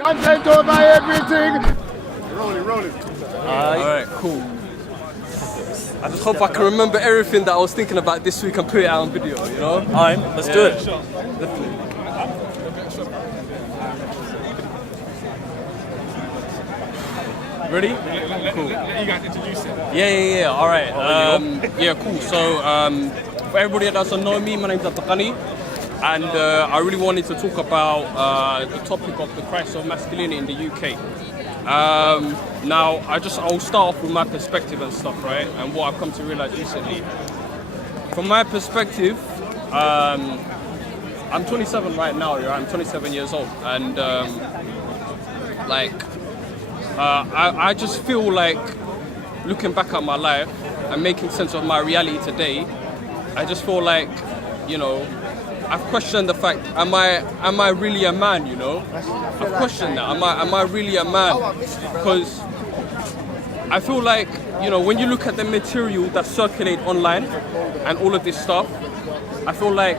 Content over everything. Rolling. Alright, cool. I just hope I can remember everything that I was thinking about this week and put it out on video, you know? Alright, let's do it. Definitely. Ready? Cool. You guys introduce it. Yeah. Alright. Yeah, cool. So, for everybody that doesn't know me, my name's Abdulghani. And I really wanted to talk about the topic of the crisis of masculinity in the UK. Now, I'll start off with my perspective and stuff, right? And what I've come to realize recently. From my perspective, I'm 27 right now, right? I'm 27 years old. And I just feel like looking back at my life and making sense of my reality today, I just feel like, you know, I've questioned the fact, am I really a man, you know? I've questioned that, am I really a man? Because I feel like, you know, when you look at the material that circulate online and all of this stuff, I feel like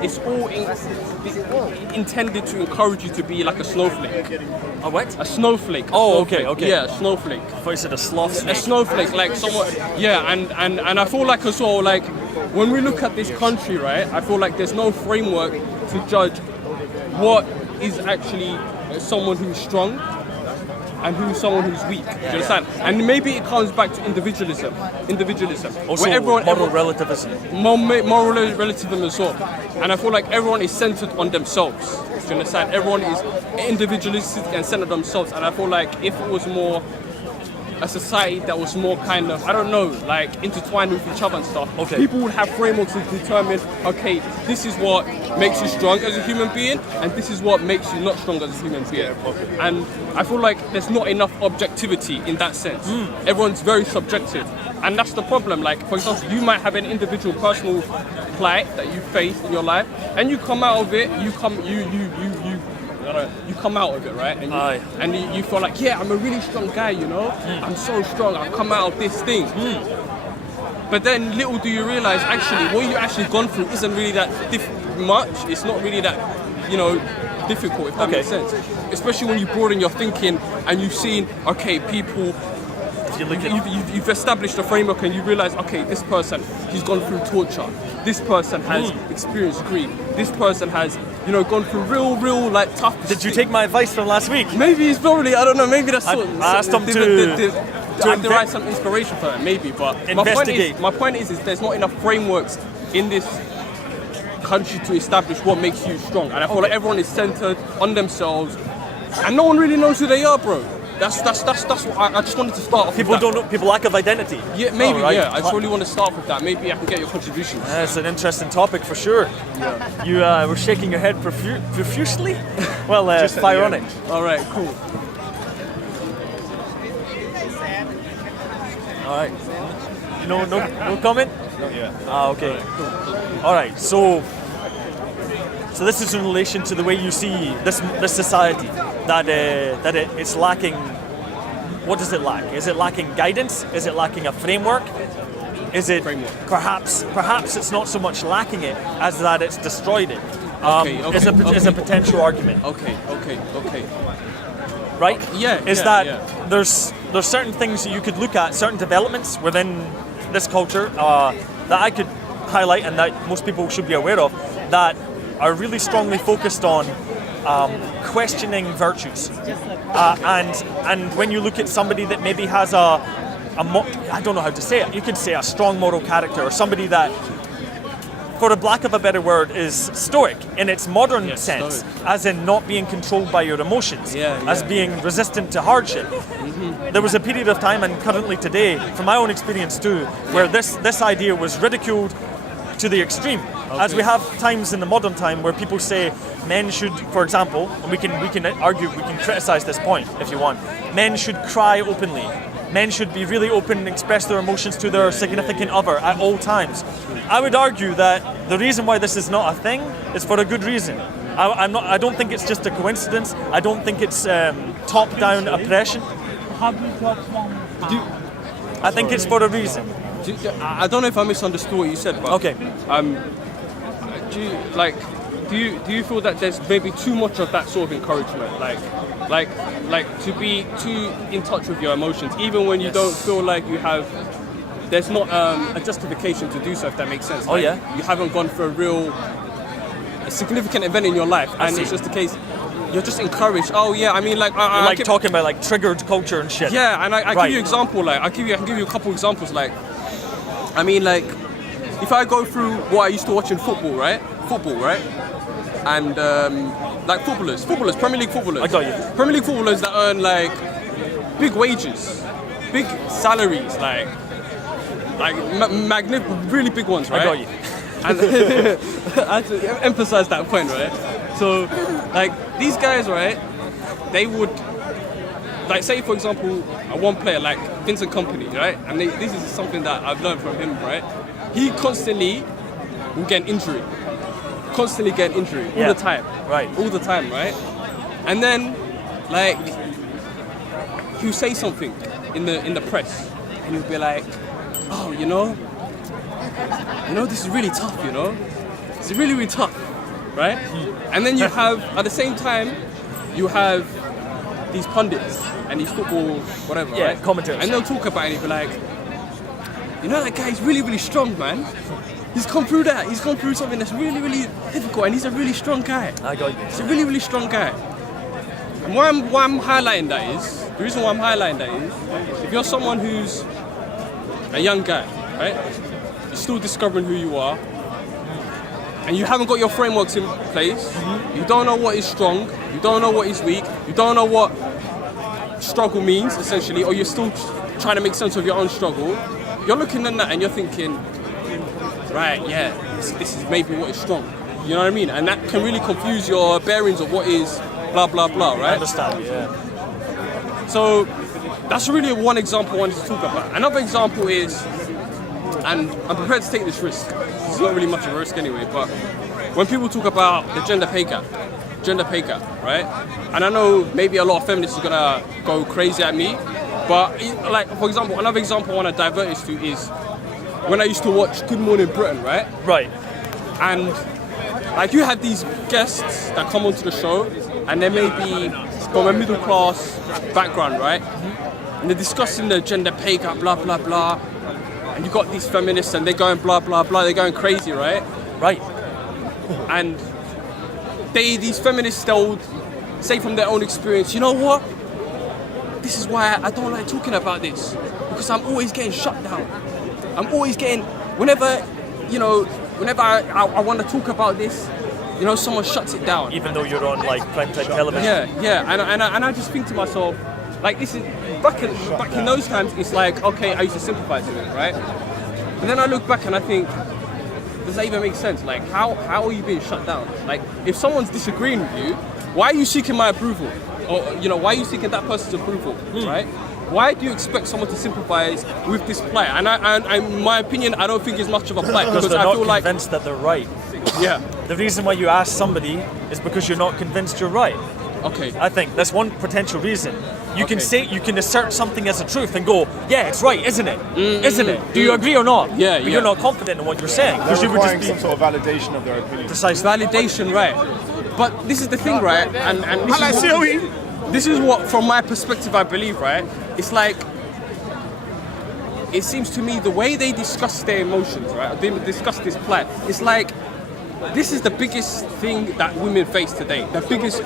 it's all intended to encourage you to be like a snowflake. A what? A snowflake. Oh, okay. Yeah, a snowflake. I thought you said a sloth snake. A snowflake, like someone. Yeah, and I feel like as well, like when we look at this country, right? I feel like there's no framework to judge what is actually someone who's strong and who's someone who's weak. Do you understand? And maybe it comes back to individualism. Also, where moral relativism. Moral relativism as well. And I feel like everyone is centered on themselves. Do you understand? Everyone is individualistic and centered on themselves. And I feel like if it was more a society that was more kind of, I don't know, like intertwined with each other and stuff, people would have frameworks to determine, okay, this is what makes you strong as a human being, and this is what makes you not strong as a human being. And I feel like there's not enough objectivity in that sense. Everyone's very subjective. And that's the problem. Like, for example, you might have an individual personal plight that you face in your life, and you come out of it, you come out of it, right? And you feel like, yeah, I'm a really strong guy, you know? I'm so strong, I've come out of this thing. But then little do you realize, actually, what you actually gone through isn't really that much. It's not really that, you know, difficult, if that makes sense. Especially when you broaden your thinking and you've seen, okay, people, you've established a framework and you realize, okay, this person, he's gone through torture. This person has experienced grief. This person has, you know, gone through real, like, tough. Did you take my advice from last week? Maybe he's probably, I don't know, maybe that's I asked him to derive some inspiration for that, maybe. But investigate. My point is there's not enough frameworks in this country to establish what makes you strong. And I feel like everyone is centered on themselves, and no one really knows who they are, bro. That's what I just wanted to start off. People don't know. People lack of identity. Yeah, maybe. Yeah, I just really want to start with that. Maybe I can get your contributions. That's an interesting topic for sure. Yeah. You were shaking your head profusely. Well, fire on it. All right, cool. All right. No comment. Not yet. Okay. All right. So this is in relation to the way you see this society, that it's lacking. What does it lack? Is it lacking guidance? Is it lacking a framework? Is it perhaps it's not so much lacking it as that it's destroyed it? Is a potential argument. Okay. Right? Yeah. There's certain things that you could look at, certain developments within this culture that I could highlight and that most people should be aware of, that are really strongly focused on questioning virtues, and when you look at somebody that maybe has I don't know how to say it, you could say a strong moral character, or somebody that, for the lack of a better word, is stoic in its modern sense, stoic. As in not being controlled by your emotions, as being resistant to hardship. There was a period of time, and currently today, from my own experience too, where this idea was ridiculed to the extreme. As we have times in the modern time where people say men should, for example, and we can argue, we can criticize this point if you want, men should cry openly. Men should be really open and express their emotions to their significant other at all times. I would argue that the reason why this is not a thing is for a good reason. I don't think it's just a coincidence. I don't think it's top-down oppression. I think it's for a reason. I don't know if I misunderstood what you said, but okay. Do do you feel that there's maybe too much of that sort of encouragement, like to be too in touch with your emotions, even when you don't feel like you have? There's not a justification to do so, if that makes sense. Oh, yeah. You haven't gone through a significant event in your life, and it's just the case. You're just encouraged. Oh yeah, I mean, like talking about like triggered culture and shit. Yeah, and I give you an example. Like I can give you a couple examples. Like, I mean, like if I go through what I used to watch in football, right? And like footballers, Premier League footballers. I got you. Premier League footballers that earn like big wages, big salaries, like really big ones, right? I got you. And I have to emphasize that point, right? So, like, these guys, right, they would, like, say, for example, one player, like Vincent Kompany, right? And this is something that I've learned from him, right? He constantly will get an injury. All the time. Right. All the time, right? And then, like, he'll say something in the press, and he'll be like, oh, you know, this is really tough, you know? It's really, really tough, right? And then you have, at the same time, you have these pundits and these football, whatever, right? Commentators. And they'll talk about it and be like, you know, that guy's really, really strong, man. He's gone through that. He's gone through something that's really, really difficult, and he's a really strong guy. I got you. He's a really, really strong guy. And why I'm highlighting that is, the reason why I'm highlighting that is, if you're someone who's a young guy, right? You're still discovering who you are, and you haven't got your frameworks in place. You don't know what is strong, you don't know what is weak, you don't know what struggle means, essentially, or you're still trying to make sense of your own struggle. You're looking at that and you're thinking, right, yeah, this is maybe what is strong. You know what I mean? And that can really confuse your bearings of what is blah, blah, blah, right? I understand, yeah. So that's really one example I wanted to talk about. Another example is, and I'm prepared to take this risk. It's not really much of a risk anyway, but when people talk about the gender pay gap, right? And I know maybe a lot of feminists are gonna go crazy at me, but like, for example, another example I wanna divert this to is when I used to watch Good Morning Britain, right? Right. And like you had these guests that come onto the show, and they may be from a middle class background, right? And they're discussing the gender pay gap, blah, blah, blah. And you got these feminists and they're going blah, blah, blah, they're going crazy, right? Right. And these feminists, they'll say from their own experience, you know what? This is why I don't like talking about this, because I'm always getting shut down. I'm always getting, whenever I want to talk about this, you know, someone shuts it down. Even though you're on like primetime television. Yeah, and I just think to myself, like, this is back in those times. It's like, okay, I used to sympathize with it, right? And then I look back and I think, does that even make sense? Like, how are you being shut down? Like, if someone's disagreeing with you, why are you seeking my approval? Or, you know, why are you seeking that person's approval, right? Why do you expect someone to sympathize with this plight? And in my opinion, I don't think it's much of a plight, Because because they're I not feel like, convinced that they're right. yeah, The reason why you ask somebody is because you're not convinced you're right. okay. I think that's one potential reason. You can Okay. say, you can assert something as a truth and go, yeah, it's right, isn't it? Isn't it? Do you agree or not? Yeah, But yeah. you're not confident in what you're saying. They're Because you would requiring just be some sort of validation of their opinion. precisely. Validation, right? But this is the thing, right? And this is what, from my perspective, I believe, right? It's like, it seems to me the way they discuss their emotions, right? They discuss this plight. It's like, this is the biggest thing that women face today. The biggest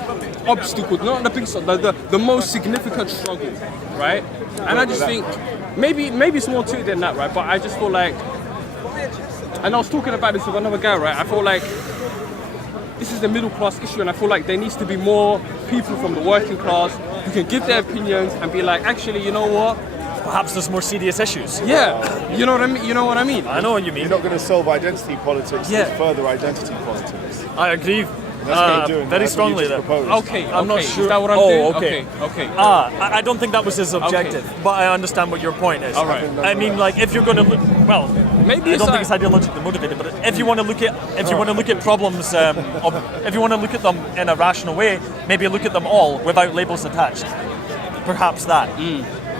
obstacle, not the biggest, the most significant struggle, right? And I just think, maybe it's more to it than that, right? But I just feel like, and I was talking about this with another guy, right? I feel like this is the middle class issue, and I feel like there needs to be more people from the working class who can give their opinions and be like, actually, you know what? Perhaps there's more serious issues. Yeah, you know what I mean. You know what I mean. I know what you mean. You're not going to solve identity politics Yeah. with further identity politics. I agree. That's what you're doing. Very That's what you strongly just there. proposed. Okay, I'm not okay. sure. Is that what I'm Oh, doing? okay. Okay. I don't think that was his objective, but I understand what your point is. All right. I mean, like, if you're going to look, well, Maybe I it's don't think like- it's ideologically motivated, but if you want to look at problems, if you want to look at them in a rational way, maybe look at them all without labels attached. Perhaps that.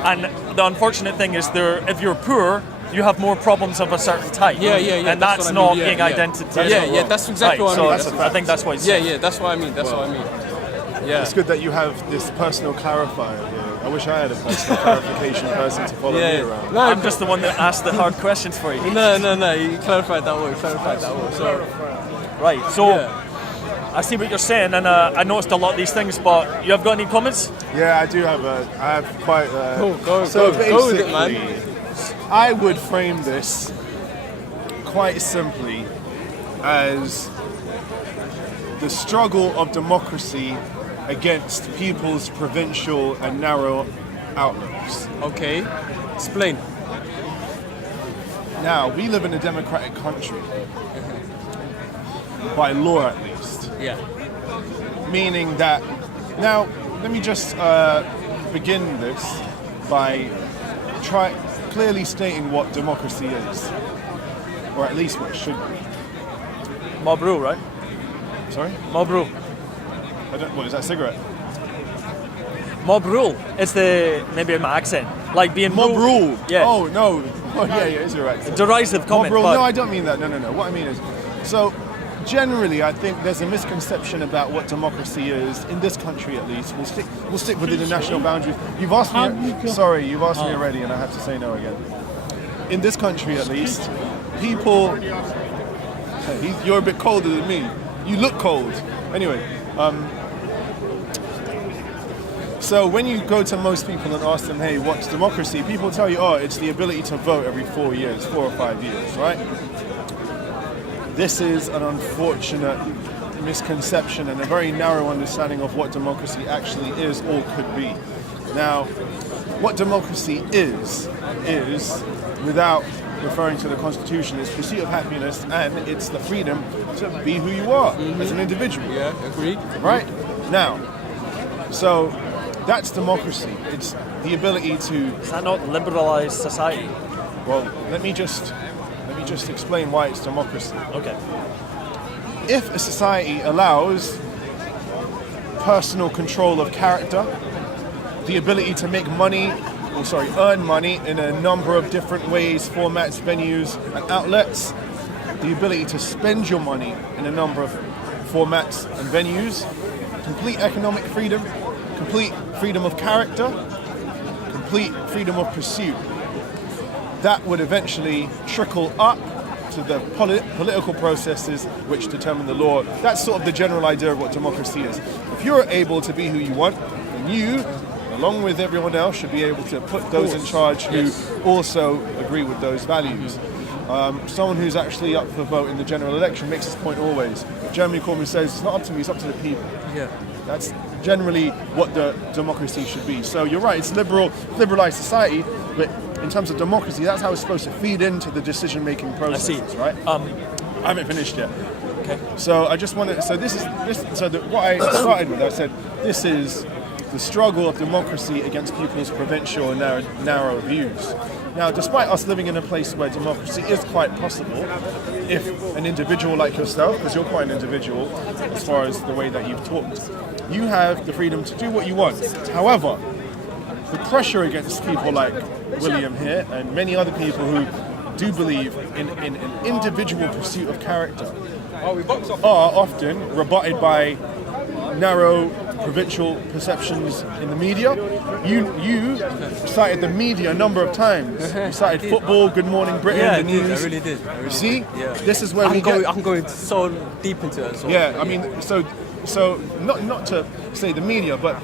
And the unfortunate thing is, if you're poor, you have more problems of a certain type. Yeah. And that's what I not mean. being identity. Yeah, that's exactly what I mean. So I think that's what he's Yeah, saying. that's what I mean. That's what I mean. Yeah. It's good that you have this personal clarifier here. I wish I had a personal clarification person to follow me around. No, I'm just the one that asked the hard questions for you. no. You clarified that word. So, Right, so yeah. I see what you're saying, and I noticed a lot of these things, but you have got any comments? Yeah, I do have I have quite Go with it, man. I would frame this quite simply as the struggle of democracy against people's provincial and narrow outlooks. Okay. Explain. Now, we live in a democratic country, by law at least, Yeah. meaning that, now, let me just begin this by clearly stating what democracy is, or at least what it should be. Mob rule, right? Sorry? Mob rule. What is that, cigarette? Mob rule. It's maybe in my accent. Like being Mob rule? Yeah. Oh, no. Oh, yeah, it's your accent. Derisive comment. Mob rule? but No, I don't mean that. No. What I mean is, so generally, I think there's a misconception about what democracy is in this country, at least. We'll stick within the national boundaries. You've asked me. Sorry, you've asked me already, and I have to say no again. In this country, at least, people. You're a bit colder than me. You look cold. Anyway. So when you go to most people and ask them, hey, what's democracy? People tell you, oh, it's the ability to vote every 4 years, 4 or 5 years, right? This is an unfortunate misconception and a very narrow understanding of what democracy actually is or could be. Now, what democracy is, without referring to the Constitution, it's pursuit of happiness and it's the freedom to be who you are as an individual. Yeah, agreed. Right? Now, so that's democracy. It's the ability to, is that not liberalised society? well, let me just explain why it's democracy. Okay. If a society allows personal control of character, the ability to make money, earn money in a number of different ways, formats, venues, and outlets, the ability to spend your money in a number of formats and venues, complete economic freedom, complete freedom of character, complete freedom of pursuit. That would eventually trickle up to the political processes which determine the law. That's sort of the general idea of what democracy is. If you're able to be who you want, then you, along with everyone else, should be able to put those in charge who also agree with those values. Someone who's actually up for vote in the general election makes this point always. Jeremy Corbyn says, it's not up to me, it's up to the people. Yeah. That's generally what the democracy should be. So you're right, it's liberalized society, but in terms of democracy, that's how it's supposed to feed into the decision-making processes, right? I haven't finished yet. Okay. So I just wanted, what I started with, I said, this is the struggle of democracy against people's provincial and narrow views. Now, despite us living in a place where democracy is quite possible, if an individual like yourself, because you're quite an individual as far as the way that you've talked, you have the freedom to do what you want. However, the pressure against people like William here and many other people who do believe in an individual pursuit of character are often rebutted by narrow provincial perceptions in the media. You cited the media a number of times. You cited football, Good Morning Britain, Yeah, the news. I really did. See, Yeah. this is where I'm going so deep into it. I mean, so not to say the media, but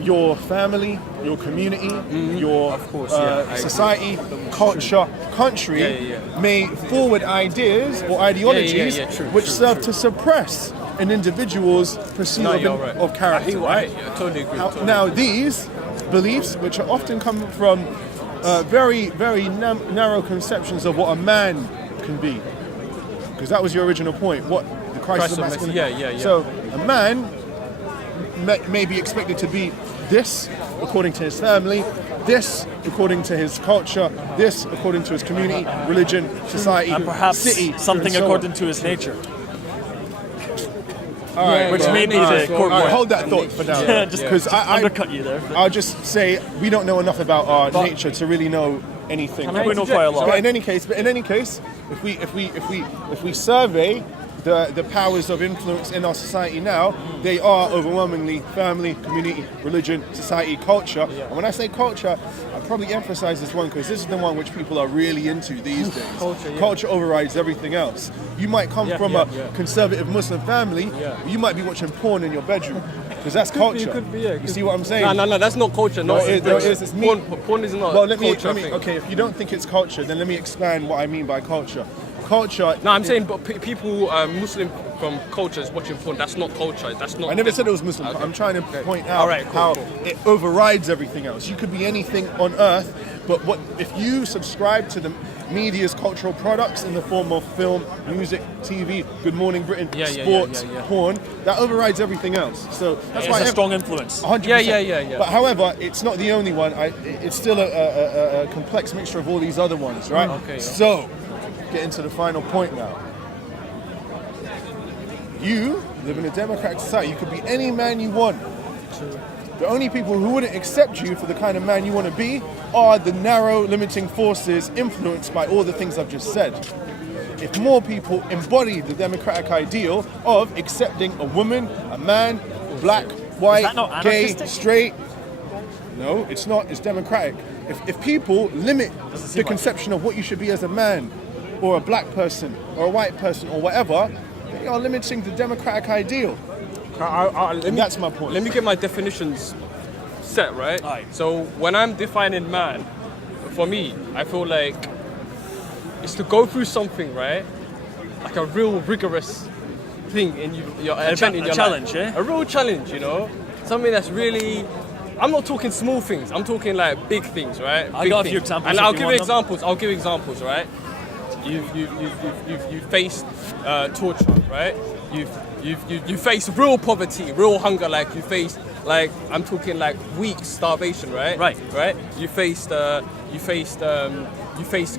your family, your community, your Of course, society, culture, country may forward ideas or ideologies which serve to suppress an individual's pursuit of character. I totally agree. Now, these beliefs, which are often come from very, very narrow conceptions of what a man can be, because that was your original point. What the crisis of masculinity. Yeah. So a man may be expected to be this according to his family, this according to his culture, this according to his community, religion, society, And perhaps city, something and so according on. to his nature. All right, Which may be the core all right, point. hold that thought for now. Just because I undercut you there. I'll just say we don't know enough about our nature to really know anything. Can I We know quite a lot. But in any case, if we survey the powers of influence in our society now, they are overwhelmingly family, community, religion, society, culture. And when I say culture, I probably emphasize this one because this is the one which people are really into these days. Culture overrides everything else. You might come from a conservative Muslim family, but you might be watching porn in your bedroom. Because that's culture. Could be, you see what I'm saying? No, that's not culture. No, it is. It's me. Porn is not Well, culture. I think. okay, if you don't think it's culture, then let me expand what I mean by culture. Culture. No, I'm saying, but people Muslim from cultures watching porn. That's not culture. That's not. I never said it was Muslim. Okay. I'm trying to point out All right, cool. it overrides everything else. You could be anything on earth, but what if you subscribe to the media's cultural products in the form of film, music, TV, Good Morning Britain, sports, porn, that overrides everything else. So that's why it's a strong influence. 100%. Yeah. But however, it's not the only one. It's still a complex mixture of all these other ones, right? Okay. So, getting to the final point now. You live in a democratic society. You could be any man you want. The only people who wouldn't accept you for the kind of man you want to be are the narrow, limiting forces influenced by all the things I've just said. If more people embody the democratic ideal of accepting a woman, a man, black, white, that not gay, anarchistic? straight, no, it's not. It's democratic. If people limit the conception of what you should be as a man, or a black person, or a white person, or whatever, they are limiting the democratic ideal. That's my point. Let me get my definitions set, right? Aye. So when I'm defining man, for me, I feel like it's to go through something, right? Like a real rigorous thing in your event in your challenge, life. eh? A real challenge, you know? Something that's really. I'm not talking small things. I'm talking like big things, right? I Big got a few things. examples and if I'll you give want examples. I'll give examples, right? You've faced torture, right? You face real poverty, real hunger. Like you face, like I'm talking like weeks, starvation, right? Right. You faced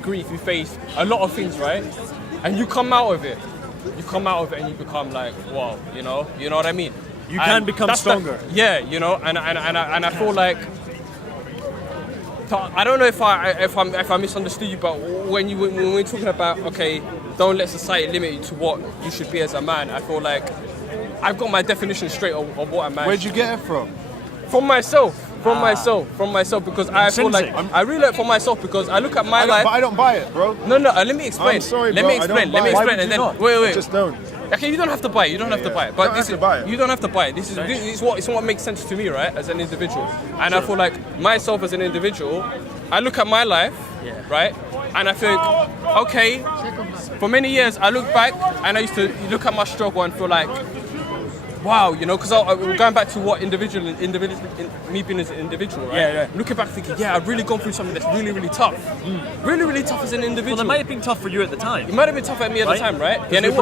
grief. You faced a lot of things, right? And you come out of it. You come out of it and you become like, wow, you know what I mean? You can become stronger. You know, and I feel like. I don't know if I misunderstood you, but when we're talking about don't let society limit you to what you should be as a man, I feel like I've got my definition straight of what a man. Where'd you get it from? From myself, because I feel like I really learn from myself because I look at my life. But I don't buy it, bro. No, let me explain. I'm sorry, let bro, me explain. Let me Why explain, would and you then not? wait. I just don't. Okay, you don't have to buy it. You don't have to buy it. But You don't have to buy it. You don't have to buy it. This is what makes sense to me, right? As an individual, and I feel like myself as an individual, I look at my life, right, and I think, okay, for many years I look back and I used to look at my struggle and feel like, wow, you know, because we're going back to what individual, me being as an individual, right? Yeah. Looking back, thinking, I've really gone through something that's really, really tough, really, really tough as an individual. Well, it might have been tough for you at the time. It might have been tough at me at the time, right? Yeah, And it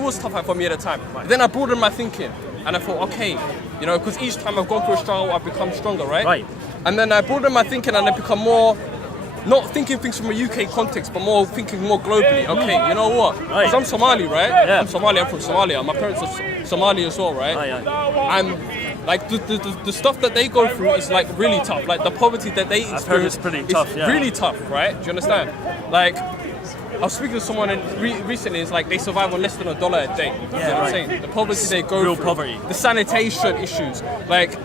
was tough for me at the time. But then I broadened my thinking, and I thought, okay, you know, because each time I've gone through a struggle, I've become stronger, right? Right. And then I broadened my thinking, and I become more, not thinking things from a UK context, but more thinking more globally. Okay, you know what? Right. Because I'm Somali, right? Yeah. I'm Somali. I'm from Somalia. My parents are Somali as well, right? Aye. And like the stuff that they go through is like really tough. Like the poverty that they experience heard it's pretty tough, yeah. really tough, right? Do you understand? Like I was speaking to someone recently. It's like they survive on less than $1 a day. You know what I'm saying? The poverty they go real through, poverty. the sanitation issues, like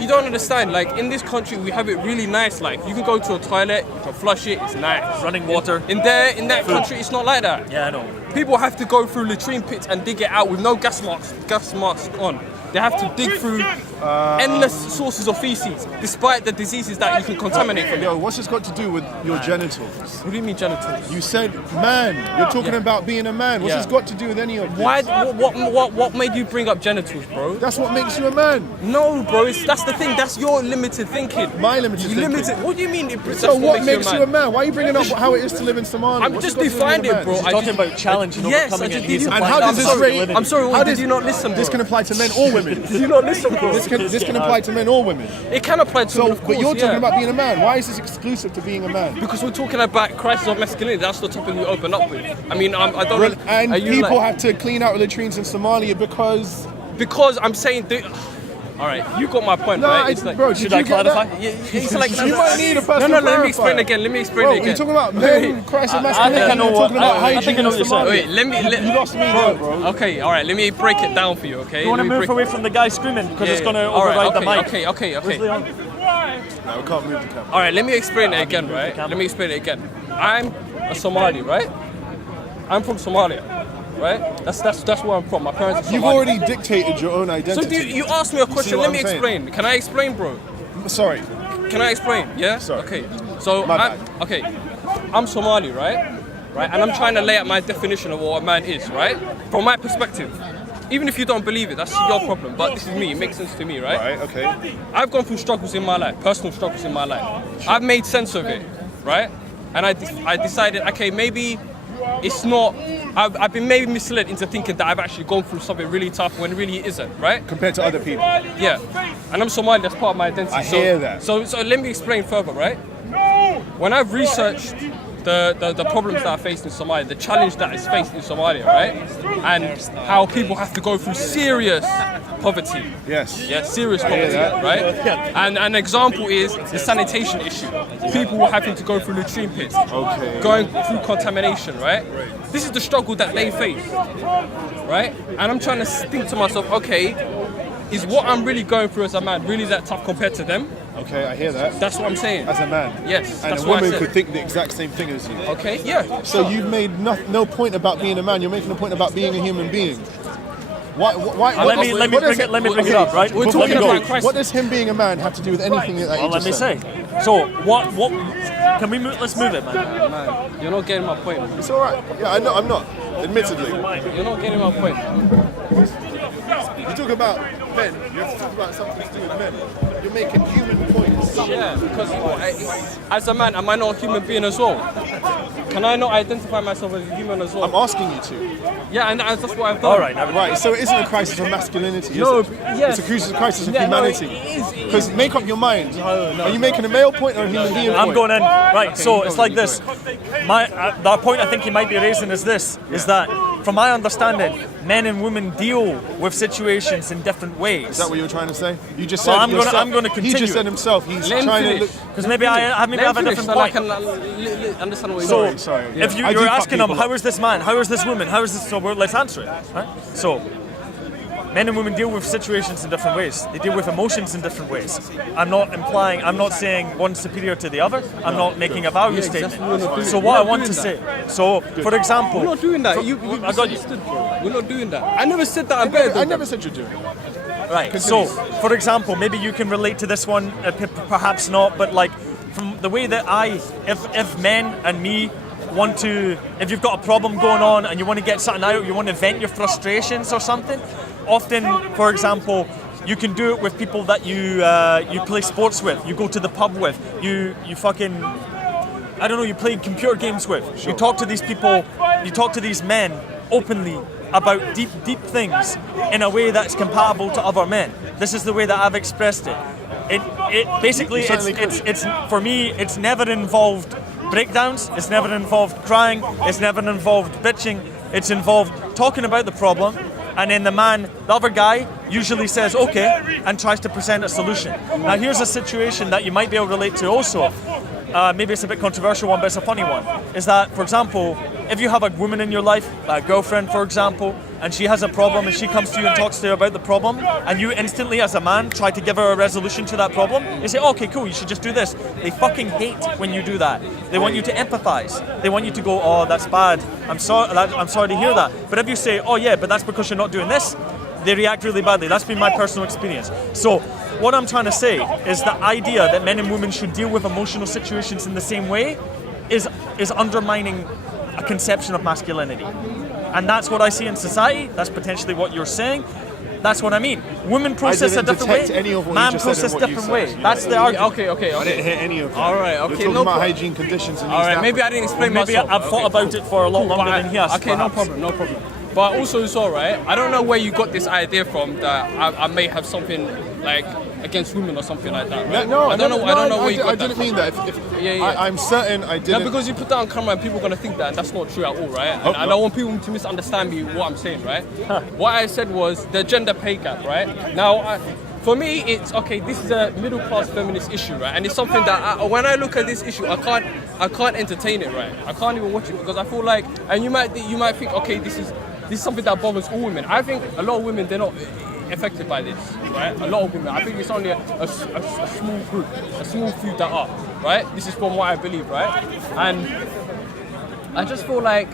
you don't understand. Like in this country, we have it really nice. Like you can go to a toilet, you can flush it, it's nice. Running water. In that country, it's not like that. Yeah, I know. People have to go through latrine pits and dig it out with no gas mask on. They have to dig through endless sources of feces, despite the diseases that you can contaminate from it. Yo, what's this got to do with your genitals? What do you mean genitals? You said man. You're talking about being a man. What's this got to do with any of this? Why? What made you bring up genitals, bro? That's what makes you a man. No, bro. That's the thing. That's your limited thinking. My limited thinking. What do you mean? So what makes you a man? Why are you bringing up how it is to live in Somalia? I'm just defined it, bro. He's talking about challenge and overcoming it. Yes, He's And how does this rate? I'm sorry. How Did you not listen, bro? This can apply to men or women. Did you not listen, bro? This can apply to men or women. It can apply to men, of course. But you're talking about being a man. Why is this exclusive to being a man? Because we're talking about crisis of masculinity. That's the topic we open up with. I mean, I don't. And are you people like, have to clean out latrines in Somalia because I'm saying. All right, you got my point, No, right? It's like, bro, should did I you get clarify? that? it's like You might need a person. No, let me explain again. Let me explain Bro, it again. you're talking about men, Crisis of I think Masculinity. I know You're what- talking about I hygiene think I know what and you're saying. Somalia. Wait, let me. You lost me there, bro. Okay, all right. Let me break it down for you. Okay. You want to Let me move break- away from the guy screaming because it's going to All right, override the mic. Okay. Where's Leon? No, we can't move the camera. All right, let me explain it again, right? Let me explain it again. I'm a Somali, right? I'm from Somalia, right? That's where I'm from. My parents are You've Somali. already dictated your own So identity. you asked me a question. what Let I'm me saying? explain. Can I explain, bro? Sorry. Can I explain? Yeah. Sorry. Okay. So My bad. I'm Somali, right? Right, and I'm trying to lay out my definition of what a man is, right? From my perspective. Even if you don't believe it, that's your problem. But this is me. It makes sense to me, right? Right, okay. I've gone through struggles in my life, personal struggles in my life. I've made sense of it, right? And I decided, okay, maybe it's not. I've been maybe misled into thinking that I've actually gone through something really tough when really it isn't, right? Compared to other people. Yeah. And I'm Somali. That's part of my identity. I hear that. So let me explain further, right? When I've researched the problems that are faced in Somalia, the challenge that is faced in Somalia, right? And how people have to go through serious poverty. Yes. Yeah, serious hear poverty, that. right? And an example is the sanitation issue. People were having to go through latrine pits, Okay. going through contamination, right? This is the struggle that they face, right? And I'm trying to think to myself, okay, is what I'm really going through as a man really that tough compared to them? Okay, I hear that. That's what I'm saying. As a man. Yes, And that's a what I woman said. could think the exact same thing as you. Okay, yeah. So you've made no point about being a man. You're making a point about being a human being. Why? Let me bring it up, right? We're Let talking me go. about Christ. What does him being a man have to do with anything that Well, you let just me said? say. So what? Can we move? Let's move it, man. Man, you're not getting my point. It's all right. Yeah, I know. I'm not. Admittedly, You're not getting my point. you talk about men. You have to talk about something to do with men. You're making human points. Yeah, because as a man, am I not a human being as well? Can I not identify myself as a human as well? I'm asking you to. Yeah, and that's what I've done. All right, now Right. So it isn't a crisis of masculinity. No, is it? yes. It's a crisis of Yeah, no, humanity. it is. Because make up your mind. No. Are you making a male point or a human being I'm point? going in. Right, so you it's go, like you this. The point I think he might be raising is this, is that from my understanding, men and women deal with situations in different ways. Is that what you were trying to say? You just said Well, it yourself. I'm gonna He continue. just said himself. He's Let him trying finish. to look. Because maybe I have a different so point. I can understand what you're So, saying. Sorry, yeah. if I do you're fuck asking them, people how up. is this man? How is this woman? How is this? So let's answer it. Right? So, men and women deal with situations in different ways. They deal with emotions in different ways. I'm not saying one's superior to the other. I'm not making a value statement. exactly, we're not doing So it. what We're I not want to doing say, so for example, We're not doing that. You I got you. misunderstood, bro. We're not doing that. I never said that I'm better I than never them. said you're doing it. Right. So, for example, maybe you can relate to this one, perhaps not, but like from the way that if men and me want to, if you've got a problem going on and you want to get something out, you want to vent your frustrations or something, often, for example, you can do it with people that you play sports with, you go to the pub with, you fucking, I don't know, you play computer games with. You talk to these people, you talk to these men openly about deep things in a way that's compatible to other men. This is the way that I've expressed it. It basically, You certainly it's for me, it's never involved breakdowns, it's never involved crying, it's never involved bitching, it's involved talking about the problem, and then the other guy usually says okay and tries to present a solution. Now here's a situation that you might be able to relate to also. Maybe it's a bit controversial one, but it's a funny one. Is that, for example, if you have a woman in your life, a girlfriend, for example, and she has a problem and she comes to you and talks to you about the problem, and you instantly, as a man, try to give her a resolution to that problem, you say, okay, cool, you should just do this. They fucking hate when you do that. They want you to empathize. They want you to go, oh, that's bad. I'm sorry to hear that. But if you say, oh yeah, but that's because you're not doing this, they react really badly. That's been my personal experience. So what I'm trying to say is the idea that men and women should deal with emotional situations in the same way is undermining a conception of masculinity. And that's what I see in society. That's potentially what you're saying. That's what I mean. Women process a didn't different detect way. any of what you Man just said in process what you different said. way. You That's know, the argument. Okay. I didn't hear any of that. All right, You're okay, talking no about problem. hygiene conditions in All East right, maybe I Africa. didn't explain Maybe myself. I've thought about it for a lot longer than he has. Okay, no perhaps. problem. But also as well, right? I don't know where you got this idea from that I may have something like against women or something like that. Right? No, I don't know where you got I that didn't from. mean that. Yeah. I'm certain I No, didn't. because you put that on camera and people are gonna think that, and that's not true at all, right? And I don't want people to misunderstand me what I'm saying, right? What I said was the gender pay gap, right? Now, for me, it's okay. This is a middle class feminist issue, right? And it's something that when I look at this issue, I can't entertain it, right? I can't even watch it because I feel like, and you might think, okay, this is something that bothers all women. I think a lot of women, they're not affected by this, right? A lot of women. I think it's only a small group, a small few that are, right? This is from what I believe, right? And I just feel like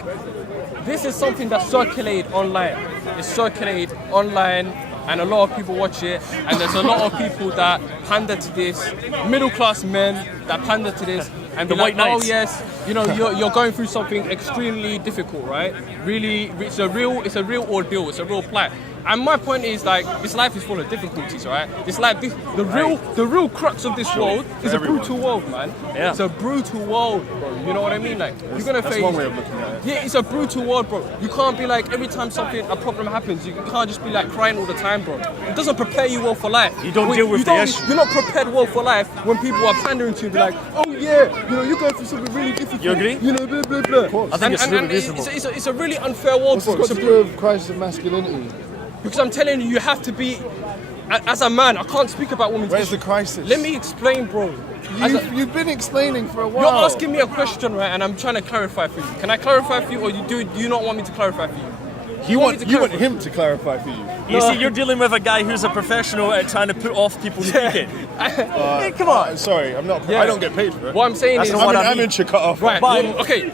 this is something that's circulated online. It's circulated online, and a lot of people watch it, and there's a lot of people that pander to this, middle class men that pander to this, and be like, oh yes, you're going through something extremely difficult, right? Really, it's a real ordeal, it's a real plight. And my point is, like, this life is full of difficulties, right? This life, the real crux of this world is a brutal world, man. Yeah. It's a brutal world, bro. You know what I mean? Like, you're gonna face. That's one way of looking at it. Yeah, it's a brutal world, bro. You can't be like, every time a problem happens, you can't just be like crying all the time, bro. It doesn't prepare you well for life. You don't deal with the issue. You're not prepared well for life when people are pandering to you, be like, oh yeah, you're going through something really difficult. You agree? Blah blah blah. I think it's really reasonable. It's a really unfair world, bro. What's got to do with Crisis of Masculinity? Because I'm telling you, you have to be, as a man, I can't speak about women's Where's issues. the crisis? Let me explain, bro. You've been explaining for a while. You're asking me a question, right, and I'm trying to clarify for you. Can I clarify for you, or do you not want me to clarify for you? You want him to clarify for you. You see, you're dealing with a guy who's a professional at trying to put off people speaking. Hey, come on. Sorry, I'm not. Yeah. I don't get paid for it. What I'm saying is, I'm in your cut off. right? But- Well, okay,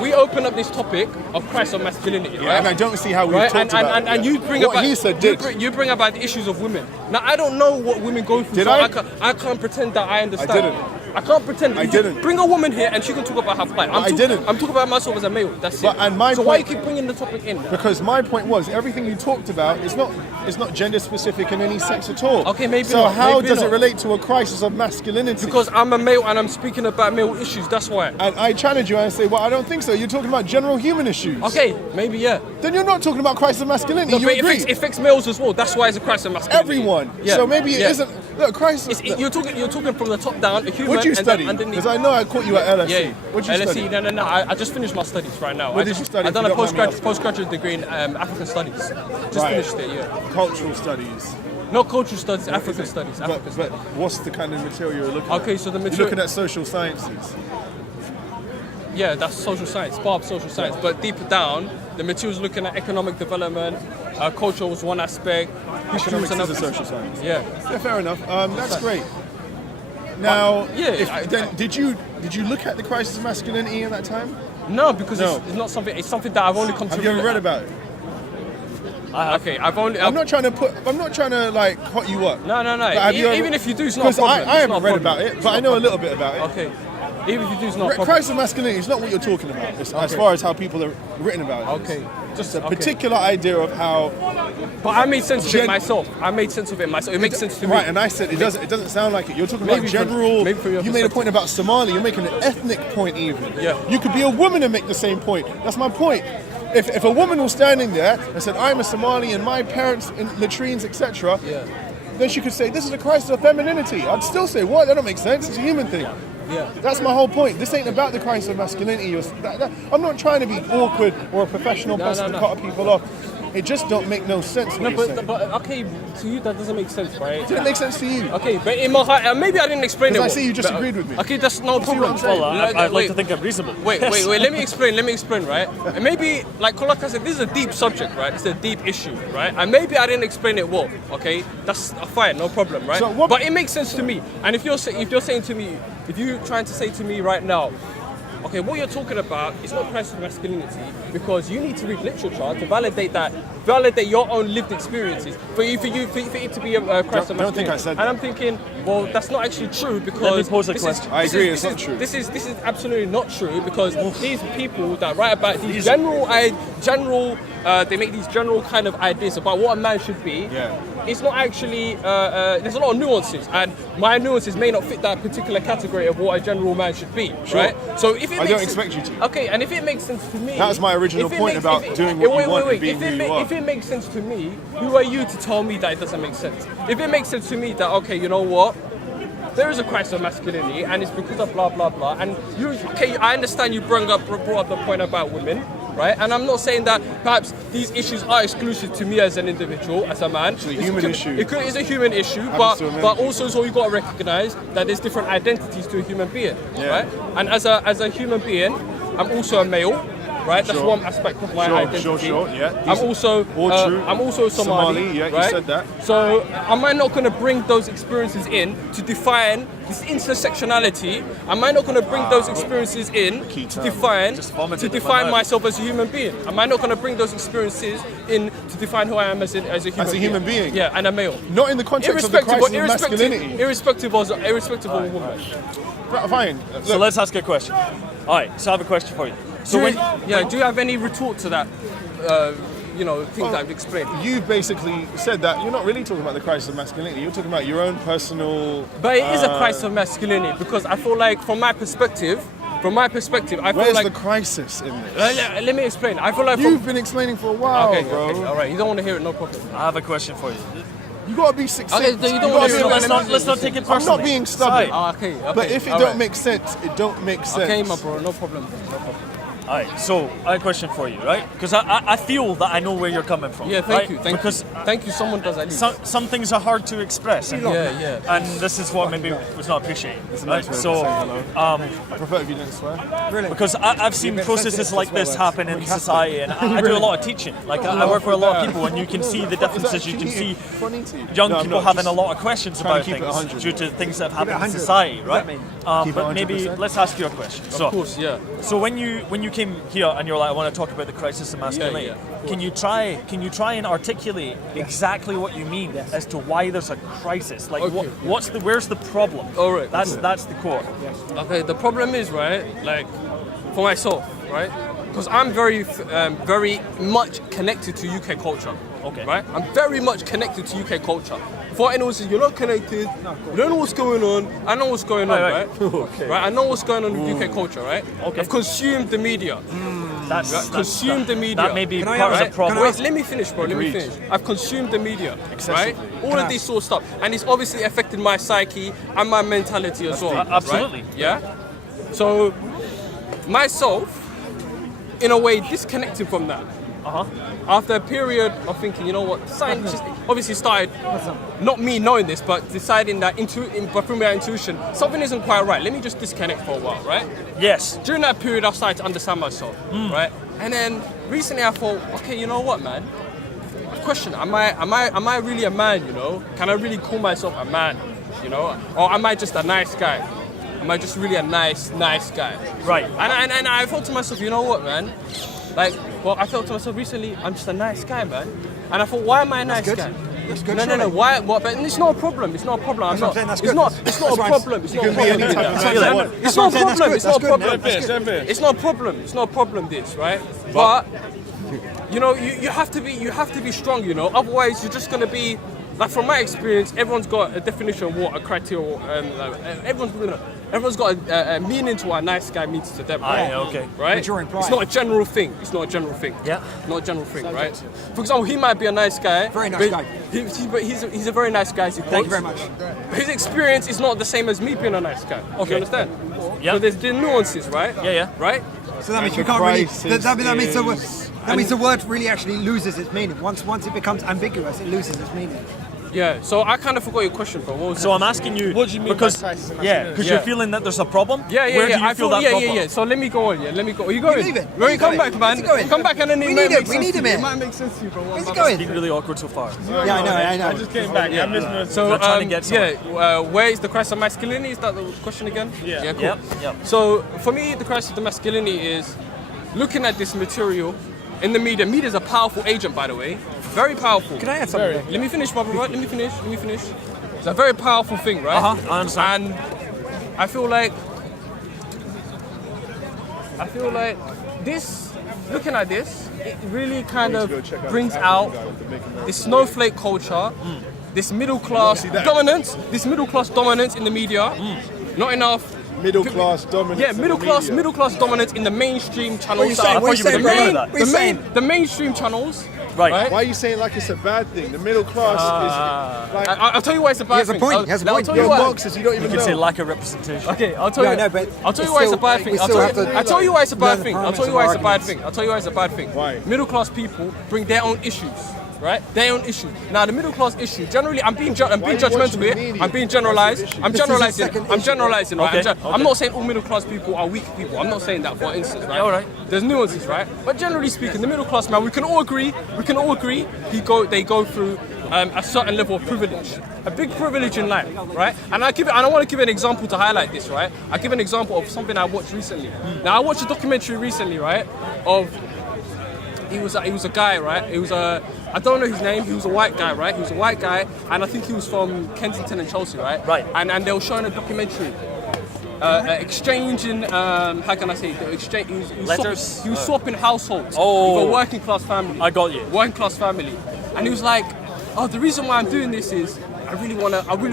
we open up this topic of Crisis of Masculinity, right? And I don't see how we've Right, talked about it. and yet. you bring what about he said did. you bring about the issues of women. Now I don't know what women go through, Did so I? I can't pretend that I understand. I didn't. I can't pretend. I You didn't. Bring a woman here and she can talk about her plight. I didn't. I'm talking about myself as a male. That's But- it. and my so why you point- keep bringing the topic in? Because my point was everything you talked about is not gender specific in any sense at all. Okay, maybe So not, how maybe does it not. relate to a crisis of masculinity? Because I'm a male and I'm speaking about male issues. That's why. and I challenge you and I say, well, I don't think so. You're talking about general human issues. Okay, maybe yeah. Then you're not talking about crisis of masculinity. No, you but agree? it affects males as well. That's why it's a crisis of masculinity. Everyone. Yeah. So maybe it yeah. isn't. Look, crisis. You're talking from the top down. A human. What'd you and study? then underneath. Because I know I caught you at LSE. Yeah, What'd you LSE, study? No. I just finished my studies right now. What did you study, I've done if a you don't mind me asking? postgraduate degree in African studies. Just Right. finished it, yeah. Cultural studies. Not cultural studies, African studies. But what's the kind of material you're looking at? Okay, so the You're material. looking at social sciences. Yeah, that's social science, part of social science. But deeper down, the material's looking at economic development. Culture was one aspect. History was Economics another. is a social science. Yeah. Yeah, fair enough. That's great. Now, yeah, did you look at the crisis of masculinity in that time? No, because No. It's not something. It's something that I've only come to. Have you ever read about it? Okay, I'm not trying to like hot you up. No. But have you ever- Even if you do, it's not a Because problem. I It's haven't not a read problem. about it, It's but not I a know a problem. little bit about it. Okay. Even if you do, it's not a problem. Crisis of masculinity is not what you're talking about, as far as how people are written about it. Okay. Just A particular idea of how. But I made sense of it myself. It makes sense to me. Right, and I said it doesn't sound like it. You're talking about Maybe from- general. maybe from your You made a perspective. point about Somalia. You're making an ethnic point even. Yeah. You could be a woman and make the same point. That's my point. If a woman was standing there and said, "I'm a Somali and my parents in latrines, etc." Yeah. Then she could say, "This is a crisis of femininity." I'd still say, "What? That don't make sense. It's a human thing." Yeah. That's my whole point. This ain't about the crisis of masculinity. I'm not trying to be awkward or a professional person to cut people off. It just don't make no sense. No, what you're saying. but okay, to you that doesn't make sense, right? Did it make sense to you? Okay, but in my heart, maybe I didn't explain it. Because I well, see you just but- agreed with me. Okay, that's no problem. I'm saying? Well, I'd like to think I'm reasonable. Wait. Let me explain, right? And maybe, like I said, this is a deep subject, right? It's a deep issue, right? And maybe I didn't explain it well. Okay, that's fine, no problem, right? So what- But it makes sense to me. And if you're saying to me, if you're trying to say to me right now, okay, what you're talking about is not crisis of masculinity because you need to read literature to validate your own lived experiences for it to be a crisis of masculinity. Don't think I said that. And I'm thinking, well, that's not actually true because Let me pose a this question. is- I this agree, is- it's this not is- true. This is absolutely not true because these people that write about these they make these general kind of ideas about what a man should be. Yeah. It's not actually. There's a lot of nuances, and my nuances may not fit that particular category of what a general man should be. Sure. Right. So if it I makes don't sense- expect you to. Okay, and if it makes sense to me, That was my original if it point makes- about if it- doing what you wait, want and wait. being If who you are. If it makes sense to me, who are you to tell me that it doesn't make sense? If it makes sense to me that okay, you know what? There is a crisis of masculinity, and it's because of blah blah blah. And I understand you brought up the point about women, right? And I'm not saying that perhaps these issues are exclusive to me as an individual, as a man. It's a human issue. It's a human issue, Happens to but many also so you got to recognize that there's different identities to a human being, right? And as a human being, I'm also a male. Right, that's one aspect of my identity. Yeah. I'm also true. I'm also Somali. Yeah, right? you said that. So am I not going to bring those experiences in to define this intersectionality? Am I not going to bring those experiences in to define myself as a human being? Am I not going to bring those experiences in to define who I am as a human being? Yeah, and a male. Not in the context of the crisis of masculinity. Irrespective of a woman. Fine. So let's ask a question. All right, so I have a question for you. So do you have any retort to that? Things that I've explained. You basically said that you're not really talking about the crisis of masculinity. You're talking about your own personal. But it is a crisis of masculinity because I feel like, from my perspective, I feel like. Where's the crisis in this? Let me explain. I feel like you've been explaining for a while, bro. Okay, all right. You don't want to hear it, no problem. I have a question for you. You gotta be succinct. Okay, you don't want to hear it. Let's not take it personally. I'm not being stubborn. Okay. But if it don't make sense, it don't make sense. Okay, my bro, no problem. All right, so I have a question for you, right? Because I feel that I know where you're coming from. Yeah, thank you. Thank you. Someone does at least. Some things are hard to express. Yeah. And this is what maybe was not appreciated. It's a Right? nice way So, to say hello. I prefer if you didn't swear. Really? because I've seen processes like this happen in society, and I do a lot of teaching. Like I work with a lot of people, and you can see the differences. You can see young people having a lot of questions about things due to things that have happened in society, right? But maybe let's ask you a question. Of course, yeah. So when you came here and you're like, I want to talk about the crisis of masculinity. Yeah. Can you try and articulate exactly what you mean as to why there's a crisis? Like where's the problem? All right. That's the core. Okay, the problem is, right, like, for myself, right, because I'm very much connected to UK culture. Okay. Right? I'm very much connected to UK culture. Before anyone says you're not connected, you don't know what's going on, I know what's going on, right? Okay. Right? I know what's going on with UK culture, right? Okay. I've consumed the media. Consumed the media. That may be Can I part of ask- the problem. Wait, let me finish, bro. Let me finish. I've consumed the media, right? All of this sort of stuff, and it's obviously affected my psyche and my mentality as well. Absolutely. Right? Yeah. So myself, in a way, disconnected from that. After a period of thinking, you know what, science just obviously started, not me knowing this, but deciding that but through my intuition, something isn't quite right. Let me just disconnect for a while, right? Yes. During that period, I started to understand myself, right? And then recently, I thought, okay, you know what, man? Question: Am I really a man? You know, can I really call myself a man? You know, or am I just a nice guy? Am I just really a nice guy? Right. And I thought to myself, you know what, man? Like, I felt to myself recently, I'm just a nice guy, man. And I thought, why am I a nice guy? That's good. No. Why? What? But it's not a problem. It's not a problem. That's what I'm saying, that's It's good. not a problem. It's not a problem. It's not a problem. It's not a problem. It's not a problem. It's not a problem. This, right? But you know, you have to be strong. You know, otherwise you're just gonna be. Like, from my experience, everyone's got a definition of what a criteria. Everyone's got a meaning to what a nice guy means to them. Right? Okay. Right? Maturing pride. It's not a general thing. Yeah. Not a general thing, right? For example, he might be a nice guy. Very nice guy. He's a very nice guy. As he Thank you quotes. very much. His experience is not the same as me being a nice guy. Do you understand? Yeah. So there's the nuances, right? Yeah. Right? So that means you the can't really. crisis That means the word really actually loses its meaning. Once it becomes ambiguous, it loses its meaning. Yeah. So I kind of forgot your question, bro. What was So I'm asking you, What do you mean because by crisis of because Yeah. you're feeling that there's a problem. Yeah. Where do you I feel thought, that problem? yeah. So let me go on. Yeah, let me go. Are you going? leave it. Where you come Where's back, he man? going? Come back and then We it need might him. make We sense need to him you. here. It might make sense to you, bro. Where's he It's going? been really awkward so far. Yeah, I know. Came back. Yeah. So They're trying to get where is the crisis of masculinity? Is that the question again? Yeah. Cool. Yep. So for me, the crisis of the masculinity is looking at this material in the media. Media is a powerful agent, by the way. Very powerful. Can I add something? Let me finish, my brother. Let me finish. It's a very powerful thing, right? I understand. And I feel like this, looking at this, it really kind of brings out this snowflake culture, this middle class dominance in the media. Not enough. Middle class dominance. Yeah, middle class dominance in the mainstream channels. What are you saying? I thought you were What are you agreeing saying? with that. What are you saying? The mainstream channels Right. Why are you saying like it's a bad thing? The middle class is like I'll tell you why it's a bad has a thing. point, he has a I'll point. tell you you're why. Marxists, you don't You even could say know. lack of representation. Okay, I'll tell you. No, but I'll tell you it's why it's a still- bad thing. we I'll still tell have you. to I'll tell you why it's a learn bad the thing. I'll parameters tell you of why our it's a bad arguments. thing. I'll tell you why it's a bad thing. Why? Middle class people bring their own issues. Right? Their own issues. Now the middle class issue. Generally, I'm being Why are you judgmental watching here. the media? I'm being generalized. I'm This is a generalizing. second I'm issue. generalizing. Right? Okay, I'm not saying all middle class people are weak people. I'm not saying that, for instance. Right? Yeah, all right. There's nuances, right? But generally speaking, the middle class man, we can all agree. They go through a certain level of privilege, a big privilege in life, right? And I want to give an example to highlight this, right? I give an example of something I watched recently. Now I watched a documentary recently, right? He was a guy, right? I don't know his name. He was a white guy, right? He was a white guy, and I think he was from Kensington and Chelsea, right? Right. And they were showing a documentary. Exchanging, how can I say? Letters? He was swapping households Oh. with a working class family. I got you. Working class family, and he was like, "Oh, the reason why I'm doing this is I really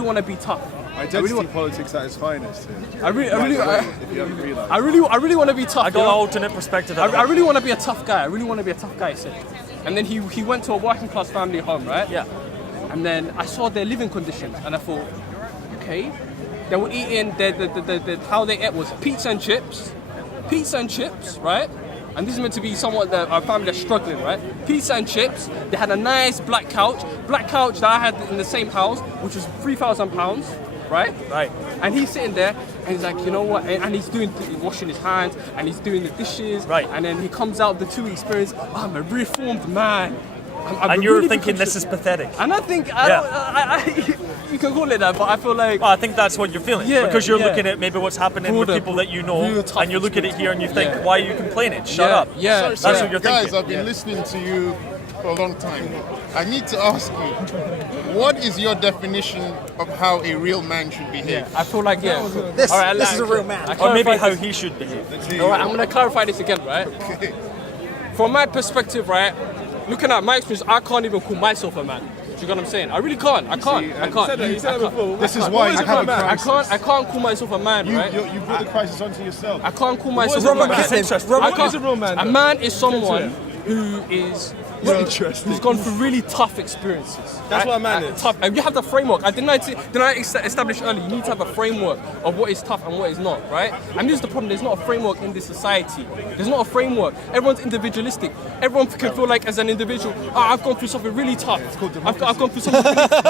wanna be tough. Identity politics at its finest. I really If you haven't realised. I really want to be tough. I got you an know? alternate perspective. I really want to be a tough guy. I really want to be a tough guy," he said. And then he went to a working class family home, right? Yeah. And then I saw their living conditions, and I thought, okay, they were eating how they ate was pizza and chips, right? And this is meant to be somewhat a family that's struggling, right? Pizza and chips. They had a nice black couch that I had in the same house, which was £3,000, right? Right. And he's sitting there, and he's like, you know what? And he's washing his hands, and he's doing the dishes, Right. And then he comes out with the 2 week experience. Oh, I'm a reformed man. And you're thinking this is pathetic. And I think you can call it that, but I feel like Well, I think that's what you're feeling. Yeah, because you're yeah. looking at maybe what's happening with Broader, people that you know, real tough and you look at it here and you think, Yeah. why are you complaining? Shut up. Yeah, That's yeah. what you're Guys, thinking. I've been listening to you for a long time. I need to ask you, what is your definition of how a real man should behave? I feel like This All right, this is a real man. Or maybe clarify how this. he should behave. All right, I'm gonna clarify this again, right? From my perspective, right, looking at my experience, I can't even call myself a man. Do you get what I'm saying? I really can't. I can't. This is why you have a crisis. I can't call myself a man, right? You brought the crisis onto yourself. I can't call myself Robert a man. Kiplin. I can't. A man is someone who is Interesting. who's gone through really tough experiences. That's what a man is. Tough, and you have the framework. Didn't I establish earlier? You need to have a framework of what is tough and what is not, right? And this is the problem. There's not a framework in this society. There's not a framework. Everyone's individualistic. Everyone can feel like, as an individual, I've gone through something really tough. I've gone through something really tough.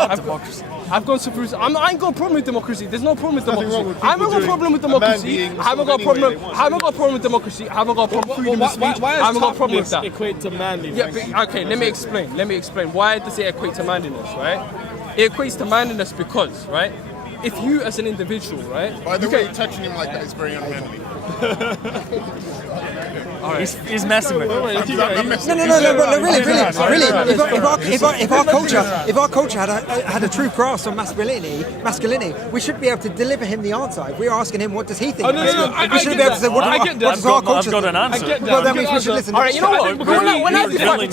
I've gone through. I ain't got a problem with democracy. There's no problem with nothing democracy. wrong with I haven't people got a problem with doing a man democracy. being I haven't got a sort of problem. anyway they want I haven't got a problem with democracy. I haven't got a problem with freedom of speech. I haven't got a problem with that. Equate to manly. Yeah, but, okay, let me explain. Why does it equate to manliness, right? It equates to manliness because, right, if you as an individual, right, By the way, touching him like that is very unmanly. He's messing with me. I'm messing No, with you. but really. If our culture had a true grasp on masculinity, we should be able to deliver him the answer. If we're asking him, what does he think? Oh, no, I we should get be able to that. say, what I get that. does our culture I've got think? an answer. I get that. Well, that means we should listen. All right, you know what? When I define,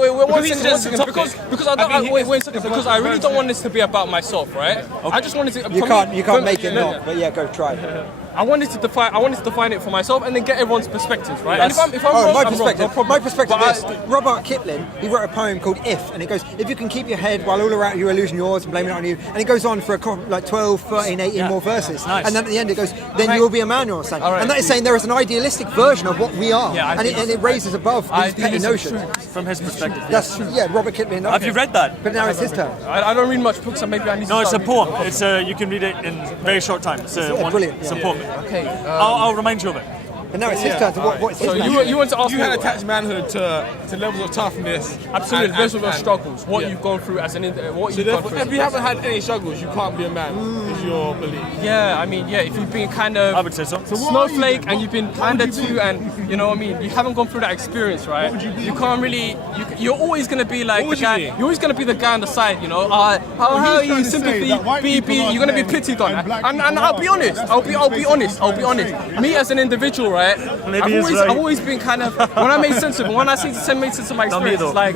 wait, one he's second, just a topic. because I don't, wait a second, because I really don't want this to be about myself, right? I just wanted to. You can't make it not. But yeah, go try. I wanted to define it for myself and then get everyone's perspectives, right? And if I'm wrong, my I'm wrong, perspective. no problem. My perspective But is Robert Kiplin. He wrote a poem called "If," and it goes, "If you can keep your head while all around you are losing yours and blaming it on you," and it goes on for like 12, 13, 18 more verses, Nice. and then at the end it goes, "Then you will be a man," or something. And that is saying there is an idealistic version of what we are, Yeah, and it raises above these petty notions. From his perspective. That's Robert Kiplin. Have you read that? But now it's his turn. I don't read much books, so maybe I need to No, it's a start reading. poem. It's you can read it in a very short time. It's brilliant. It's a poem. Okay. I'll remind you of it. But now it's his turn. So what is his So man? you want to ask You me? had attached manhood to levels of toughness. Absolutely, those are the and- struggles. What yeah. you've gone through as an what So you've gone therefore, through. if you haven't had any struggles, you can't be a man. Is your belief? Yeah, I mean, if you've been kind of I would say so. snowflake and you've been pandered to, and you know what I mean, you haven't gone through that experience, right? You can't really. You're always gonna be like the would you guy. be? You're always gonna be the guy on the side, you know. How are he's you? trying to say Sympathy, that white people are you're gonna be men pitied on. and black And people I'll be are. honest. That's I'll what be he's honest. basically I'll be honest. trying to Me as an individual, right? Maybe he's right. I've always been kind of, when I made sense of it, when I say made sense of my experience, it's like,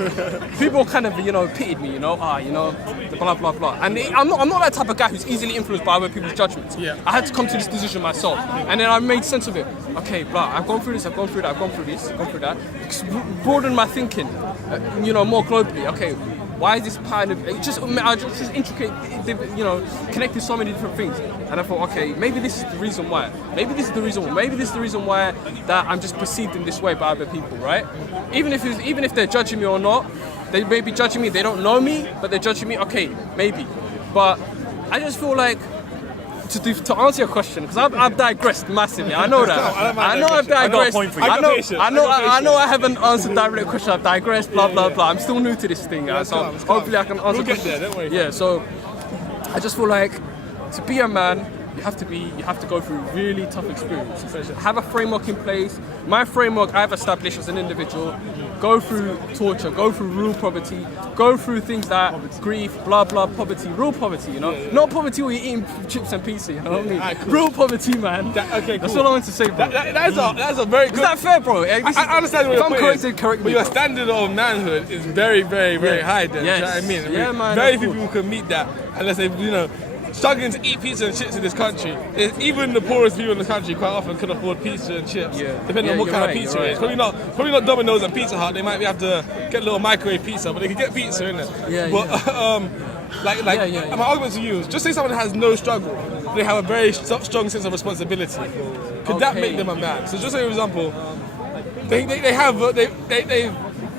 people kind of, pitied me, blah, blah, blah. And I'm not that type of guy who's easily influenced by other people's judgments. Yeah. I had to come to this decision myself. And then I made sense of it. Okay, blah, I've gone through this, I've gone through that, I've gone through this, I've gone through that. Broaden my thinking, more globally. Okay, why is this kind of, I just intricate, connecting so many different things. And I thought, okay, maybe this is the reason why. Maybe this is the reason why that I'm just perceived in this way by other people, right? Even if they're judging me or not, they may be judging me, they don't know me, but they're judging me, okay, maybe. But I just feel like, to answer your question, because I've digressed massively. I know that. I know I've digressed. I got a point for you. I know I haven't answered direct question. I've digressed. Blah blah blah. I'm still new to this thing, so hopefully I can answer. We'll get there, don't worry. Yeah. So I just feel like to be a man, you have to go through really tough experiences. Have a framework in place. My framework I've established as an individual. Go through torture, go through real poverty, go through things like grief, blah blah, poverty, real poverty, not poverty where you're eating chips and pizza, you know what I mean? Right, cool. Real poverty, man. Okay, That's cool. all I want to say, bro. That's a very good. Is that fair, bro? I understand what if you're I'm correct correct but me. your bro. standard of manhood is very, very, very high. Then, Yes. do you know what I mean? Yeah, man, Very of few course. people can meet that unless they, struggling to eat pizza and chips in this country. Even the poorest people in the country quite often can afford pizza and chips, depending on what kind of pizza it is. Probably not Domino's and Pizza Hut. They might have to get a little microwave pizza, but they can get pizza, innit? My argument to you is just say someone has no struggle, they have a very strong sense of responsibility. Could that make them a man? So just say, for example, they've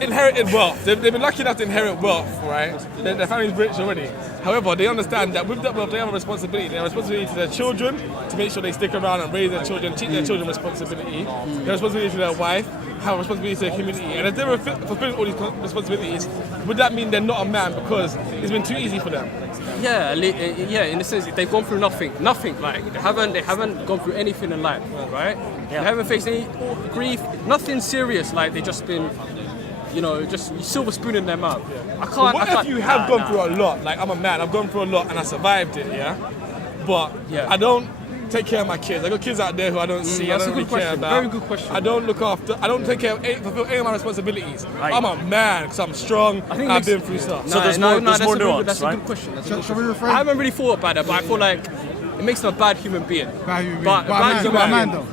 inherited wealth. They've been lucky enough to inherit wealth, right? Their family's rich already. However, they understand that with that wealth, they have a responsibility. They have a responsibility to their children to make sure they stick around and raise their children, teach their children responsibility. They have a responsibility to their wife, have a responsibility to their community. And if they're fulfilling all these responsibilities, would that mean they're not a man because it's been too easy for them? Yeah, in the sense they've gone through nothing. Like they haven't gone through anything in life, right? They haven't faced any grief, nothing serious. Like they've just been, just silver spoon in their mouth. What if you have gone through a lot? Like I'm a man, I've gone through a lot and I survived it, But I don't take care of my kids. I got kids out there who I don't see, I don't really care about. Very good question. I don't look after, I don't fulfill any of my responsibilities. Right. I'm a man because I'm strong and I've been through stuff. So there's more nuance, that's right? a good question. Shall we reframe? I haven't really thought about it, but I feel like it makes them a bad human being. Bad human being. But But a man though.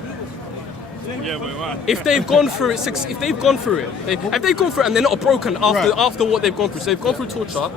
If they've gone through it, if they've gone through it and they're not broken after what they've gone through, so they've gone through torture,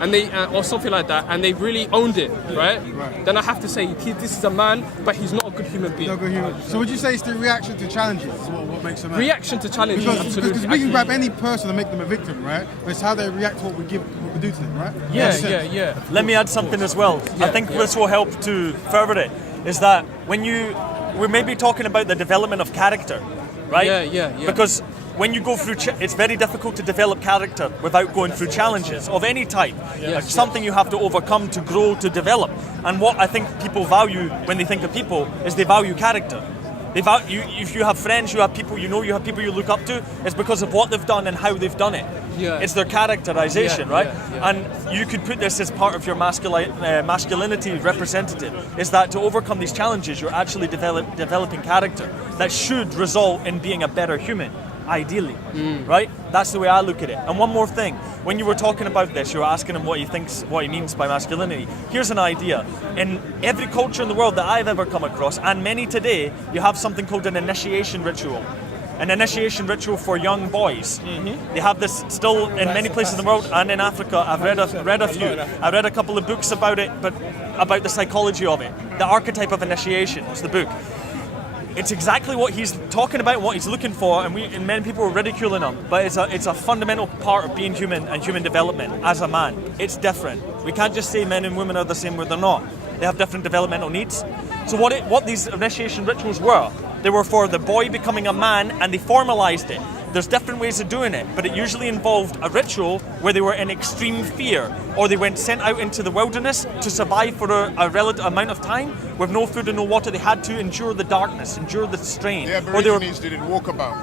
and they or something like that, and they've really owned it, right? Then I have to say this is a man, but he's not a good human being. Not good human. So would you say it's the reaction to challenges is what makes a man? Reaction to challenges, absolutely. Because we can grab any person and make them a victim, right? But it's how they react to what we do to them, right? Yeah. Let me add something as well. I think this will help to further it. Is that we're maybe talking about the development of character, right? Yeah. Because when you go through, it's very difficult to develop character without going through challenges of any type. It's something you have to overcome to grow, to develop. And what I think people value when they think of people is they value character. They value, if you have friends, you have people you look up to, it's because of what they've done and how they've done it. It's their characterization, right? And you could put this as part of your masculinity representative, is that to overcome these challenges, you're actually developing character that should result in being a better human. Ideally, right? That's the way I look at it. And one more thing, when you were talking about this, you were asking him what he means by masculinity. Here's an idea. In every culture in the world that I've ever come across, and many today, you have something called an initiation ritual. An initiation ritual for young boys. They have this still in many places in the world, and in Africa. I've read a few. I read a couple of books about it, but about the psychology of it. The Archetype of Initiation is the book. It's exactly what he's talking about, what he's looking for, and many people are ridiculing him. But it's a fundamental part of being human and human development as a man. It's different. We can't just say men and women are the same where they're not. They have different developmental needs. So what these initiation rituals were, they were for the boy becoming a man, and they formalized it. There's different ways of doing it, but it usually involved a ritual where they were in extreme fear, or they went sent out into the wilderness to survive for a relative amount of time with no food and no water. They had to endure the darkness, endure the strain. The Aborigines didn't walk about.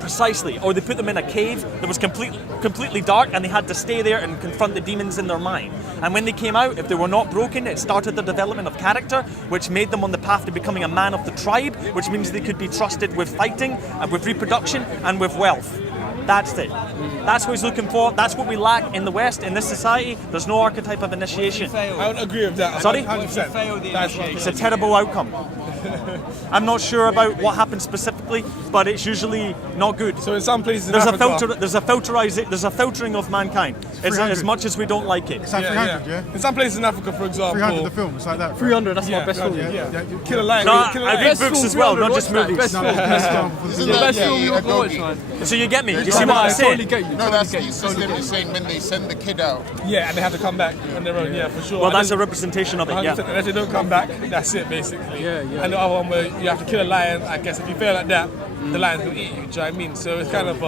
Precisely. Or they put them in a cave that was completely dark, and they had to stay there and confront the demons in their mind. And when they came out, if they were not broken, it started the development of character, which made them on the path to becoming a man of the tribe, which means they could be trusted with fighting and with reproduction and with wealth. That's it. That's what he's looking for. That's what we lack in the West, in this society. There's no archetype of initiation. I don't agree with that. Sorry? 100%. It's a terrible outcome. I'm not sure about what happened specifically, but it's usually not good. So in some places in There's Africa, there's a filtering of mankind. As much as we don't like it. It's like 300, yeah? In some places in Africa, for example, 300 the film, it's like that. 300, that's my best film. Yeah. Kill a lion. No, Kill a I lion. read books as well, not just movies. Best No, film. best film for the Isn't film. that- Best yeah, film you yeah, ever watched, Agogi. man. So you get me? You Yeah, see what I I'm saying? totally get you. No, that's Totally the get you. system is saying when they send the kid out. Yeah, and they have to come back on their own. Yeah, for sure. Well, And that's a then- representation of it, 100%. yeah. And if they don't come back, that's it basically. Yeah. And the other one where you have to kill a lion, I guess if you fail at that, the lion's will eat you. Do you know what I mean? So it's kind of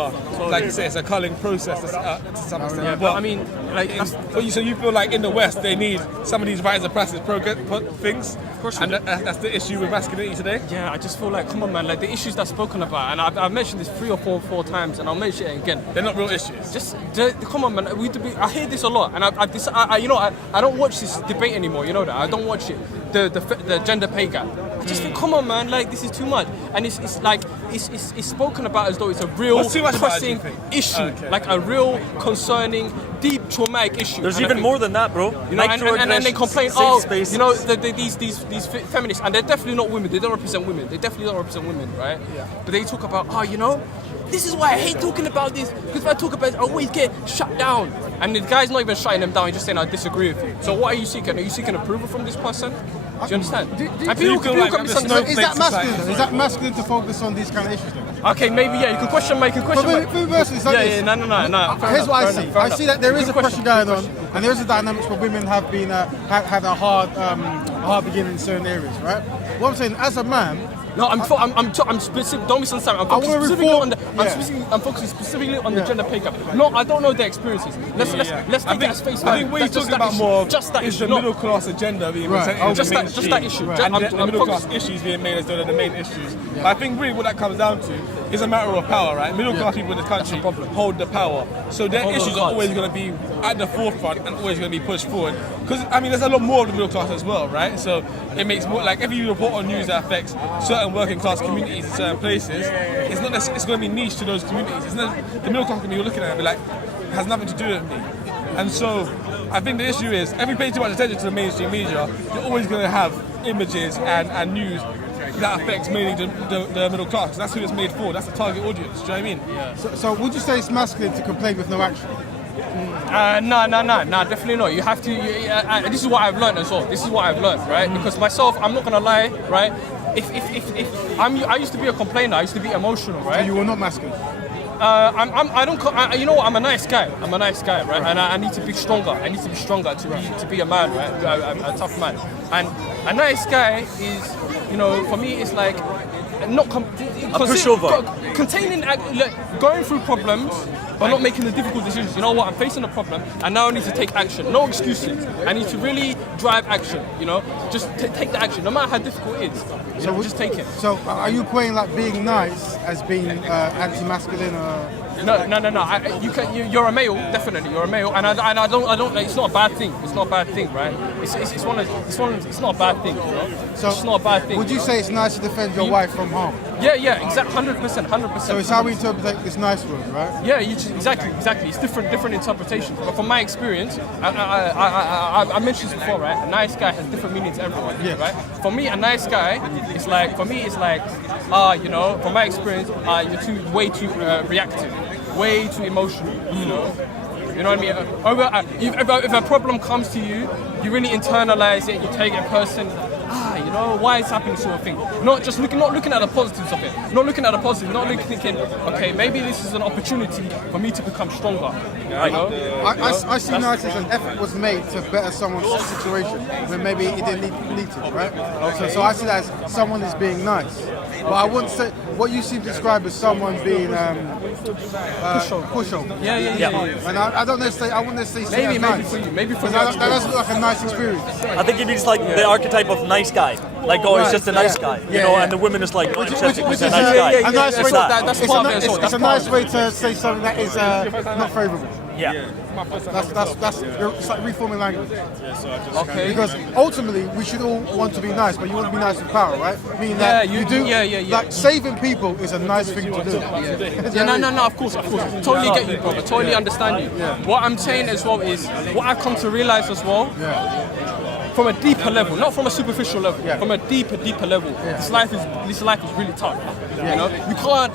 like you say, it's a culling process to some extent. Yeah, but I mean, like, that's, So you feel like in the West they need some of these rites of passage things, and that's the issue with masculinity today. yeah, I just feel like, come on, man, like the issues that's spoken about, and I've mentioned this 3 or 4 times, and I'll mention it again. They're not real issues. Just come on, man. I hear this a lot, and I don't watch this debate anymore. You know that I don't watch it. The gender pay gap. I just think, come on, man. Like this is too much, and it's like it's spoken about as though it's a real What's too much about it, do you pressing think? issue, Okay. like a real concerning, deep traumatic issue. There's And I even think- more than that, bro. You know, and they complain, safe space. you know, these feminists, and they're definitely not women. They don't represent women. They definitely don't represent women, right? Yeah. But they talk about, you know, this is why I hate talking about this, because if I talk about it, I always get shut down. And the guy's not even shutting them down. He's just saying, I disagree with you. So what are you seeking? Are you seeking approval from this person? Do you understand? And you feel like can we're the misunderstand. Is that masculine? Is that masculine to focus on these kind of issues then? Okay, maybe, yeah, you can question my, But versus it's like Yeah, this. yeah, no. Fair Here's enough, what I fair see. enough, fair I enough. see that there is Good a pressure question, going on, and there is a dynamics where women have been had a hard beginning in certain areas, right? What I'm saying, as a man, No, I'm specific. Don't misunderstand. I'm wanna focusing specifically reform- on the. yeah. I'm focusing specifically on the gender pay gap. No, I don't know their experiences. Let's take it as face I value. think what you're That's just talking that about issue. more Just that is issue. the middle class agenda being Right. presented in Just the that mainstream. issue. Right. And I'm the middle class focused- issues being made as though they're the main issues. But I think really what that comes down to is a matter of power, right? Middle class people in this country hold the power. So their Hold the issues are cards. always going to be at the forefront and always going to be pushed forward. Because, I mean, there's a lot more of the middle class as well, right? So it makes more, like, if you report on news that affects certain working class communities in certain places, it's going to be niche to those communities. It's not, the middle class community you're looking at and be like, has nothing to do with me. And so I think the issue is, if you pay too much attention to the mainstream media, you're always going to have images and news that affects mainly the middle class. That's who it's made for. That's the target audience. Do you know what I mean? so would you say it's masculine to complain with no action? No, definitely not. You have to. This is what I've learned as well. This is what I've learned, right? Because myself, I'm not gonna lie, right? If I used to be a complainer. I used to be emotional, right? You were not masculine. You know what? I'm a nice guy. Right? And I need to be stronger. I need to be stronger to be a man, right? I'm a tough man. And a nice guy is, you know, for me, it's like not pushover. containing, going through problems, but not making the difficult decisions. You know what? I'm facing a problem, and now I need to take action. No excuses. I need to really drive action. You know, just take the action, no matter how difficult it is. So just take it. So are you equating like being nice as being anti-masculine or? No. You're a male, definitely. You're a male, and I don't. It's not a bad thing. It's not a bad thing, right? It's not a bad thing. You know? So it's not a bad thing. Would you say it's nice to defend your wife from harm? Yeah, exactly, 100%. So it's how we interpret this nice word, right? Yeah, exactly. It's different interpretations. But from my experience, I mentioned this before, right? A nice guy has different meanings to everyone, Yeah. right? For me, a nice guy is like, you know, from my experience, you're way too reactive, way too emotional, you know. You know what I mean? If a problem comes to you, you really internalize it. You take it person. You know, why is happening sort of thing. Not looking at the positives of it. Not looking at the positives. Not thinking, okay, maybe this is an opportunity for me to become stronger. You know? I see nice as an effort was made to better someone's situation when maybe it didn't need to, right? So I see that as someone is being nice. But I wouldn't say what you seem to describe as someone being Pushover. Yeah. And I don't necessarily, I wouldn't necessarily say Maybe that's nice. for you. Maybe for Because you. that doesn't look like a nice experience. I think he means like the archetype of nice guy. Like, oh, he's just a nice guy, you know, and the woman is like, oh, interesting, he's a nice guy. A nice way. That's part of it as well. It's a nice way to say something that is not favourable. Yeah. It's like reforming language. Okay. Because ultimately, we should all want to be nice, but you want to be nice with power, right? Meaning that Yeah, you do. yeah. Like saving people is a nice thing to do. Yeah, no, of course. Totally get you, brother. Totally understand you. What I'm saying as well is, what I've come to realize as well, from a deeper level, not from a superficial level, from a deeper level, this life is really tough. You know, you can't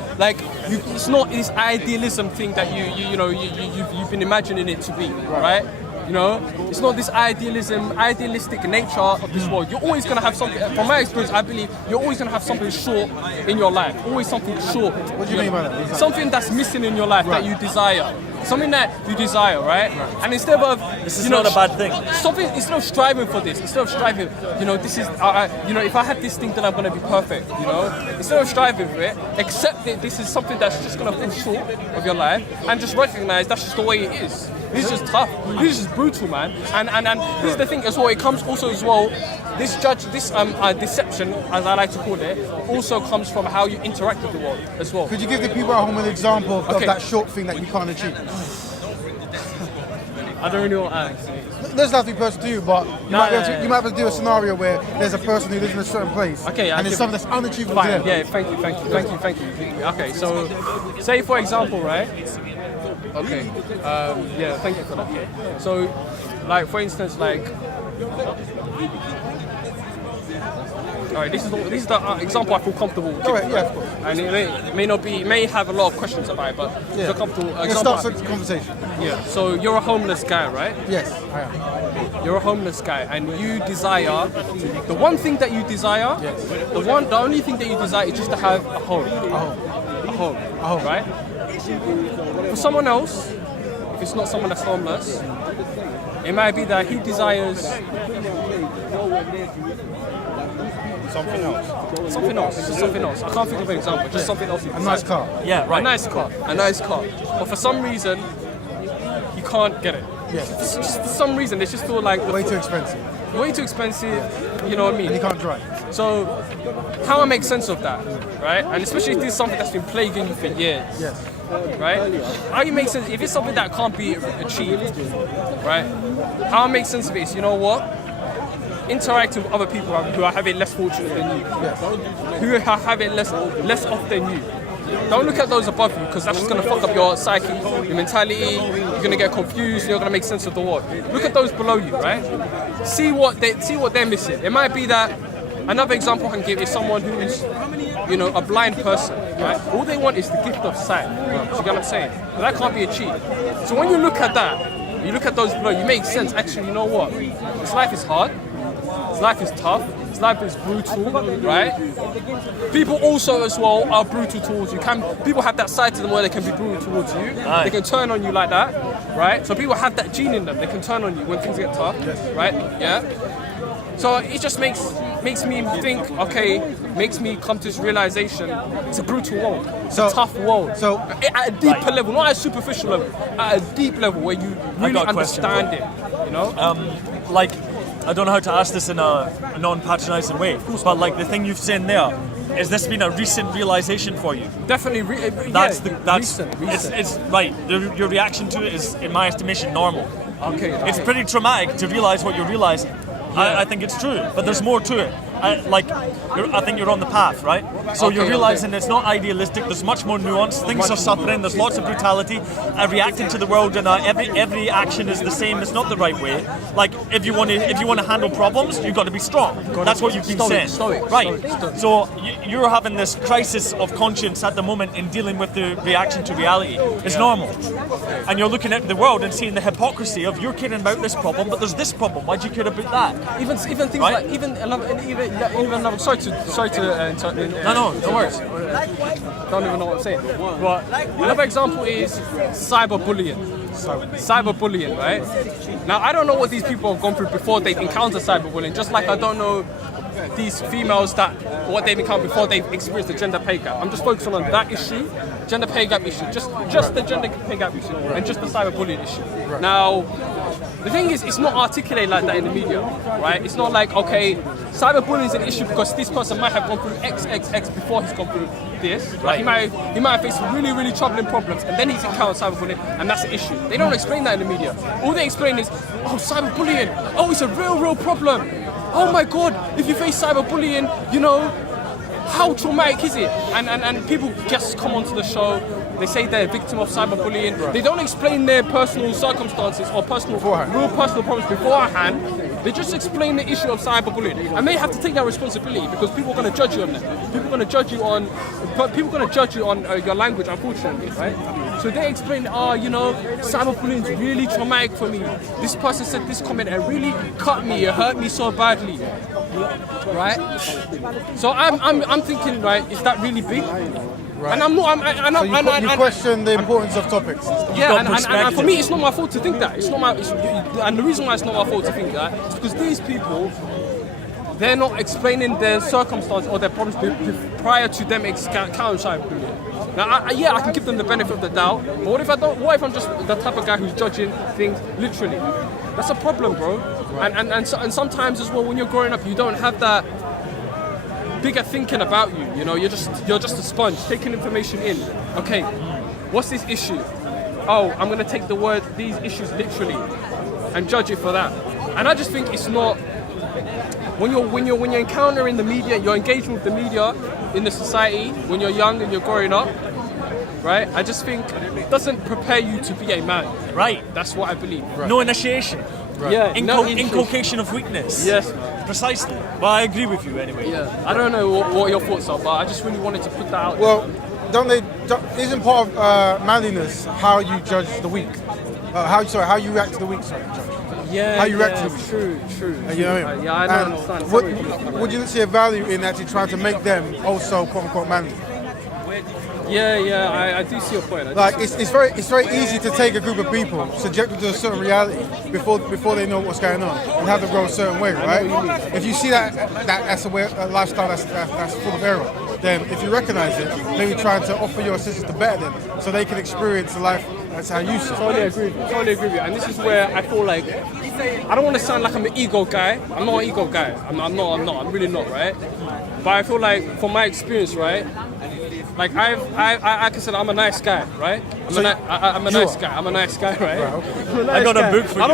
it's not this idealism thing that you've been imagining it to be, right? You know, it's not this idealistic nature of this world. You're always gonna have something. From my experience, I believe you're always gonna have something short in your life. Always something short. What do you mean by that? Something that's missing in your life that you desire. Something that you desire, right? And instead of This is not a bad thing. Something instead of striving for this, instead of striving, this is, if I have this thing, then I'm gonna be perfect. You know, instead of striving for it, accept that this is something that's just gonna fall short of your life, and just recognize that's just the way it is. This is just tough. This is just brutal, man. And this is the thing as well. It comes also as well. This deception, as I like to call it, also comes from how you interact with the world as well. Could you give the people at home an example of that short thing that you can't achieve? I don't really want to ask. There's nothing personal to you, but you might be able to do a scenario where there's a person who lives in a certain place, and it's something that's unachievable to them. Yeah, thank you. Okay, so say for example, right? Okay, thank you for that. So, like for instance, alright, this is the example I feel comfortable with. Alright, yeah, of course. And it may have a lot of questions about it, but it's a comfortable It example. starts the conversation. Yeah. So you're a homeless guy, right? Yes, I am. You're a homeless guy, and you desire the one thing that you desire. Yes. The only thing that you desire is just to have a home. A home. Right? For someone else, if it's not someone that's homeless, it might be that he desires something else. I can't think of an example. Just something else. A nice car. Yeah, right. A nice car. But for some reason, you can't get it. Yes. Just for some reason, they just feel like Way too expensive. way too expensive. You know what I mean? And you can't drive. So, how I make sense of that, right? And especially if this is something that's been plaguing you for years, Yes. right? How you make sense if it's something that can't be achieved, right? How I make sense of it is, you know what? Interacting with other people who are having less fortunate than you, who are having less off than you. Don't look at those above you, because that's just gonna fuck up your psyche, your mentality. You're gonna get confused. You're gonna make sense of the world. Look at those below you, right? See what they're missing. It might be that another example I can give is someone who is, a blind person, right? All they want is the gift of sight. You get what I'm saying? But that can't be achieved. So when you look at that, you look at those below, you make sense. Actually, you know what? This life is hard. This life is tough. This life is brutal, right? People also as well are brutal towards you. People have that side to them where they can be brutal towards you. Aye. They can turn on you like that, right? So people have that gene in them. They can turn on you when things get tough, right? Yeah. So it just makes me think, makes me come to this realization, it's a brutal world. It's a tough world. So at a deeper level, not at a superficial level, at a deep level where you really got a question. understand it, you know? I don't know how to ask this in a non-patronizing way, but like the thing you've said there, has this been a recent realization for you? Definitely, recent. It's right. Your reaction to it is, in my estimation, normal. Okay. It's pretty traumatic to realize what you're realizing. I think it's true, but there's more to it. I think you're on the path, right? So you're realizing it's not idealistic. There's much more nuance. Things are suffering. There's lots of brutality. Reacting to the world, and every action is the same. It's not the right way. Like if you want to handle problems, you've got to be strong. That's what you've been saying, right? So you're having this crisis of conscience at the moment in dealing with the reaction to reality. It's normal, and you're looking at the world and seeing the hypocrisy of you're caring about this problem, but there's this problem. Why do you care about that? Even things like even another. Sorry to No worries. Don't even know what I'm saying. But another example is cyberbullying. Cyberbullying, right? Now I don't know what these people have gone through before they've encountered cyberbullying. Just like I don't know these females that what they've encountered before they've experienced the gender pay gap. I'm just focusing on that issue, gender pay gap issue, just the gender pay gap issue, and just the cyberbullying issue. Now, the thing is, it's not articulated like that in the media, right? It's not like, okay, cyberbullying is an issue because this person might have gone through XXX before he's gone through this. Right? He might have faced really, really troubling problems, and then he's encountered cyberbullying, and that's the issue. They don't explain that in the media. All they explain is, oh, cyberbullying, oh, it's a real problem. Oh my God, if you face cyberbullying, you know, how traumatic is it? And people just come onto the show. They say they're a victim of cyberbullying. Right. They don't explain their personal circumstances or real personal problems beforehand. They just explain the issue of cyberbullying, and they have to take that responsibility because people are going to judge you on that. People are going to judge you on your language, unfortunately, right? So they explain, you know, cyberbullying is really traumatic for me. This person said this comment and really cut me. It hurt me so badly, right? So I'm thinking, right? Is that really big? Right. And I'm not. You question the importance of topics. Yeah, and for me, it's not my fault to think that. And the reason why it's not my fault to think that is because these people, they're not explaining their circumstances or their problems prior to them encountering cyberbullying. Now, I can give them the benefit of the doubt, but what if I don't? What if I'm just the type of guy who's judging things literally? That's a problem, bro. Right. And sometimes as well, when you're growing up, you don't have that bigger thinking about you. You know, you're just a sponge taking information in. Okay, what's this issue? Oh, I'm gonna take these issues literally and judge it for that. And I just think it's not when you're encountering the media, you're engaging with the media in the society when you're young and you're growing up, right? I just think it doesn't prepare you to be a man. Right. That's what I believe. Right. No initiation. Right. Yeah. Inculcation of weakness. Yes. Precisely. Well, I agree with you anyway. Yeah. I don't know what your thoughts are, but I just really wanted to put that out. Well, isn't part of manliness how you judge the weak? How you react to the weak? Yeah. How you react to the weak? True. You know what I mean? Yeah, I don't understand. Would you see a value in actually trying to make them also quote unquote manly? Yeah, I do see your point. It's very easy to take a group of people, subject them to a certain reality before they know what's going on, and have them grow a certain way, right? If you see that's a lifestyle that's full of error, then if you recognize it, maybe trying to offer your assistance to better them, so they can experience the life that's how you see. Totally agree with you. And this is where I feel like I don't want to sound like I'm an ego guy. I'm not an ego guy. I'm not. I'm really not, right? But I feel like from my experience, right? Like I can say I'm a nice guy, right? I'm a nice guy, right? Okay. I got a book for you. I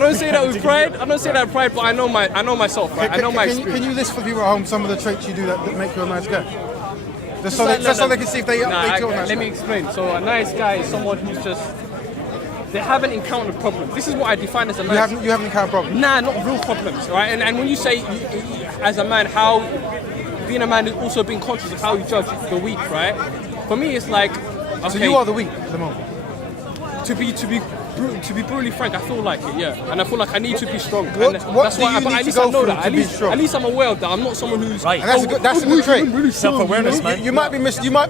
don't say that with pride. I don't say that with pride, but I know myself, right? I know my experience. Can you list for people at home some of the traits you do that make you a nice guy? Just so they can see if they feel nice. Let me explain. So a nice guy is someone who's just they haven't encountered problems. This is what I define as a nice guy. You haven't encountered problems? Nah, not real problems, right? And when you say as a man, how being a man is also being conscious of how you judge the weak, right? For me, it's like okay, so you are the weak at the moment. To be brutally frank, I feel like it, yeah, and I feel like I need to be strong. What that's do why. you But need at least to I go know through that. to be strong? At least I'm aware of that. I'm not someone who's right. And that's a good trait. Really Self-awareness, man. You might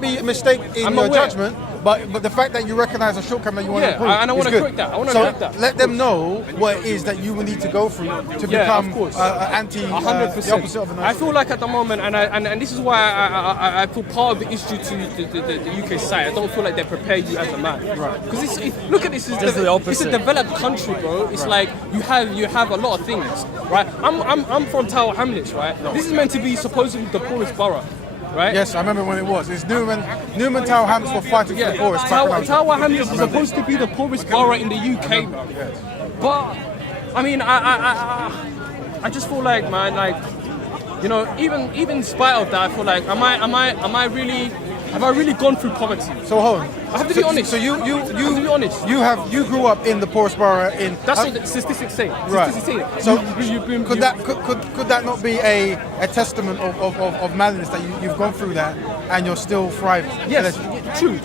be a mistake in your judgment, but the fact that you recognize a shortcoming that you want to improve, and I want to correct that. I want to correct that. Let them know what it is that you will need to go through to become anti. 100%. The opposite of a nice. I feel like at the moment, and this is why I feel part of the issue to the UK society. I don't feel like they prepare you as a man. Right. Because look at this. It's a developed country, bro. It's like you have a lot of things, right? I'm from Tower Hamlets, right? This is meant to be supposedly the poorest borough. Right? Yes, I remember when it was. It's Newman Tower Hamlets were fighting for the poorest. Tower Hamlets was supposed to be the poorest borough in the UK, bro. But I mean, I just feel like, man, like, you know, even in spite of that, I feel like, have I really gone through poverty? So hold on. I have to be honest. So you have to be honest. You grew up in the poorest borough in. That's what the statistics say. Right. So could that not be a testament of madness that you've gone through that and you're still thriving? Yes, true.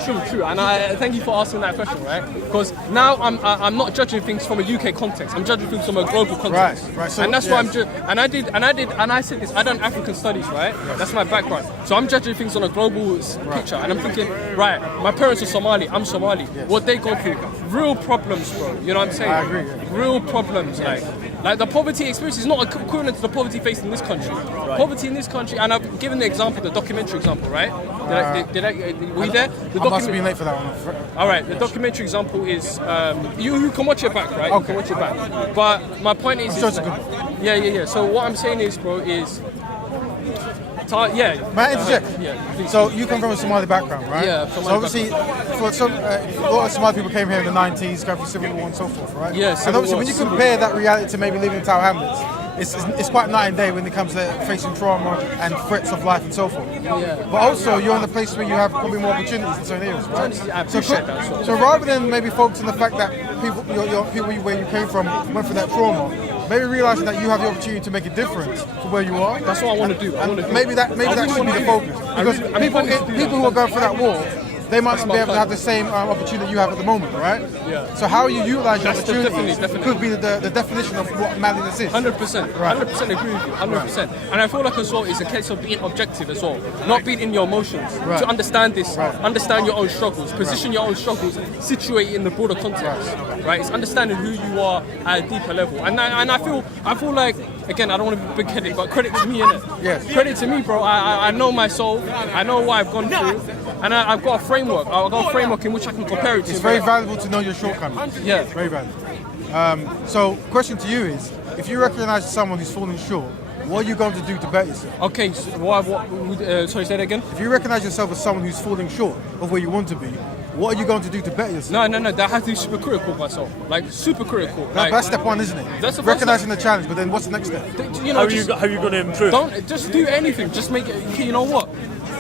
And I thank you for asking that question, right? Because now I'm not judging things from a UK context. I'm judging things from a global context. Right. So, and that's why I said this. I done African studies, right? Yes. That's my background. So I'm judging things on a global picture, and I'm thinking, right? My parents are Somali. I'm Somali. Yes. What they go through, real problems, bro. You know what I'm saying? I agree. Yeah. Real problems, like Like the poverty experience is not equivalent to the poverty faced in this country. Poverty in this country, and I've given the example, the documentary example, right? Were you there? I must have been late for that one. All right, the documentary example is you can watch it back, right? Okay. You can watch it back. But my point is, sure it's a good yeah. So what I'm saying is, bro, is May I interject? Yeah. Please. So you come from a Somali background, right? Yeah, So Somali obviously, for some, a lot of Somali people came here in the 90s, going through Civil War and so forth, right? Yeah, and Civil obviously, War, when you Civil compare that reality to maybe living in Tower Hamlets, it's quite night and day when it comes to facing trauma and threats of life and so forth. Yeah. But also, you're in a place where you have probably more opportunities in certain areas, right? I appreciate that as well. So rather than maybe focus on the fact that people, your people where you came from went through that trauma, maybe realizing that you have the opportunity to make a difference for where you are. That's what I want to do. Maybe that should be the focus. Because people who are going through that war, they might not be able to have the same opportunity you have at the moment, right? Yeah. So how you utilize your That's opportunities definitely. could be the definition of what manliness is. 100%. Right. 100% agree with you. 100%. And I feel like as well, it's a case of being objective as well, not being in your emotions. Right. To understand this, Right. understand your own struggles, position your own struggles, situate it in the broader context. Right. It's understanding who you are at a deeper level. And I feel like, again, I don't want to be big-headed, but credit to me, innit? Yes. Credit to me, bro. I know myself. I know what I've gone through, and I've got a framework. I've got a framework in which I can compare it to. It's very valuable to know your shortcomings. Yeah. Very valuable. So, question to you is, if you recognize someone who's falling short, what are you going to do to better yourself? Okay. So sorry, say that again. If you recognize yourself as someone who's falling short of where you want to be, what are you going to do to better yourself? No. That has to be super critical of myself. Like super critical. That's step one, isn't it? That's the first Recognizing the challenge, but then what's the next step? You know, How are you going to improve? don't just do anything. Just make it. You know what?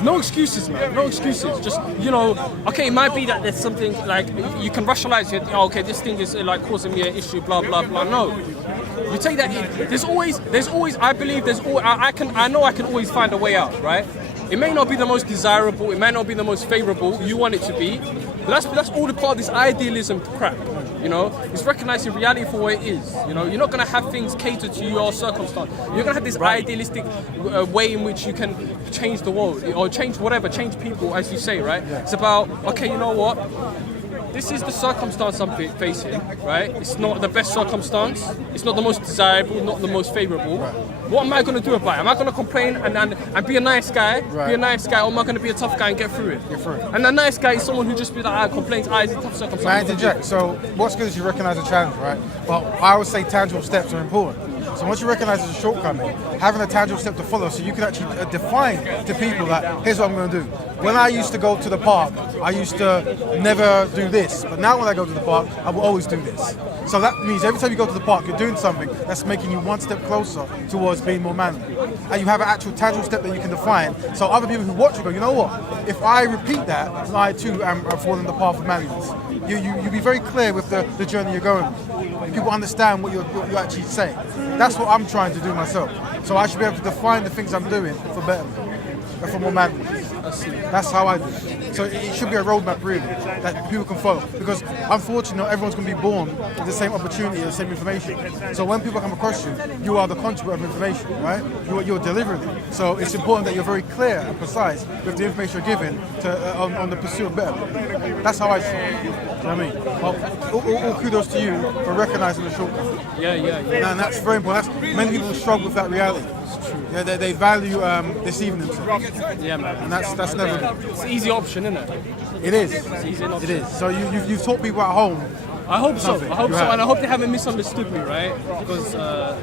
No excuses, man. No excuses. Just okay. It might be that there's something like you can rationalize it. Oh, okay, this thing is like causing me an issue. Blah blah blah. No, you take that. There's always. I believe there's always. I know I can always find a way out. Right. It may not be the most desirable. It may not be the most favorable. You want it to be. But that's all the part of this idealism crap. It's recognizing reality for what it is. You're not gonna have things catered to your circumstance. You're gonna have this idealistic way in which you can change the world or change people, as you say, right? Yeah. It's about, okay, you know what? This is the circumstance I'm facing, right? It's not the best circumstance. It's not the most desirable, not the most favorable. Right. What am I going to do about it? Am I going to complain and be a nice guy? Right. Be a nice guy, or am I going to be a tough guy and get through it? And a nice guy is someone who just be like, complains, it's a tough circumstance. May I interject? So what's good is you recognize the challenge, right? But I would say tangible steps are important. So once you recognize there's a shortcoming, having a tangible step to follow, so you can actually define to people that here's what I'm going to do. When I used to go to the park, I used to never do this, but now when I go to the park, I will always do this. So that means every time you go to the park, you're doing something that's making you one step closer towards being more manly. And you have an actual tangible step that you can define. So other people who watch you go, you know what? If I repeat that, then I too am following the path of manliness. You be very clear with the journey you're going. People understand what you're actually saying. That's what I'm trying to do myself. So I should be able to define the things I'm doing for betterment, for more manliness. That's how I do it. So it should be a roadmap really that people can follow. Because unfortunately, not everyone's going to be born with the same opportunity, the same information. So when people come across you, you are the contributor of information, right? You're delivering it. So it's important that you're very clear and precise with the information you're giving on the pursuit of betterment. That's how I see it. Do you know what I mean? Well, all kudos to you for recognizing the shortcoming. Yeah. And that's very important. Many people struggle with that reality. It's true. Yeah, they value deceiving themselves. Yeah, man. And that's never good. It's an easy option, isn't it? It is. It's easy enough. It is. So you've taught people at home. I hope so. Something. I hope You so, have. and I hope they haven't misunderstood me, right? Because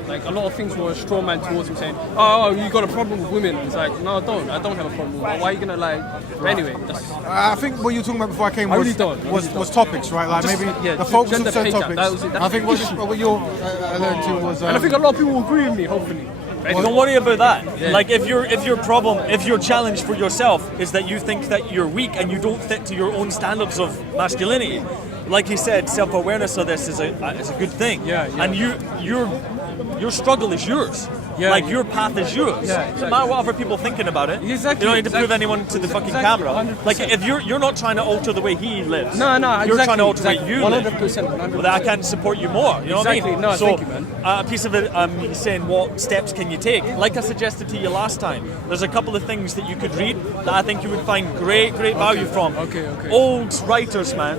like a lot of things were a straw man towards me, saying, "Oh, you got a problem with women." It's like, no, I don't. I don't have a problem with women. Why are you gonna like? But anyway, that's. I think what you were talking about before I came I was, really don't. was topics, right? Like Just- maybe yeah, the focus gender of certain pay gap. topics. That was it. That's I think the issue. what you're alluding to was. And I think a lot of people will agree with me, hopefully. Right? Don't worry about that. Yeah. Like if your challenge for yourself is that you think that you're weak and you don't fit to your own standards of masculinity, like he said, self-awareness of this is a good thing. Yeah. And your struggle is yours. Yeah, like yeah. your path is yours. Yeah, Doesn't matter what other people thinking about it. Exactly, You don't need to prove exactly. anyone to the fucking Exactly, camera. 100%. Like if you're not trying to alter the way he lives. No, You're exactly, trying to alter the way exactly. you 100%, live. 100%. Well, I can support you more. You know what I Exactly. mean? No, so, thank you, man. A piece of it, he's saying, what steps can you take? Like I suggested to you last time, there's a couple of things that you could read that I think you would find great value from. Okay. Old writers, man.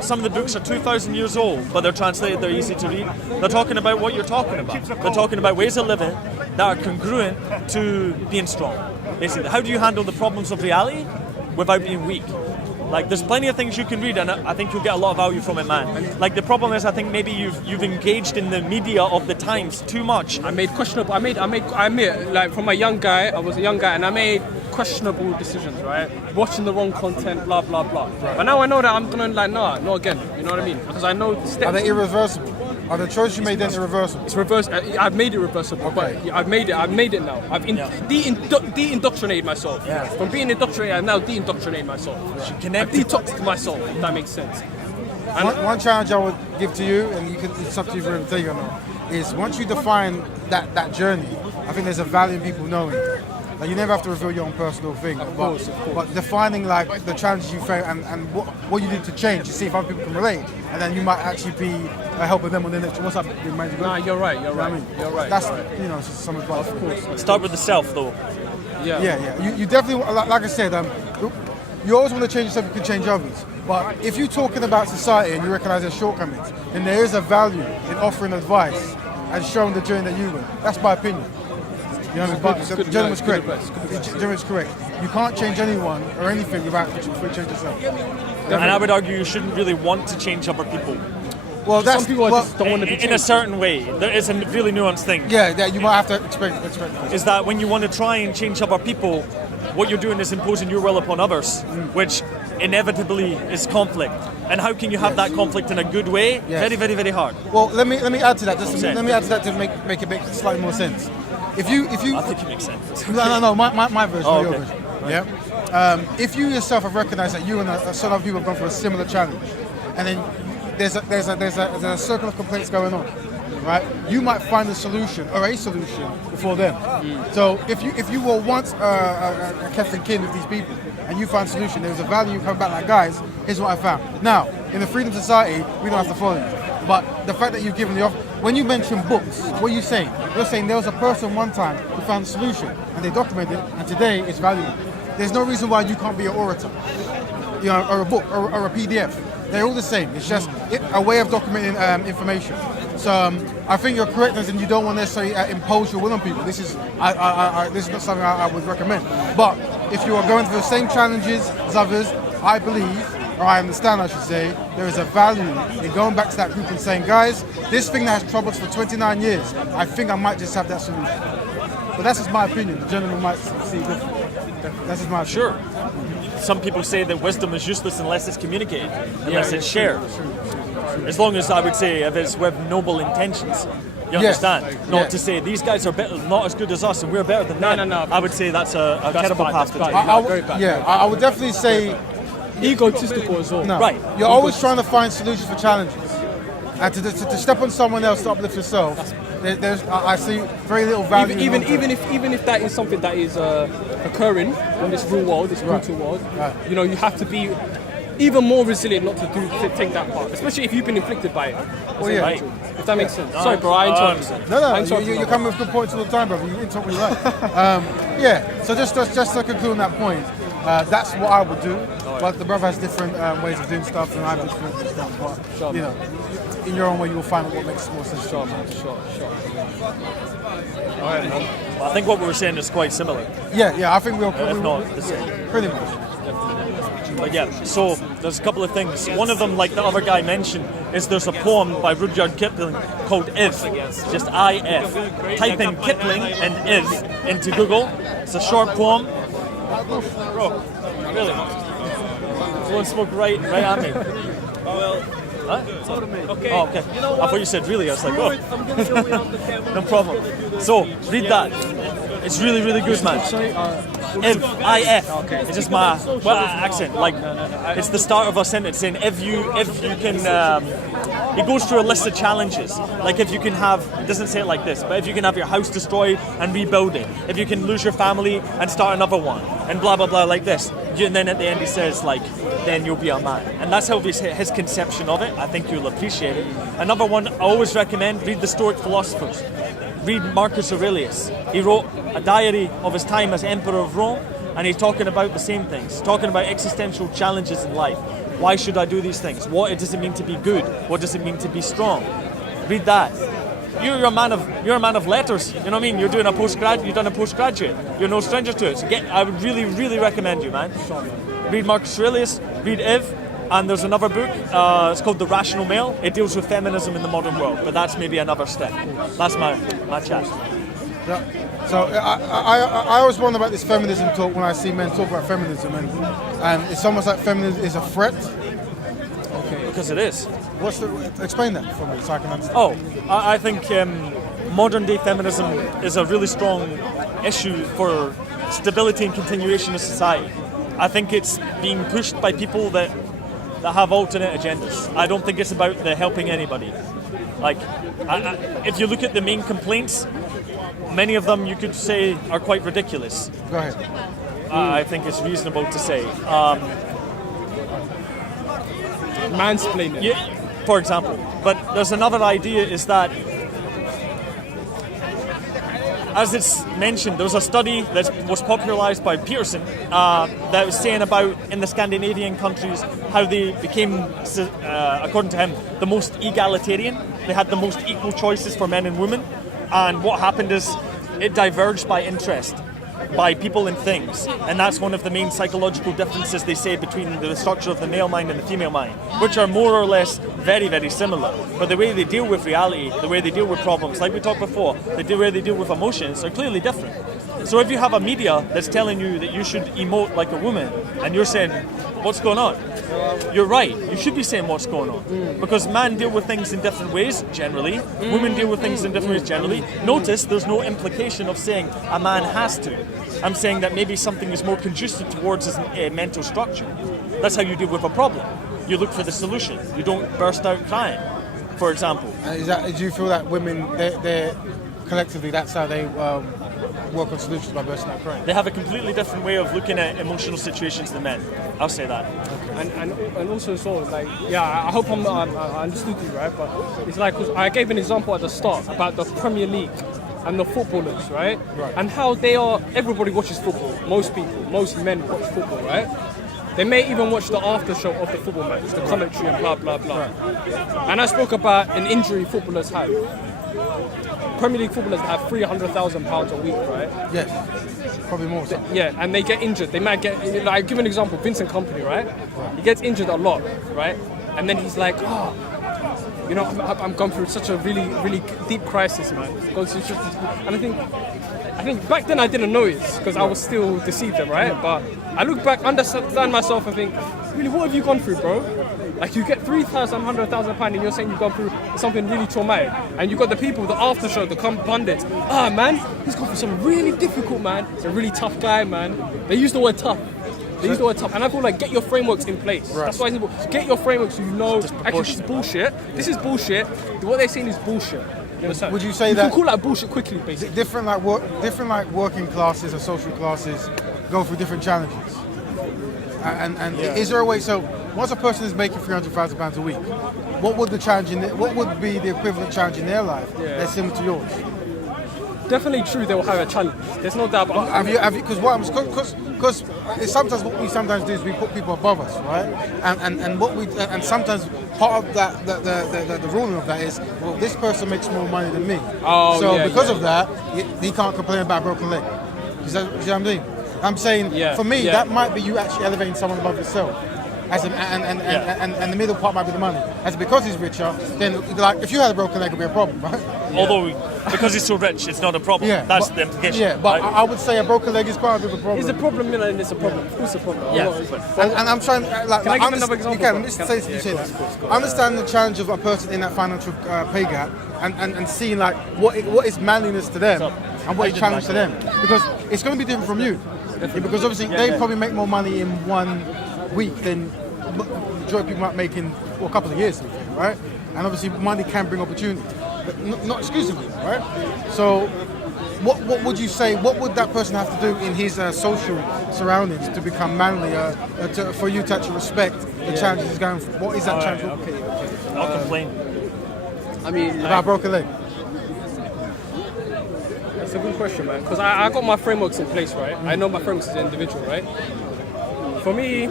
some of the books are 2,000 years old, but they're translated, they're easy to read. They're talking about what you're talking about. They're talking about ways of living that are congruent to being strong. Basically, how do you handle the problems of reality without being weak? Like, there's plenty of things you can read, and I think you'll get a lot of value from it, man. Like, the problem is, I think maybe you've engaged in the media of the times too much. I made questionable. I admit, like from a young guy, I was a young guy, and I made questionable decisions, right? Watching the wrong content, blah blah blah. But now I know that I'm gonna not again. You know what I mean? Because I know the steps. Are they irreversible? Are the choices you made then irreversible? It's reverse. I've made it reversible, Okay. but I've made it now. I've de-indoctrinated myself. Yeah. From being indoctrinated, I've now de-indoctrinated myself. I've detoxed myself, if that makes sense. One challenge I would give to you, and it's up to you whether to take or not, is once you define that journey, I think there's a value in people knowing. Like, you never have to reveal your own personal thing, but defining like the challenges you face and what you need to change to see if other people can relate, and then you might actually be helping them on the next. What's up, man? Nah, you're right. You're right. I mean? You're right. That's you're right. some advice. Of course. Start with the self, though. Yeah. You definitely, like I said, you always want to change yourself. You can change others. But if you're talking about society and you recognise their shortcomings, then there is a value in offering advice and showing the journey that you went. That's my opinion. You know what I mean? But the gentleman's correct. The gentleman's correct. You can't change anyone or anything without change yourself. And I would argue you shouldn't really want to change other people. Well, that's some people just don't want to be in a certain way. There is a really nuanced thing. Yeah, you might have to expect. Is that when you want to try and change other people, what you're doing is imposing your will upon others, which inevitably is conflict. And how can you have that conflict in a good way? Yes. Very, very, very hard. Well, let me add to that. Let me add to that to make it make slightly more sense. If you I think it makes sense. no, my version, Oh, your okay. version. Yeah. If you yourself have recognised that you and some other people have gone through a similar challenge, and then there's a circle of complaints going on, right? You might find a solution or a solution before them. So if you were once a Keth and kin with these people, and you find a solution, there's a value. You come back like, guys, here's what I found. Now, in the freedom society, we don't have to follow you. But the fact that you've given the offer, when you mention books, what are you saying? You're saying there was a person one time who found a solution, and they documented it, and today it's valuable. There's no reason why you can't be an orator, or a book, or a PDF. They're all the same. It's just a way of documenting information. So I think you're correct, and you don't want to necessarily impose your will on people. This is this is not something I would recommend. But if you are going through the same challenges as others, I believe, or I understand, I should say, there is a value in going back to that group and saying, guys, this thing that has troubled us for 29 years, I think I might just have that solution. But that's just my opinion. The gentleman might see it differently. That's just my opinion. Sure. Some people say that wisdom is useless unless it's communicated, unless it's shared. As long as I would say if it's with noble intentions. You Yes. understand? Not to say these guys are better, not as good as us and we're better than them. No. I would say that's a terrible bad, path that's to bad. take. I would definitely say Egotistical as well. no. Right. You're always trying to find solutions for challenges, and to step on someone else to uplift yourself. I see very little value. Even if that is something that is occurring in this real world, this brutal world, you have to be even more resilient not to take that part, especially if you've been inflicted by it. Well, yeah. Right. If that makes sense. Sorry, bro, I interrupted. No, you're coming with good points all the time, brother. You interrupt me right. Yeah. So just to conclude on that point, that's what I would do. But the brother has different ways of doing stuff, and I have different stuff. But in your own way, you'll find what makes more sense. Sure, man. Sure. All right, man. I think what we were saying is quite similar, Yeah. I think we'll if not the same. pretty much. But yeah, so there's a couple of things. One of them, like the other guy mentioned, is there's a poem by Rudyard Kipling called If, just I-F. Type in Kipling and If into Google. It's a short poem. Bro, really? You want to smoke right at me? Well, huh? Okay. Oh, okay. I thought you said really. I was like, oh. No problem. So, read that. It's really, really good, man. If, I-F. Okay. It's just my accent. Like, it's the start of a sentence saying if you can, it goes through a list of challenges. Like if you can have, it doesn't say it like this, but if you can have your house destroyed and rebuild it. If you can lose your family and start another one. And blah, blah, blah, like this. And then at the end he says, like, then you'll be a man. And that's how his conception of it. I think you'll appreciate it. Another one I always recommend, read the Stoic philosophers. Read Marcus Aurelius. He wrote a diary of his time as Emperor of Rome, and he's talking about the same things, talking about existential challenges in life. Why should I do these things? What does it mean to be good? What does it mean to be strong? Read that. You're a man of letters. You know what I mean? You've done a postgraduate. You're no stranger to it. So I would really, really recommend you, man. Read Marcus Aurelius. Read Iv. And there's another book. It's called The Rational Male. It deals with feminism in the modern world, but that's maybe another step. That's my chat. Yeah. So I always wonder about this feminism talk when I see men talk about feminism, and it's almost like feminism is a threat. Because it is. Explain that for me so I can understand. Oh, I think modern day feminism is a really strong issue for stability and continuation of society. I think it's being pushed by people that have alternate agendas. I don't think it's about the helping anybody. Like, if you look at the main complaints, many of them you could say are quite ridiculous. Go ahead. I think it's reasonable to say. Mansplaining. Yeah, for example. But there's another idea is that, as it's mentioned, there's a study that was popularized by Peterson that was saying about in the Scandinavian countries how they became, according to him, the most egalitarian. They had the most equal choices for men and women. And what happened is it diverged by interest, by people and things. And that's one of the main psychological differences they say between the structure of the male mind and the female mind, which are more or less very, very similar. But the way they deal with reality, the way they deal with problems, like we talked before, the way they deal with emotions are clearly different. So if you have a media that's telling you that you should emote like a woman, and you're saying, what's going on? You're right, you should be saying what's going on. Because men deal with things in different ways, generally. Women deal with things in different ways, generally. Notice there's no implication of saying a man has to. I'm saying that maybe something is more conducive towards his mental structure. That's how you deal with a problem. You look for the solution. You don't burst out crying, for example. Do you feel that women, they're collectively, that's how they work on solutions, by bursting out crying? They have a completely different way of looking at emotional situations than men. I'll say that. And also sort of like, yeah, I hope I understood you, right? But it's like, 'cause I gave an example at the start about the Premier League and the footballers, right? And how everybody watches football. Most people, most men watch football, right? They may even watch the after show of the football match, the commentary and blah, blah, blah. And I spoke about an injury footballers have. Premier League footballers have £300,000 a week, right? Yes, probably more so. Yeah, and they get injured. They might get, like, I'll give an example, Vincent Kompany, right? He gets injured a lot, right? And then he's like, you know, I'm going through such a really, really deep crisis, man. And I think back then I didn't know it because I was still deceived, right? But I look back, understand myself, and think, really, what have you gone through, bro? Like, you get £100,000 and you're saying you've gone through something really traumatic, and you got the people, the after show, the pundits. Man, he's gone through something really difficult, man. He's a really tough guy, man. They use the word tough. And I feel like get your frameworks in place. Right. That's why it's important. Get your frameworks so you know, actually, this is bullshit. This is bullshit. What they're saying is bullshit. You understand? Would you say you that? You can call that bullshit quickly, basically. Different working classes or social classes go through different challenges. And is there a way? So once a person is making £300,000 a week, what would be the equivalent challenge in their life that's similar to yours? Definitely true. They will have a challenge. There's no doubt. But have you? Because sometimes what we sometimes do is we put people above us, right? And sometimes part of that the ruling of that is, well, this person makes more money than me. Because of that, he can't complain about a broken leg. You see what I'm doing? I'm saying, for me, that might be you actually elevating someone above yourself. And the middle part might be the money. As because he's richer, then like if you had a broken leg, it would be a problem, right? Yeah. Although because he's so rich, it's not a problem. Yeah, that's the implication. Yeah, but I would say a broken leg is quite a big problem. It's a problem, and it's a problem. Of course, it's a problem. Yeah. And I'm trying. Can I give another example? You can. Understand the challenge of a person in that financial pay gap, and seeing like what is manliness to them, and what is challenge to them, because it's going to be different from you. Because obviously they probably make more money in 1 week than the majority of people might make in a couple of years, right? And obviously money can bring opportunity, but not exclusively, right? So what would you say, what would that person have to do in his social surroundings to become manly, for you to actually respect the challenges he's going through? What is that challenge? Okay. I'll complain. I mean, about a broken leg. That's a good question, man. Because I got my frameworks in place, right? I know my frameworks as an individual, right? For me,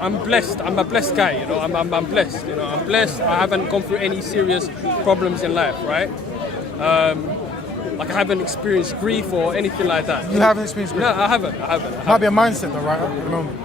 I'm blessed. I'm a blessed guy, you know. I'm blessed, you know. I'm blessed. I haven't gone through any serious problems in life, right? Like I haven't experienced grief or anything like that. You haven't experienced grief? No, I haven't. Might be a mindset though, right, at the moment.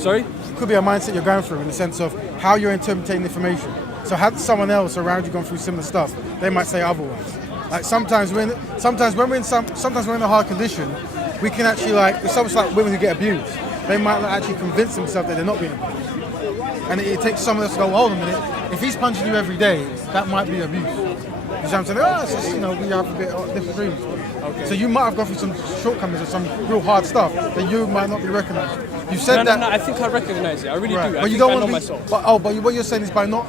Sorry? It could be a mindset you're going through in the sense of how you're interpreting information. So had someone else around you gone through similar stuff, they might say otherwise. Like sometimes when we're in a hard condition, we can actually it's almost like women who get abused. They might not actually convince themselves that they're not being abused. And it takes someone else to go, hold on a minute, if he's punching you every day, that might be abuse. You know what I'm saying? It's just, we have a bit of disagreements. Okay. So you might have gone through some shortcomings or some real hard stuff that you might not be recognizing. You said No, I think I recognize it. I really do. But you don't want to myself. But what you're saying is by not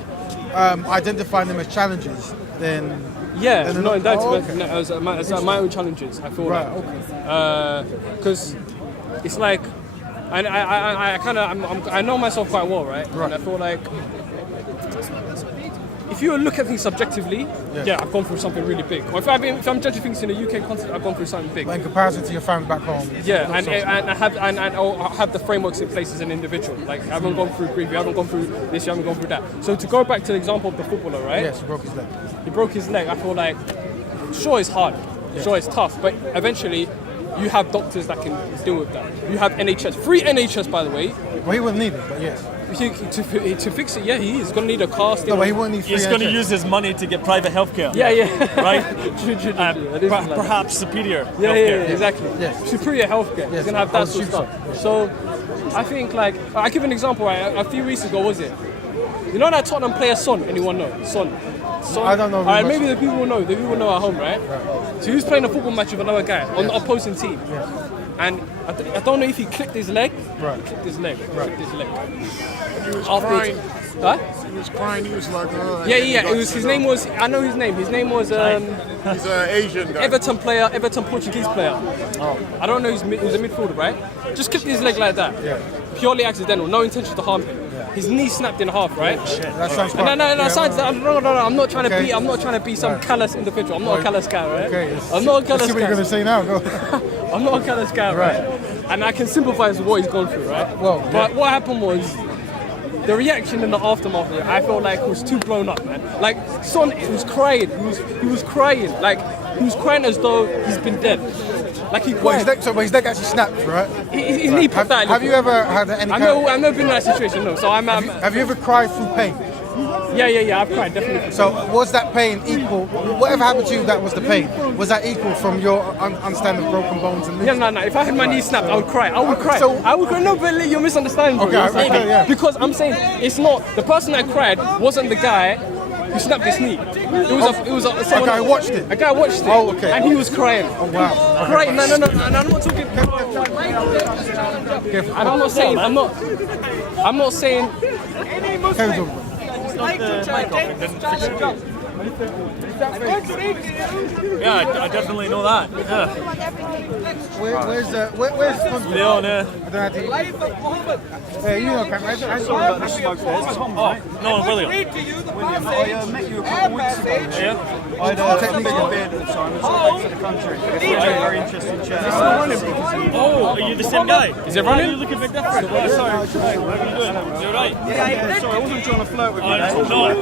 identifying them as challenges, then... Yeah, no, that's okay. as my own challenges. I feel because it's like I know myself quite well, right? And I feel like if you look at things subjectively, I've gone through something really big. Or if I'm judging things in the UK context, I've gone through something big. But in comparison to your family back home, and I have the frameworks in place as an individual. Like I haven't gone through grief, you haven't gone through this, you haven't gone through that. So to go back to the example of the footballer, right? Yes, he broke his leg. He broke his leg. I feel like, sure, it's hard, sure, it's tough, but eventually, you have doctors that can deal with that. You have NHS, free NHS, by the way. Well, he wouldn't need it, but yes. To fix it, he is going to need a cast. No, but he wouldn't need free He's NHS. going to use his money to get private healthcare. Yeah. Right? True. Perhaps superior healthcare. Exactly. Yes. Superior healthcare. He's going to have that sort of stuff. So, I think, I give an example, right? A few weeks ago, was it? You know that Tottenham player Son? Anyone know? Son? I don't know. Alright, maybe the people will know. The people will know at home, right? So he was playing a football match with another guy on the opposing team. And I don't know if he clipped his leg. Right. He clipped his leg. He was crying. Huh? He was crying. He was like, Yeah. It was his name was. I know his name. His name was. He's an Asian guy. Everton Portuguese player. I don't know. He was a midfielder, right? Just clipped his leg like that. Yeah. Purely accidental. No intention to harm him. His knee snapped in half, right? That sounds No. I'm not trying to be. I'm not trying to be some callous individual. I'm not a callous guy, right? Okay. I'm not a callous Let's see what you're guy. going to say now. Go. I'm not a callous guy, right? And I can sympathise with what he's gone through, right? But what happened was the reaction in the aftermath of it, I felt like it was too blown up, man. Like Son, he was crying. He was crying. Like he was crying as though he's been dead. Like he cried. His leg actually snapped, right? His knee popped out. Have you ever had any? I've never been in that situation, no. So have you ever cried through pain? Yeah. I've cried definitely. So was that pain equal? Whatever happened to you, that was the pain. Was that equal from your understanding of broken bones and limbs? No. If I had my knee snapped, I would cry. I would cry. So- I would cry. No, but you're misunderstanding. Bro. Okay, yeah. Because I'm saying it's not the person that cried wasn't the guy who snapped his knee. It was someone. A guy watched it. A guy watched it. Oh, okay. And he was crying. Oh wow. Crying. No. I'm not talking. And I'm not saying. I'm not saying. Yeah, I definitely know that. Yeah. Where's Leon, Hey, you know, I saw that smoke there. No, William. I met you a couple weeks ago. Yeah. I had a big beard at the time. I was back to the country. It was a very interesting chat. Oh, are you the same guy? Is it running? You look a bit different. Sorry. How are you doing? You're right. Sorry, I wasn't trying to flirt with you.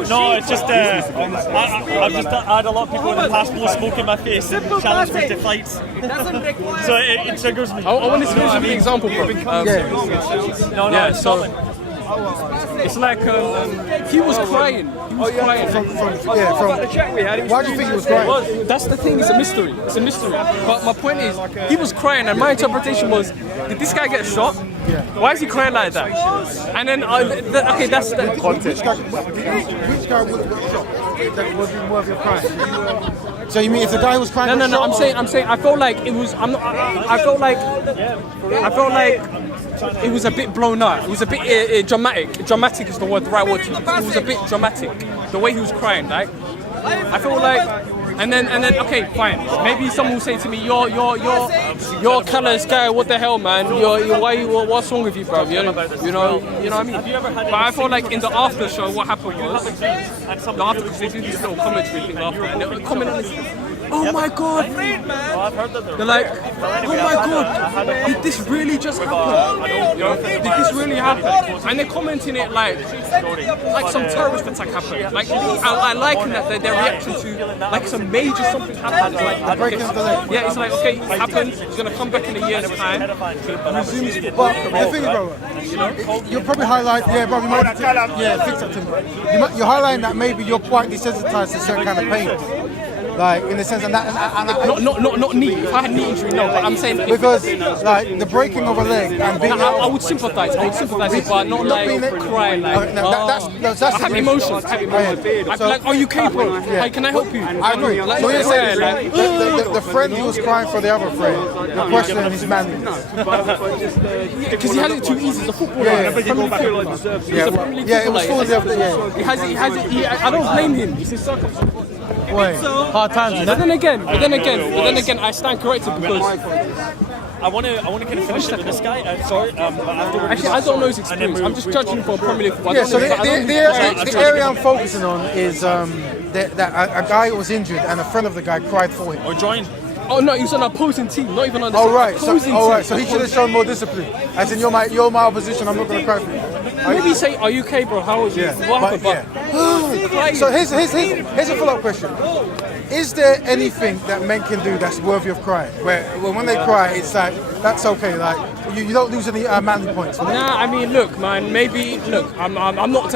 No, it's just I've just had a lot of people in the past blow smoke in my face and challenge me to fights. So it triggers me. I want to give you an example, bro. No, it's so Scotland. it's like he was crying. He was crying. Why do you think he was crying? That's the thing. It's a mystery. But my point is, he was crying, and my interpretation was, did this guy get shot? Yeah. Why is he crying like that? And then that's the context. Which guy would have shot that would be worthy of crying? So you mean if the guy was crying? No. I'm saying. I felt like it was. I felt like it was a bit blown out. It was a bit dramatic. Dramatic is the right word to use. It was a bit dramatic. The way he was crying, like I felt like. And then, okay, fine. Maybe someone will say to me, "You're a callous guy. What the hell, man? What's wrong with you, bro? You know what I mean?" But I felt like in the after show, what happened was the after, because they do these little commentary thing after, and they would comment on this. oh my god, Well, I've heard that they're like, oh my god, did this really just happen? Did this really happen? And they're commenting it like some terrorist attack happened. Like I liken that their reaction to like some major something happened. Like breaking of the leg. yeah, it's like okay, it happened. It's gonna come back in a year's time. Resume his football But the career. thing is, bro, you'll probably highlight, bro, fix that to me. You're highlighting that maybe you're quite desensitized to certain kind of pain. Like, in the sense, and Not knee. If I had knee injury, no. But I'm saying because, like, the breaking of a leg and being I would sympathise. I would sympathise, but not like crying. Like, that's I have emotions. I'd be like, "Are you capable? Like, can I help you?" I agree. Like, So you're saying like, the friend who was crying for the other friend, the question is manliness. because he has it too easy as a footballer. Yeah. A Premier League footballer. He's a Premier League Yeah, it was footballer. full of the other. He has it. I don't blame him. It's his circumstances. Wait, hard times. But then again, I stand corrected because I want to kind of finish it with this guy. Sorry, but afterwards. actually I don't know his experience. I'm just judging him for a Premier League footballer. Yeah, so the area I'm focusing on is that a guy was injured and a friend of the guy cried for him. Or join. Oh no, he was on an opposing team, not even on the Oh right, opposing team. so he should have shown more discipline. As in, you're my opposition. I'm not going to cry for you. Maybe say, "Are you okay, bro? How was you?" What happened? But So here's a follow-up question. Is there anything that men can do that's worthy of crying? Where when they cry, it's like that's okay. Like you don't lose any manly points. nah, I mean, look, man. Maybe look. I'm not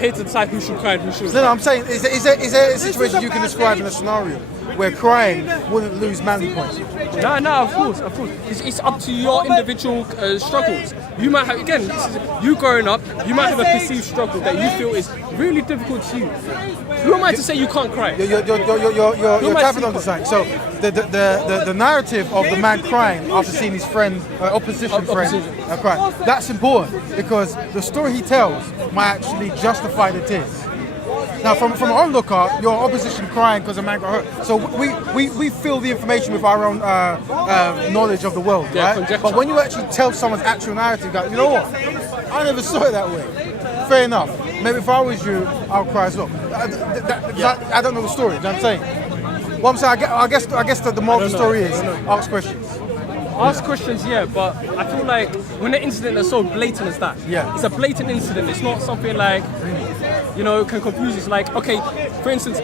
here to decide who should cry and who shouldn't. No, I'm saying, is there a situation you can describe in a scenario where crying wouldn't lose manly points? No, of course. It's up to your individual struggles. You might have, again, this is you growing up, you might have a perceived struggle that you feel is really difficult to you. Who am I to say you can't cry? You're tapping on the side. So the narrative of the man crying after seeing his friend, opposition friend, cry, that's important because the story he tells might actually justify the tears. Now, from our own lookout, your opposition crying because a man got hurt. So we fill the information with our own knowledge of the world, right? Conjecture. But when you actually tell someone's actual narrative, you go, you know what? I never saw it that way. Fair enough. Maybe if I was you, I'll cry as well. I don't know the story. You know what I'm saying? Well, I'm saying, I guess the moral of the story is ask questions. Ask questions, yeah, but I feel like when an incident is so blatant as that, it's a blatant incident. It's not something like, can confuse. It's like, okay, for instance,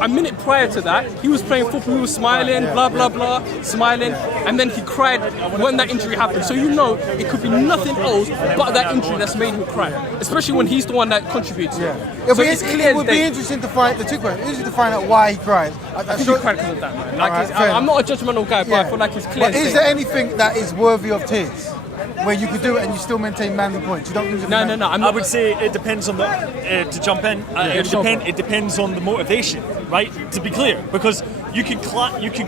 a minute prior to that, he was playing football, he was smiling, blah, blah, blah, smiling, and then he cried when that injury happened. So it could be nothing else but that injury that's made him cry, especially when he's the one that contributes. So it's clear it would be interesting to find out why he cried. I think he cried because of that, man. Like, I'm not a judgmental guy, but I feel like it's clear. But is there anything that is worthy of tears? Where you could do it and you still maintain manly points. You don't lose it. No. I would say it depends on the to jump in. It depends on the motivation, right? To be clear, because you can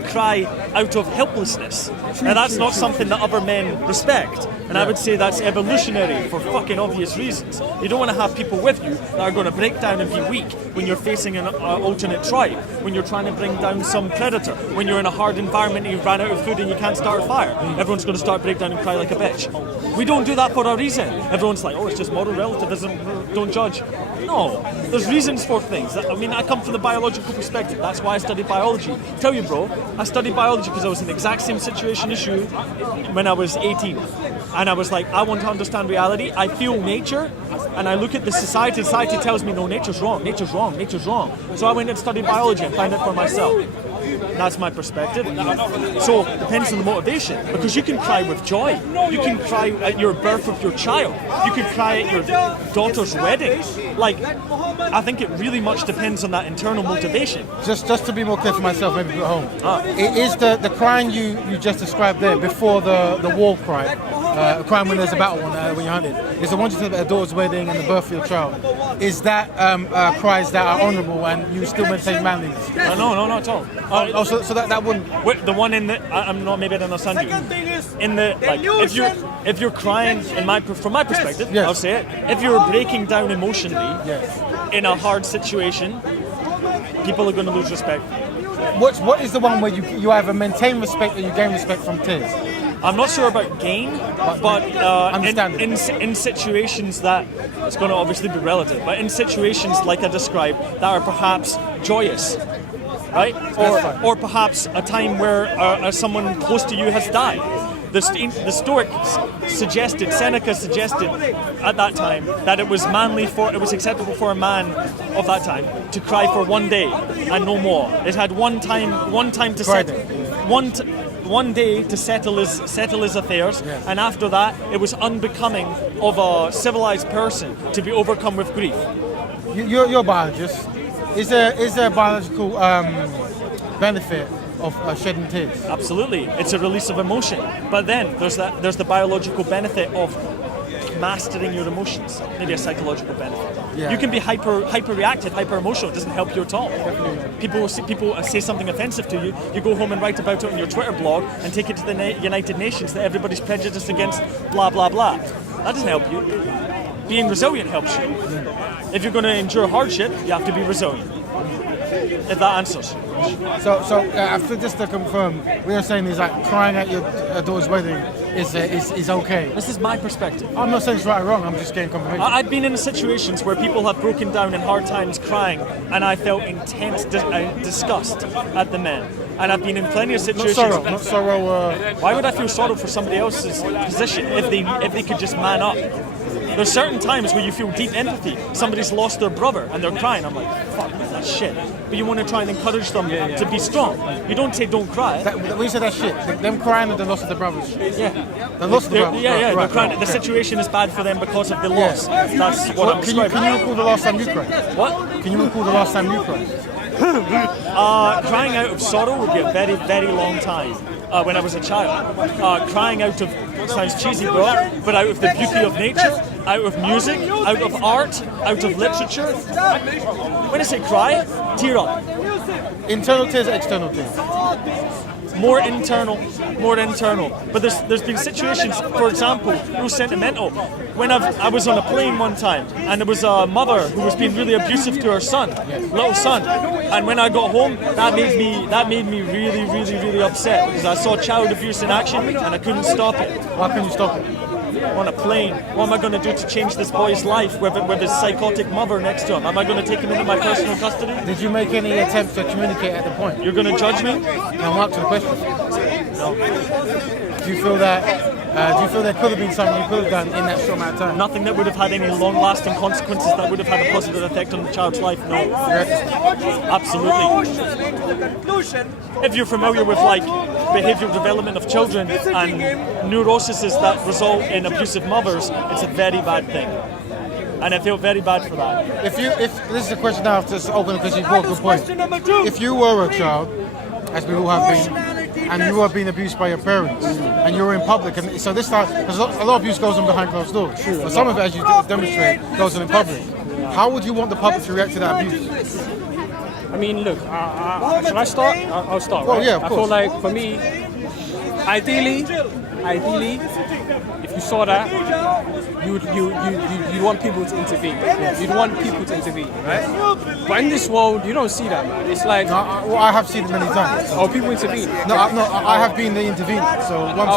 cry out of helplessness, and that's not something that other men respect. And I would say that's evolutionary for fucking obvious reasons. You don't want to have people with you that are going to break down and be weak when you're facing an alternate tribe, when you're trying to bring down some predator, when you're in a hard environment and you've ran out of food and you can't start a fire. Everyone's going to start break down and cry like a bitch. We don't do that for a reason. Everyone's like, oh, it's just moral relativism, don't judge. No, there's reasons for things. I come from the biological perspective. That's why I studied biology. Tell you, bro, I studied biology because I was in the exact same situation as you when I was 18. And I was like, I want to understand reality. I feel nature, and I look at the society. Society tells me, no, nature's wrong, nature's wrong, nature's wrong. So I went and studied biology and found it for myself. That's my perspective. So it depends on the motivation, because you can cry with joy. You can cry at your birth of your child. You can cry at your daughter's wedding. Like, I think it really much depends on that internal motivation. Just to be more clear for myself, maybe at home. It is the crying you just described there before the war cry. Crying when there's a battle when you're hunted. It's the one you said about a daughter's wedding and the birth of your child. Is that cries that are honourable and you still maintain manliness? No, not at all. So that wouldn't. The one in the I'm not maybe I don't understand you. In the like, if you're crying from my perspective, I'll say it. If you're breaking down emotionally in a hard situation, people are going to lose respect. What is the one where you either maintain respect or you gain respect from tears? I'm not sure about gain, but in situations that, it's going to obviously be relative, but in situations like I described that are perhaps joyous, right? Or perhaps a time where someone close to you has died. The Stoics suggested, Seneca suggested at that time that it was acceptable for a man of that time to cry for 1 day and no more. It had one time to settle, one day to settle his affairs, and after that, it was unbecoming of a civilized person to be overcome with grief. You're a biologist. Is there a biological benefit of shedding tears? Absolutely, it's a release of emotion. But then there's the biological benefit of mastering your emotions. Maybe a psychological benefit. Yeah. You can be hyper reactive, hyper emotional. It doesn't help you at all. People say something offensive to you. You go home and write about it on your Twitter blog and take it to the United Nations that everybody's prejudiced against blah blah blah. That doesn't help you. Being resilient helps you. If you're going to endure hardship, you have to be resilient. If that answers. So just to confirm, what you're saying is like crying at your daughter's wedding is okay. This is my perspective. I'm not saying it's right or wrong. I'm just getting confirmation. I've been in situations where people have broken down in hard times crying, and I felt intense disgust at the men. And I've been in plenty of situations. Not sorrow. Why would I feel sorrow for somebody else's position if they could just man up? There's certain times where you feel deep empathy. Somebody's lost their brother and they're crying. I'm like, fuck, that's shit. But you want to try and encourage them to be strong. You don't say don't cry. When you say that shit, them crying at the loss of the brothers. Yeah. The loss of the brothers. Yeah. Right, They're crying. right. The situation is bad for them because of the loss. That's what I'm Can describing. you recall the last time you cried? What? Can you recall the last time you cried? Crying out of sorrow would be a very, very long time. When I was a child, crying out of, sounds cheesy bro, but out of the beauty of nature, out of music, out of art, out of literature. When I say cry, tear up. Internal tears, external tears. More internal. But there's been situations, for example, real sentimental. When I was on a plane one time, and there was a mother who was being really abusive to her son, little son. And when I got home, that made me really, really, really upset because I saw child abuse in action and I couldn't stop it. Why couldn't you stop it? On a plane, what am I going to do to change this boy's life with his psychotic mother next to him? Am I going to take him into my personal custody? Did you make any attempts to communicate at the point? You're going to judge me? No, I'm up to the question. No. Do you feel there could have been something you could have done in that short amount of time? Nothing that would have had any long-lasting consequences that would have had a positive effect on the child's life, no. Absolutely. If you're familiar with like behavioural development of children and neuroses that result in abusive mothers, it's a very bad thing. And I feel very bad for that. If this is a question now to open because you brought a good point. If you were a child, as we all have been, and you were being abused by your parents, and you were in public, and so this time, because a lot of abuse goes on behind closed doors, but some of it, as you demonstrate, goes on in public. How would you want the public to react to that abuse? I mean, look, should I start? I'll start. Well, right? yeah, of I course. feel like for me, ideally, if you saw that, you'd want people to intervene. You'd want people to intervene, right? But in this world, you don't see that, man. It's like, I have seen it many times. oh, people intervene. I have been the intervener. So what I'm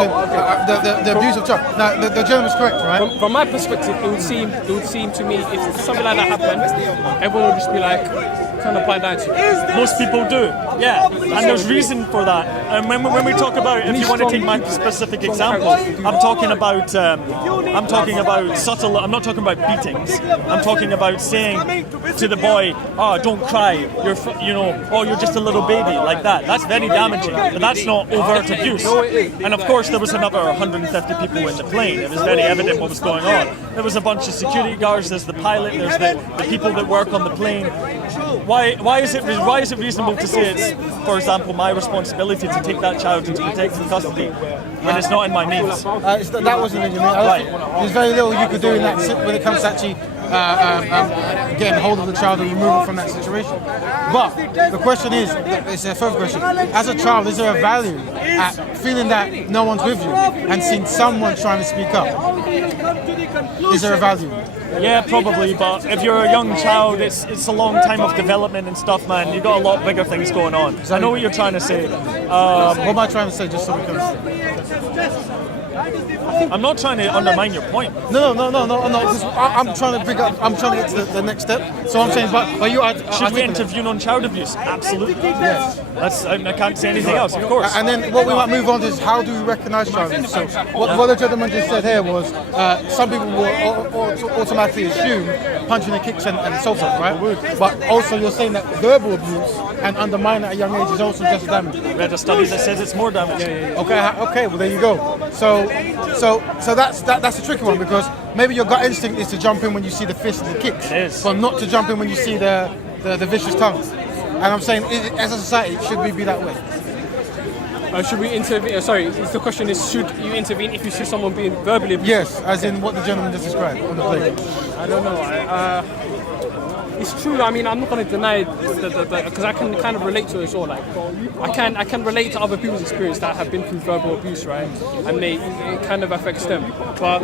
saying, the abuse of child. Now, the gentleman's correct, right? From my perspective, it would seem to me if something like that happened, everyone would just be like, turn the blind eye to it. Most people do, yeah. And there's reason for that. And when we talk about, if you want to take my specific example, I'm talking about subtle. I'm not talking about beatings. I'm talking about saying to the boy, "Oh, don't cry. You're just a little baby," like that. That's very damaging. But that's not overt abuse. And of course, there was another 150 people in the plane. It was very evident what was going on. There was a bunch of security guards. There's the pilot. There's the people that work on the plane. Why is it reasonable to say it's, for example, my responsibility to take that child into protective custody when it's not in my means? That wasn't in your means. There's very little you could do in that when it comes to actually getting hold of the child and remove it from that situation. But the question is, it's a further question. As a child, is there a value at feeling that no one's with you and seeing someone trying to speak up? Is there a value? Yeah, probably, but if you're a young child, it's a long time of development and stuff, man. You've got a lot bigger things going on. I know what you're trying to say. What am I trying to say, just so we can... I'm not trying to undermine your point. No. 'Cause I'm trying to I'm trying to get to the next step. So I'm saying, but you are. Should we intervene on child abuse? Absolutely. Yes. I can't say anything else, of course. And then what we might move on to is how do we recognise child abuse? So what the gentleman just said here was some people will automatically assume punching and kicks and so forth, right? But also you're saying that verbal abuse and undermining at a young age is also just damaging. I read a study that says it's more damaging. Okay, well there you go. So that's a tricky one because maybe your gut instinct is to jump in when you see the fists and the kicks, It is. but not to jump in when you see the vicious tongues. And I'm saying, as a society, should we be that way? Should we intervene? Sorry, the question is, should you intervene if you see someone being verbally abused? Yes, as in what the gentleman just described on the plate. I don't know. It's true. I mean, I'm not going to deny because I can kind of relate to it as well. Like, I can relate to other people's experience that have been through verbal abuse, right? And it kind of affects them. But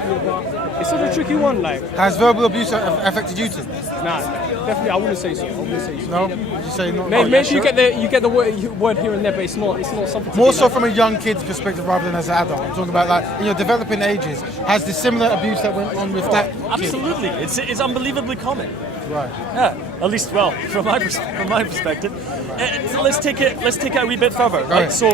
it's such a tricky one. Like, Has verbal abuse affected you too? nah, definitely, I wouldn't say so. No? Would you say no? Maybe you get the word here and there, but it's not something. To More be so like, from a young kid's perspective rather than as an adult. I'm talking about like in your developing ages. Has the similar abuse that went on with that kid? Absolutely. It's unbelievably common. Right. Yeah, at least, well, from my perspective. Let's take it a wee bit further. Right? So,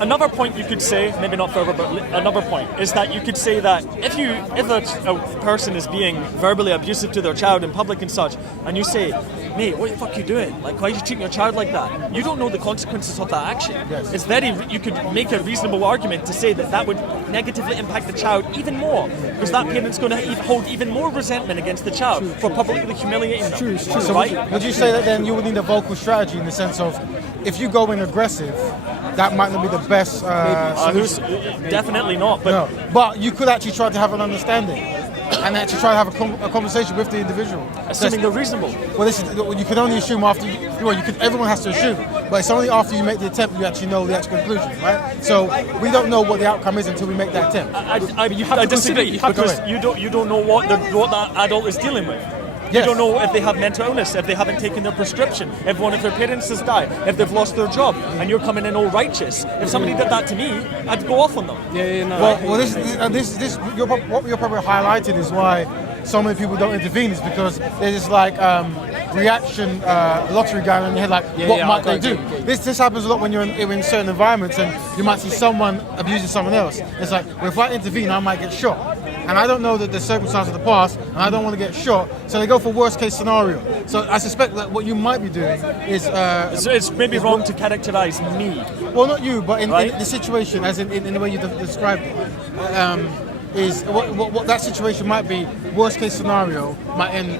another point you could say, maybe not further, but another point is that you could say that if a person is being verbally abusive to their child in public and such, and you say, mate, what the fuck are you doing? Like, why are you treating your child like that? You don't know the consequences of that action. Yes. You could make a reasonable argument to say that would negatively impact the child even more, because that parent's going to hold even more resentment against the child for publicly humiliating them. True. So Right? would you say that then you would need a vocal strategy in the sense of if you go in aggressive, that might not be the best solution? Definitely not. But No. But you could actually try to have an understanding and actually try to have a conversation with the individual. assuming they're reasonable. Well, you can only assume after everyone has to assume, but it's only after you make the attempt you actually know the actual conclusion, right? So we don't know what the outcome is until we make that attempt. I disagree because you don't know what that adult is dealing with. You Yes. don't know if they have mental illness, if they haven't taken their prescription, if one of their parents has died, if they've lost their job, and you're coming in all righteous. If somebody did that to me, I'd go off on them. No. Well, this what you're probably highlighting is why so many people don't intervene is because there's this like reaction lottery going on in your head, like what might they do? This happens a lot when you're in certain environments and you might see someone abusing someone else. It's like, well, if I intervene, I might get shot. And I don't know the circumstances of the past, and I don't want to get shot, so they go for worst case scenario. So I suspect that what you might be doing is... So it's maybe wrong to characterize me. Well, not you, but in Right? the situation, as in the way you described it, is what that situation might be. Worst case scenario might end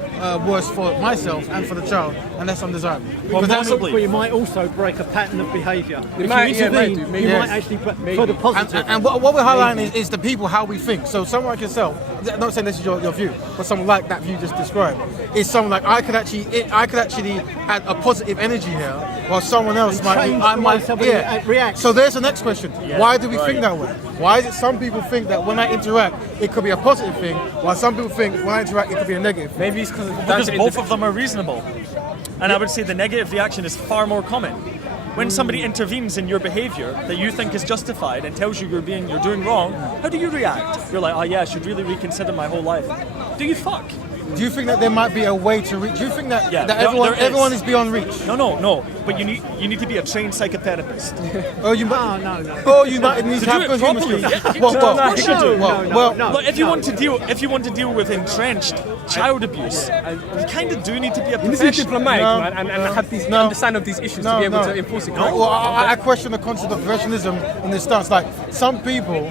worse for myself and for the child, and that's undesirable. Well, Because that- possibly. But you might also break a pattern of behaviour. If might, you yeah, might intervene, do, maybe. you Yes. might actually put a positive. And what we're highlighting is the people, how we think. So someone like yourself, I'm not saying this is your view, but someone like that view just described, is someone like I could actually add a positive energy here, while someone else change the way somebody reacts. So there's the next question. Yeah, Why do we right. think that way? Why is it some people think that when I interact, it could be a positive thing, while some people think when I interact, it could be a negative thing? Maybe it's because Both of them are reasonable. And I would say the negative reaction is far more common. When somebody intervenes in your behaviour that you think is justified and tells you you're doing wrong, how do you react? You're like, oh yeah, I should really reconsider my whole life. Do you fuck? Do you think that there might be a way to reach? Do you think that, Yeah, that there is. everyone is beyond reach? No. But you need to be a trained psychotherapist. Or you might, No. or you might need to do have it consumer properly. skills. Yeah, Well, of course you do. No. Look, if you want to deal with entrenched child abuse, you kind of do need to be a You need to be professional. diplomatic, No, man, and have these no. understanding of these issues to be able to enforce it. Well, I question the concept of professionalism in this stance. Like some people,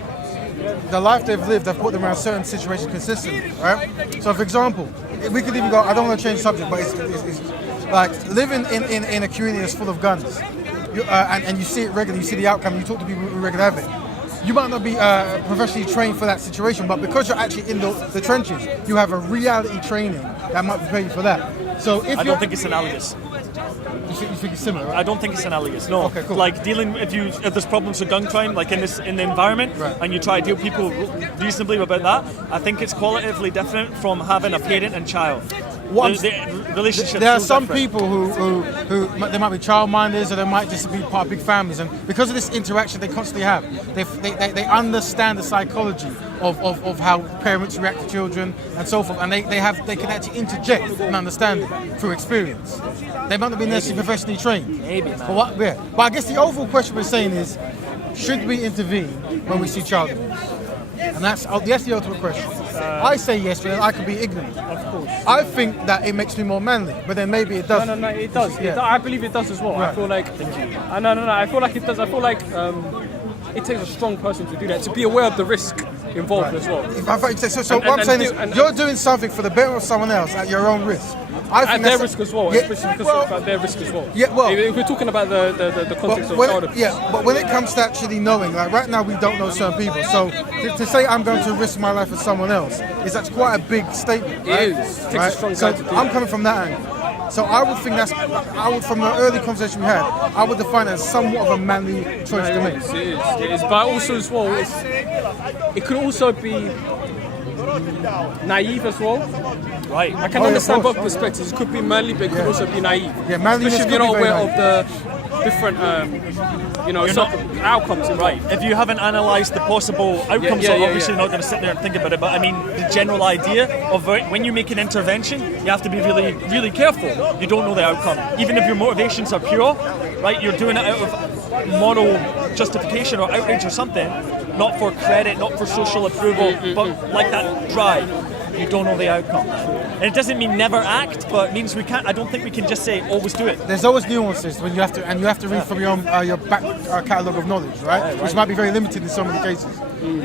the life they've lived, have put them around certain situations consistently, right? So, for example, we could even go. I don't want to change the subject, but it's like living in a community that's full of guns, and you see it regularly. You see the outcome. You talk to people who regularly have it. You might not be professionally trained for that situation, but because you're actually in the trenches, you have a reality training that might prepare you for that. So, if I don't think it's analogous. you think it's similar, right? I don't think it's analogous. No. Okay, cool. Like dealing if there's problems with gun crime, like in the environment, Right. and you try to deal people reasonably about that. I think it's qualitatively different from having a parent and child. the relationship. There are some people who they might be childminders, or they might just be part of big families, and because of this interaction they constantly have, they understand the psychology of how parents react to children and so forth, and they can actually interject and understand it through experience. They might not be necessarily professionally trained. Maybe, man. But I guess the overall question we're saying is, should we intervene when we see child abuse? And that's the ultimate question. I say yes, but then I could be ignorant. Of course. I think that it makes me more manly, but then maybe it doesn't. No, it does. Yeah. I believe it does as well. Right. I feel like. No. I feel like it does. I feel like it takes a strong person to do that, to be aware of the risk involved as well. What I'm saying is, you're doing something for the betterment of someone else at your own risk. I think At their risk as well, especially because of their risk as well. Yeah, well, if we're talking about the context of child abuse. Yeah, but when it comes to actually knowing, like right now we don't know certain people, so to say I'm going to risk my life for someone else that's quite a big statement. Right? It is. It takes right? a strong so guy to do I'm that. coming from that angle. So I would think from the early conversation we had, I would define it as somewhat of a manly choice to make. It is. But also as well, it could also be naive as well. Right. I can understand both perspectives. It could be manly, but it could also be naive. Yeah, manliness especially if could you're not be very aware of the different, outcomes. Right. If you haven't analysed the possible outcomes, Yeah, you're yeah, obviously not going to sit there and think about it. But I mean, the general idea of when you make an intervention, you have to be really, really careful. You don't know the outcome. Even if your motivations are pure, right? You're doing it out of moral justification or outrage or something, not for credit, not for social approval, but like that drive. You don't know the outcome. And it doesn't mean never act, but it means we can't. I don't think we can just say always do it. There's always nuances when you have to read from your back catalogue of knowledge, right? Which might be very limited in so many cases.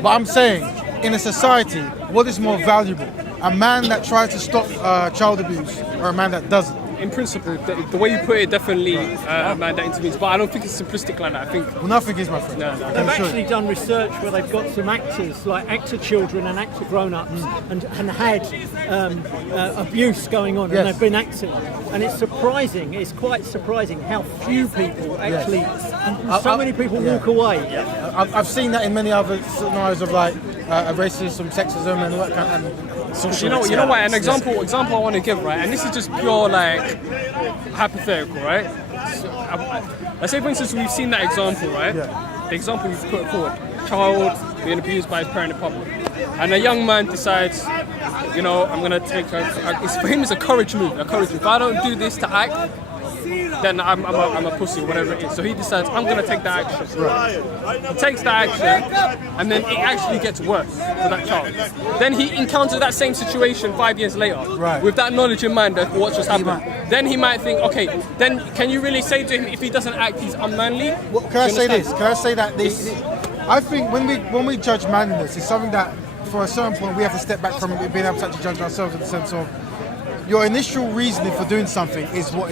But I'm saying, in a society, what is more valuable? A man that tries to stop child abuse, or a man that doesn't? In principle, the way you put it, definitely a man that intervenes. But I don't think it's simplistic like that. I think. Well, nothing is, my friend. No. They've actually done research where they've got some actors, like actor children and actor grown-ups, and had abuse going on, Yes. and they've been acting. And it's surprising, it's quite surprising how few people actually, so many people walk away. I've seen that in many other scenarios of like racism, sexism, and all that kind of. You know what? An example I want to give, right? And this is just pure like hypothetical, right? Let's say, for instance, we've seen that example, right? Yeah. The example you've put forward: child being abused by his parent in public, and a young man decides, I'm gonna take it's for him it's a courage move. If I don't do this to act, then I'm a pussy, whatever it is. So he decides, I'm going to take that action. Right. He takes that action, and then it actually gets worse for that child. Then he encounters that same situation 5 years later, right, with that knowledge in mind of what just happened. Then he might think, okay, then can you really say to him, if he doesn't act, he's unmanly? Well, can I say this? Can I say that I think when we judge manliness, it's something that, for a certain point, we have to step back from it, being able to actually judge ourselves in the sense of, your initial reasoning for doing something is what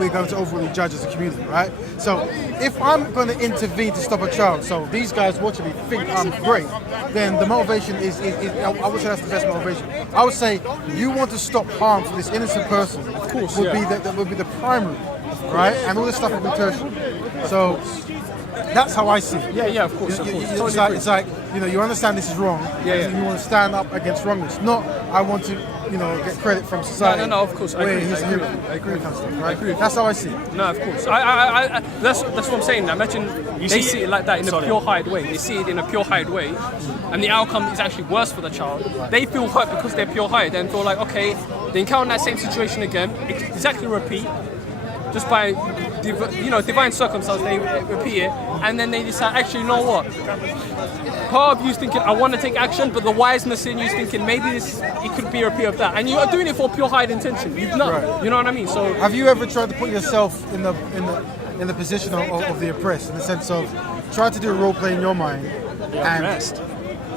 we're going to overall judge as a community, right? So if I'm going to intervene to stop a child, so these guys watching me think I'm great, then the motivation is I would say that's the best motivation. I would say you want to stop harm from this innocent person. Of course, would be the primary, right? And all this stuff will be tertiary. So that's how I see it. Yeah, of course. It's like you understand this is wrong. And you want to stand up against wrongness. Not I want to get credit from society. No, of course. I agree. I agree. That's how I see it. No, of course. That's what I'm saying. Imagine they see it like that in a pure-eyed way. They see it in a pure-eyed way, and the outcome is actually worse for the child. They feel hurt because they're pure-eyed and feel like, okay, they encounter that same situation again, exactly repeat, just by divine circumstance, they repeat it, and then they decide, actually, you know what? Part of you's thinking, I want to take action, but the wiseness in you's thinking, maybe it could be a repeat of that, and you are doing it for pure high intention. You've not, Right. you know what I mean? So, have you ever tried to put yourself in the position of the oppressed, in the sense of try to do a role play in your mind? Oppressed.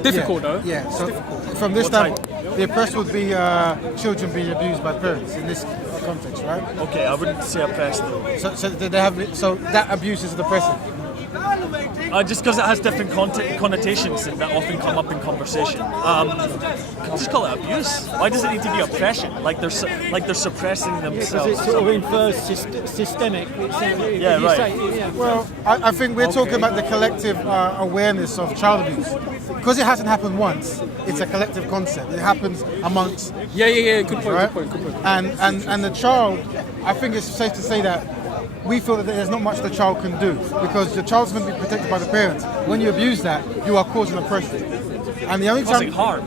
difficult though. Yeah. So from this standpoint, the oppressed would be children being abused by parents in this context, right? Okay, I wouldn't say oppressed though. So they have. So that abuse is oppressive. Just because it has different connotations and that often come up in conversation. Just call it abuse. Why does it need to be oppression? Like they're suppressing Because themselves. it sort of infers systemic. Yeah, right. Well, I think we're talking about the collective awareness of child abuse. Because it hasn't happened once, it's a collective concept. It happens amongst... Yeah. Good point. Right? Good point. And the child, I think it's safe to say that we feel that there's not much the child can do because the child's meant to be protected by the parents. When you abuse that, you are causing oppression. And the only Causing time... harm.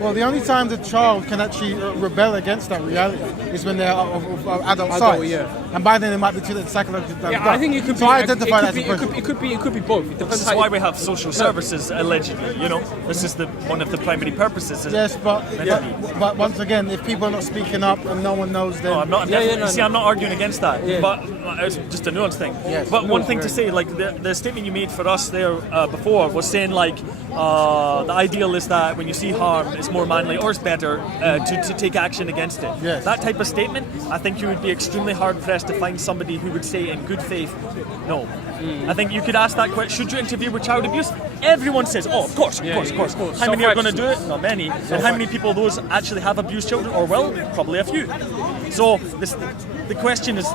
Well, the only time the child can actually rebel against that reality is when they're of adult size. Yeah. And by then it might be too late psychologically. Yeah, I think it could so be. I identify that as it could be both. It depends This is why we have social services, allegedly. This is one of the primary purposes. Yes, but once again, if people are not speaking up and no one knows, then... No, I'm not. I'm not arguing against that. Yeah. But it's just a nuance thing. Yes. But one thing to say, like the statement you made for us there before was saying like the ideal is that when you see harm, it's more manly or it's better to take action against it. Yes. That type of statement, I think you would be extremely hard pressed to find somebody who would say in good faith, no. I think you could ask that question, should you interfere with child abuse? Everyone says, oh, of course. How many are going to do it? Not many. And how many people of those actually have abused children? Or, well, probably a few. So the question is,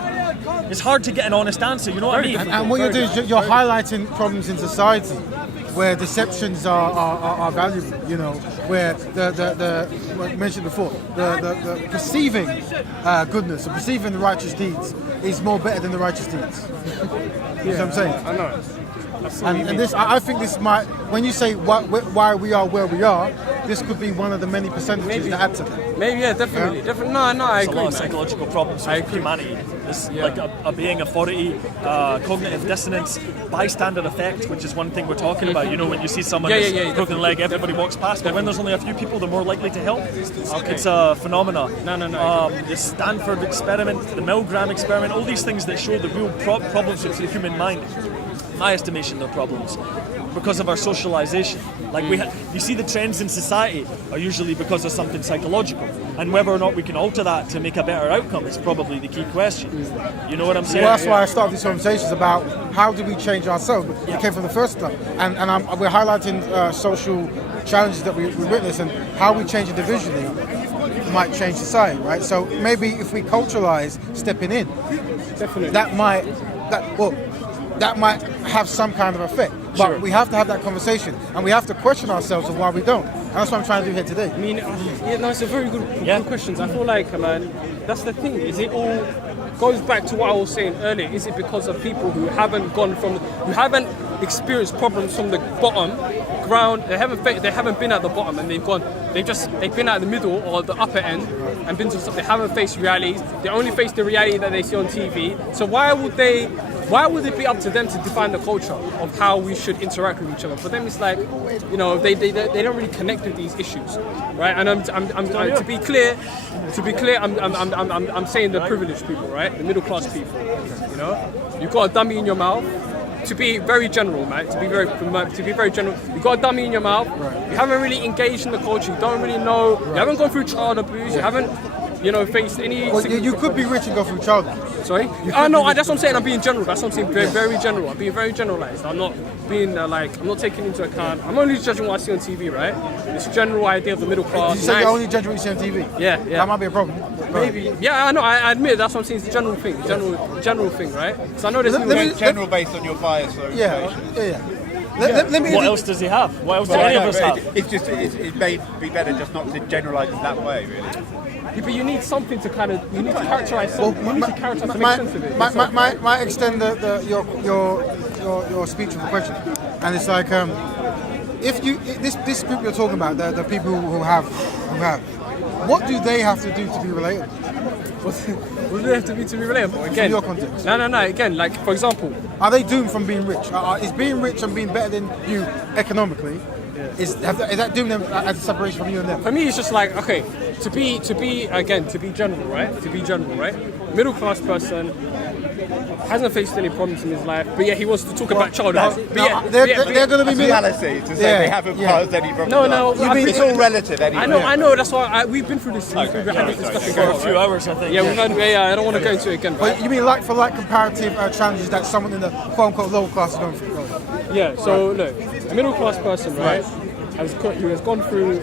it's hard to get an honest answer, you know what I mean? And what you're doing is you're highlighting problems in society where deceptions are valuable, where the what I mentioned before, the perceiving goodness or perceiving the righteous deeds is more better than the righteous deeds. You know what I'm saying? I know. And this, I think this might, when you say why we are where we are, this could be one of the many percentages that add to that. Maybe, yeah, definitely. No, I There's agree. a lot of psychological problems with humanity. It's like obeying authority, cognitive dissonance, bystander effect, which is one thing we're talking about. When you see someone with a broken leg, everybody walks past, but when there's only a few people, they're more likely to help. It's a phenomenon. No. The Stanford experiment, the Milgram experiment, all these things that show the real problems with the human mind. In my estimation, they're problems because of our socialization. Like you see, the trends in society are usually because of something psychological, and whether or not we can alter that to make a better outcome is probably the key question. You know what I'm saying? Well, that's why I started these conversations about how do we change ourselves. It came from the first time, and we're highlighting social challenges that we witness and how we change individually might change society, right? So maybe if we culturalize stepping in, Definitely. that might have some kind of effect. But we have to have that conversation, and we have to question ourselves of why we don't. And that's what I'm trying to do here today. I mean, it's a very good question. I feel like, man, that's the thing. Is it all goes back to what I was saying earlier? Is it because of people who haven't experienced problems from the bottom ground? They haven't been at the bottom, and they've been at the middle or the upper end and been to something. They haven't faced realities. They only face the reality that they see on TV. So why would it be up to them to define the culture of how we should interact with each other? For them, it's like, they don't really connect with these issues, right? And to be clear, I'm saying the privileged people, right? The middle class people. You've got a dummy in your mouth. To be very general, mate. To be very general, you've got a dummy in your mouth. Right. You haven't really engaged in the culture. You don't really know. Right. You haven't gone through child abuse. Yeah. You haven't, faced any. Well, you could be rich and go through child abuse. Sorry? No, that's what I'm saying. I'm being general. That's what I'm saying. Very general. I'm being very generalized. I'm not being I'm not taking into account. I'm only judging what I see on TV, right? This general idea of the middle class. Did you say you're only judging what you see on TV? Yeah. That might be a problem. Maybe. Yeah, I know. I admit that's what I'm saying. It's a general thing. General thing, right? So I know there's general based on your bias. So Yeah. What else does he have? What else do any of us have? It may be better just not to generalise it that way, really. Yeah, but you need something to you need to characterise something. You need to characterise to make sense of it. Might extend your speech with a question, and it's like if this group you're talking about, the people who have, what do they have to do to be relatable? What do they have to be relatable? Again, in your context. No. Again, like for example, are they doomed from being rich? Is being rich and being better than you economically? Is that doomed them as a separation from you and them? For me, it's just like, okay, to be general, right? To be general, right? Middle class person hasn't faced any problems in his life, but he wants to talk about childhood. They're going to be reality to say they haven't caused any problems. No, it's all relative anyway. I know. That's why we've been through this. We've had this discussion For a few hours, I think. Yeah, we've had. I don't want to go into it again. But you mean like for like comparative challenges that someone in the quote unquote lower class is going through? Yeah. So look, a middle class person, right? Who has gone through.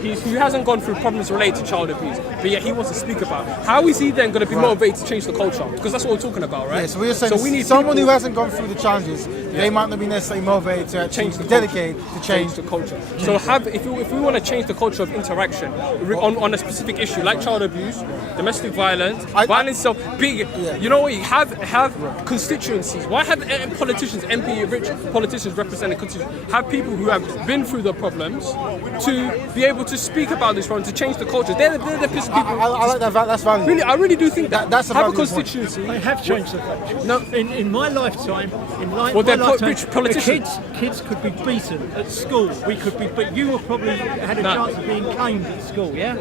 Who hasn't gone through problems related to child abuse, but yet he wants to speak about it. How is he then going to be motivated to change the culture? Because that's what we're talking about, right? Yeah, so we're saying we need someone people who hasn't gone through the challenges, they might not be necessarily motivated to change the dedicated to change the culture. So if we want to change the culture of interaction on a specific issue like child abuse, domestic violence, violence itself, big. You know what? You have constituencies. Why have politicians, rich politicians representing constituencies? Have people who have been through the problems to be able to speak about this problem, to change the culture. They're the people. I like that. That's valuable. Really, I really do think that's a have a valuable constituency. They have changed the culture. No, in my lifetime, my they're lifetime, rich politicians. kids could be beaten at school. We could be, but you have probably had a chance of being caned at school, yeah?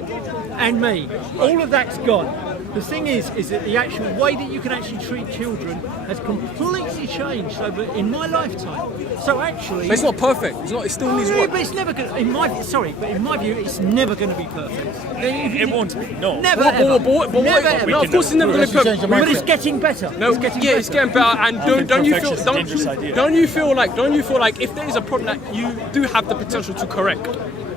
And me. All of that's gone. The thing is that the actual way that you can actually treat children has completely changed over in my lifetime. So actually, but it's not perfect. It still needs work. But it's never going. In my view, it's never going to be perfect. It won't be. No. Never. But no, of course it's never going to be perfect. But it's getting better. No, it's getting better. And don't you feel like if there is a problem that you do have the potential to correct,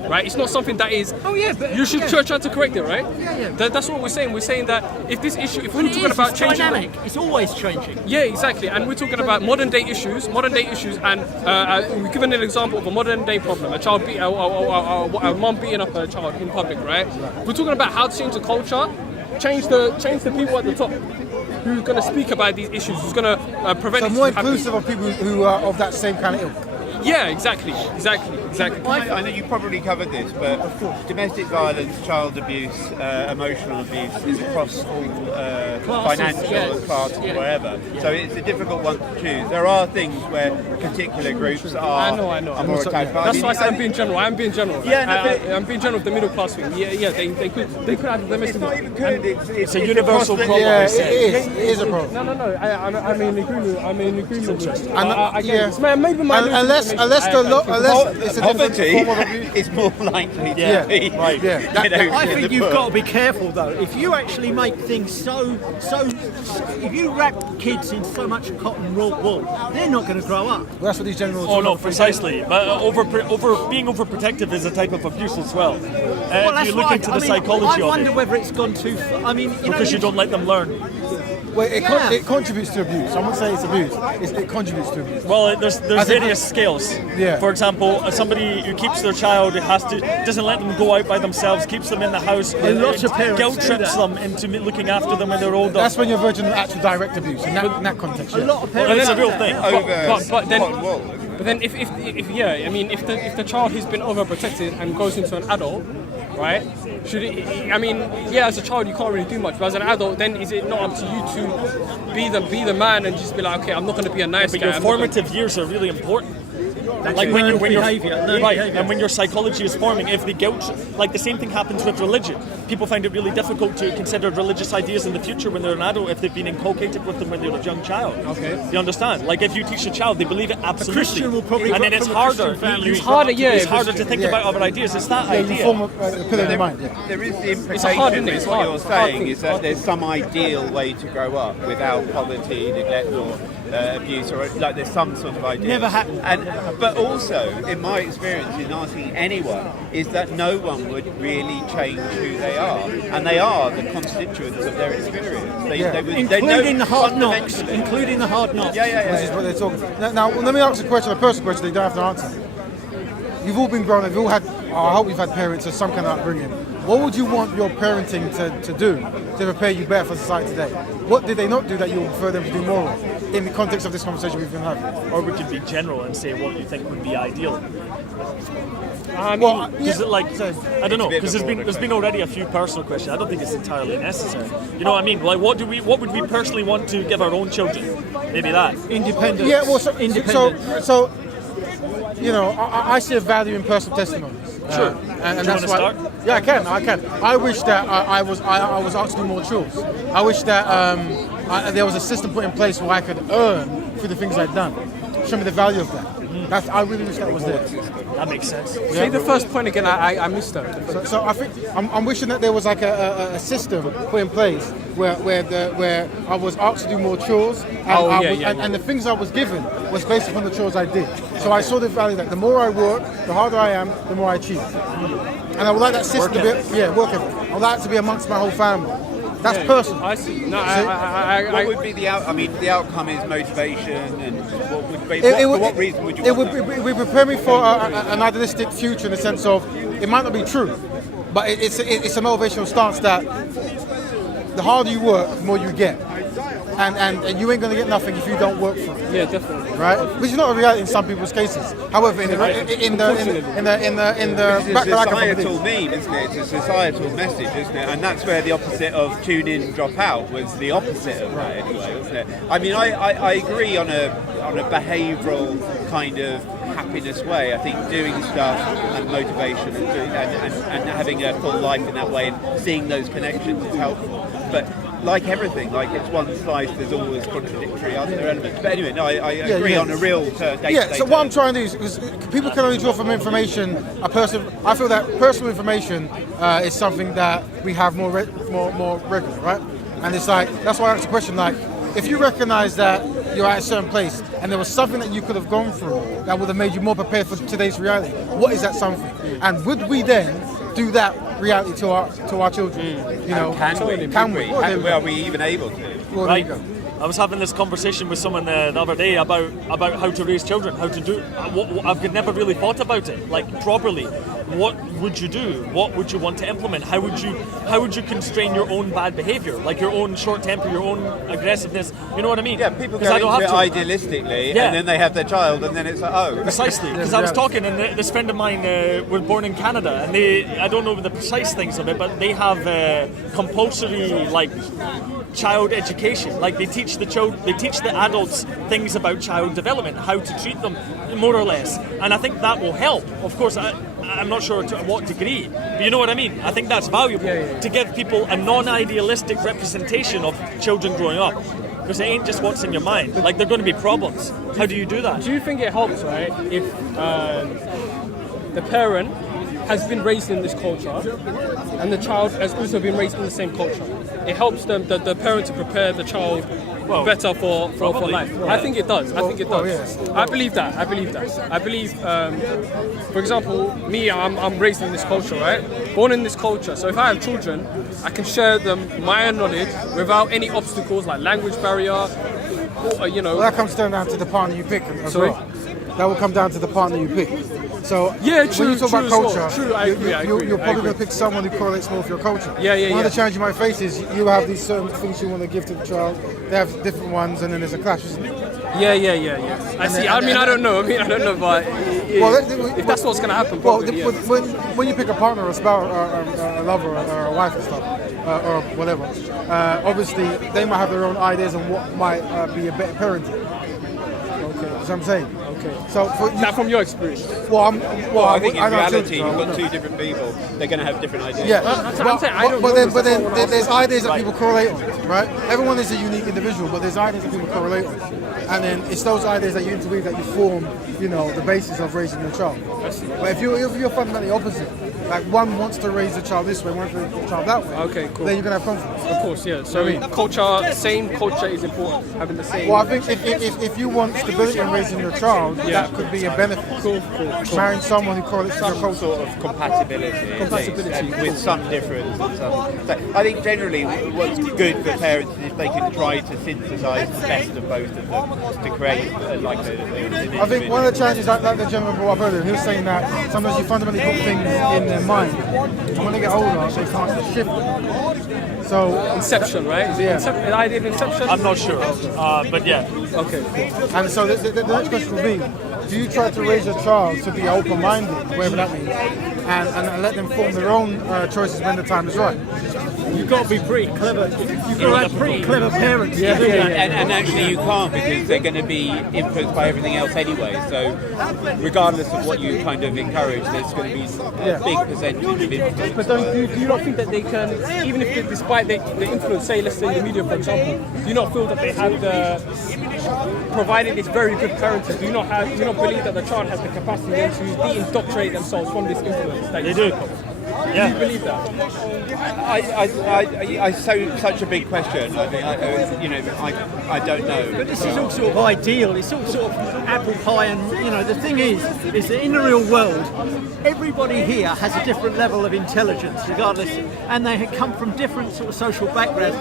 right? It's not something that is. Oh yeah, but you should try to correct it, right? Yeah. That's what we're saying. We're saying that if we're talking about it's changing, dynamic. It's always changing. Yeah, exactly. And we're talking about modern day issues, and we've given an example of a modern day problem: a child a mom beating up a child in public, right? We're talking about how to change the culture, change the people at the top. Who's going to speak about these issues? Who's going to prevent? So more inclusive of people who are of that same kind of ilk. Yeah, exactly. I know you probably covered this, but domestic violence, child abuse, emotional abuse is across all financial classes, whatever. So it's a difficult one to choose. There are things where particular groups are more attacked. That's why I said I'm being general. I'm being general. Yeah, I'm being general with the middle class thing. Yeah. They could have the domestic. It's not even good. It's a universal problem. Yeah, it is a problem. No. I'm in agreement. Unless it's a poverty different form of abuse. is more likely to be. I think you've got to be careful though. If you actually make things so, if you wrap kids in so much cotton wool, they're not going to grow up. Well, that's what these generals. Oh no, precisely. But being overprotective is a type of abuse as well. If you look into the psychology I wonder of it, whether it's gone too far. I mean, because you don't let them learn. Well, it contributes to abuse. I wouldn't say it's abuse. It contributes to abuse. Well, there's various scales. Yeah. For example, somebody who keeps their child doesn't let them go out by themselves, keeps them in the house, lots of parents guilt trips them into looking after them when they're older. That's when you're verging on actual direct abuse in that context. A lot of But parents. it's a real thing. But then if the child has been overprotected and goes into an adult, right? As a child you can't really do much, but as an adult, then is it not up to you to be the man and just be like, okay, I'm not going to be a nice But guy. your formative years are really important. That's Like when behaviour. and when your psychology is forming, if the guilt, like the same thing happens with religion. People find it really difficult to consider religious ideas in the future when they're an adult if they've been inculcated with them when they're a young child. Okay. You understand? Like if you teach a child, they believe it absolutely. A Christian will probably and then grow it's from a harder. Christian family. It's harder to think about other ideas. It's that You idea. form a pillar in your mind. Yeah. There is the It's implication hard, isn't it? with It's what hard. you're It's hard saying thing. is that there's some ideal way to grow up without poverty, neglect, or abuse, or like there's some sort of idea. Never happened. But also, in my experience in asking anyone, is that no one would really change who they are, and they are the constituents of their experience. Including the hard knocks. fundamentally- Including the hard knocks. Which is what they're talking. Now, let me ask a question, a personal question. That you don't have to answer. You've all been grown up. You've all had. I hope you've had parents of some kind of upbringing. What would you want your parenting to do to prepare you better for society today? What did they not do that you would prefer them to do more of in the context of this conversation we've been having? Or we could be general and say what you think would be ideal. I don't know, because there's been already a few personal questions. I don't think it's entirely necessary. You know what I mean? Like, what would we personally want to give our own children? Maybe that. Independence. Yeah, well, Independence. so I see a value in personal testimonies. Sure. And Do you that's wanna why. start? Yeah, I can. I wish that I was asked to do more chores. I wish that there was a system put in place where I could earn for the things I'd done. Show me the value of that. I really wish that was there. That makes sense. Say the first point again. I missed that. So I think I'm wishing that there was like a system put in place where I was asked to do more chores, and, and the things I was given was based upon the chores I did. So I saw the value that the more I work, the harder I am, the more I achieve. And I would like that system to be work ethic. I would like it to be amongst my whole family. That's personal. I see. No, What would be the the outcome is motivation, and what would be, for what reason would you It want would prepare me for an idealistic future in the sense of, it might not be true, but it's a motivational stance that the harder you work, the more you get. And you ain't going to get nothing if you don't work for it. Yeah, definitely. Right? Which is not a reality in some people's cases. However, in the It's a societal meme, isn't it? It's a societal message, isn't it? And that's where the opposite of tune in, drop out was the opposite of that, anyway, wasn't it? I mean, I agree on a behavioural kind of happiness way. I think doing stuff and motivation and having a full life in that way and seeing those connections is helpful. But like everything, like it's one slice, there's always contradictory other elements. But anyway, no, I agree on a real day-to-day. Yeah, so what I'm trying to do is people can only draw from information I feel that personal information is something that we have more regular, right? And it's like, that's why I asked the question, like, if you recognize that you're at a certain place and there was something that you could have gone through that would have made you more prepared for today's reality, what is that something? And would we then do that reality to our children? You know, Can we? Are we even able to? Well, Right. there you go. I was having this conversation with someone the other day about how to raise children, how to do. I've never really thought about it like properly. What would you do? What would you want to implement? How would you constrain your own bad behaviour, like your own short temper, your own aggressiveness? You know what I mean? Yeah, people go into it idealistically, and then they have their child, and then it's like, oh. Precisely, because I was talking, and this friend of mine was born in Canada, and I don't know the precise things of it, but they have compulsory child education. Like they teach the adults things about child development, how to treat them, more or less. And I think that will help. Of course, I'm not sure to what degree, but you know what I mean. I think that's valuable to give people a non-idealistic representation of children growing up. Because it ain't just what's in your mind. Like, there are going to be problems. How do you do that? Do you think it helps, right, if the parent has been raised in this culture and the child has also been raised in the same culture? It helps them, the parent, to prepare the child better for life. Yeah. I think it does. Yes. I believe that. I believe, for example, me, I'm raised in this culture, right? Born in this culture. So if I have children, I can share them my knowledge without any obstacles like language barrier, or, Well, that comes down to the partner you pick as Sorry? well. That will come down to the partner you pick. So Yeah, when true, you talk true about as well. culture, True, I agree, you're I probably agree. going to pick someone who correlates more with your culture. Yeah, One of the challenges you might face is you have these certain things you want to give to the child. They have different ones, and then there's a clash, isn't it? Yeah. I see. I don't know, but if that's what's going to happen, Well, probably, when you pick a partner, a spouse, or a lover, or a wife and stuff, or whatever, obviously they might have their own ideas on what might be a better parenting. Okay, that's what I'm saying. Okay. So that from your experience. I think in I know reality, children, you've got two different people. They're going to have different ideas. Yeah, that's what I'm saying. I don't know but then if that's there's ideas that people correlate on, right? Everyone is a unique individual, but there's ideas that people correlate on, and then it's those ideas that you interweave that you form, the basis of raising your child. But if you're fundamentally opposite, like one wants to raise a child this way, one wants to raise a child that way, Okay, cool. then you're gonna have conflict. Of course, yeah. So same culture is important. Having the same. Well, I think if you want stability in raising your child, that could be a benefit. Cool. Marrying someone who correlates to your Some culture. sort of compatibility and with some difference. And some. So I think generally what's good for parents is if they can try to synthesise the best of both of them to create an I think one of the challenges that the gentleman brought up earlier, he was saying that sometimes you fundamentally put things in their mind, and when they get older, they start to shift them. So Inception, right? Is it the idea of inception? I'm not sure, but yeah. Okay, cool. And so the next question would be, do you try to raise your child to be open-minded, whatever that means, and let them form their own choices when the time is right? You've got to be pretty clever. You've got to have pretty clever parents. Yeah. And actually you can't, because they're going to be influenced by everything else anyway. So regardless of what you kind of encourage, there's going to be a big percentage of influence. But do you not think that they can, even if despite the influence, say let's say the media for example, do you not feel that they have provided this very good parenting, do you not believe that the child has the capacity then to de-indoctrinate themselves from this influence? They do. Yeah. Do you believe that? Such a big question. I mean, I don't know. But this is all sort of ideal. It's all sort of apple pie, and the thing is that in the real world, everybody here has a different level of intelligence, regardless, and they come from different sort of social backgrounds.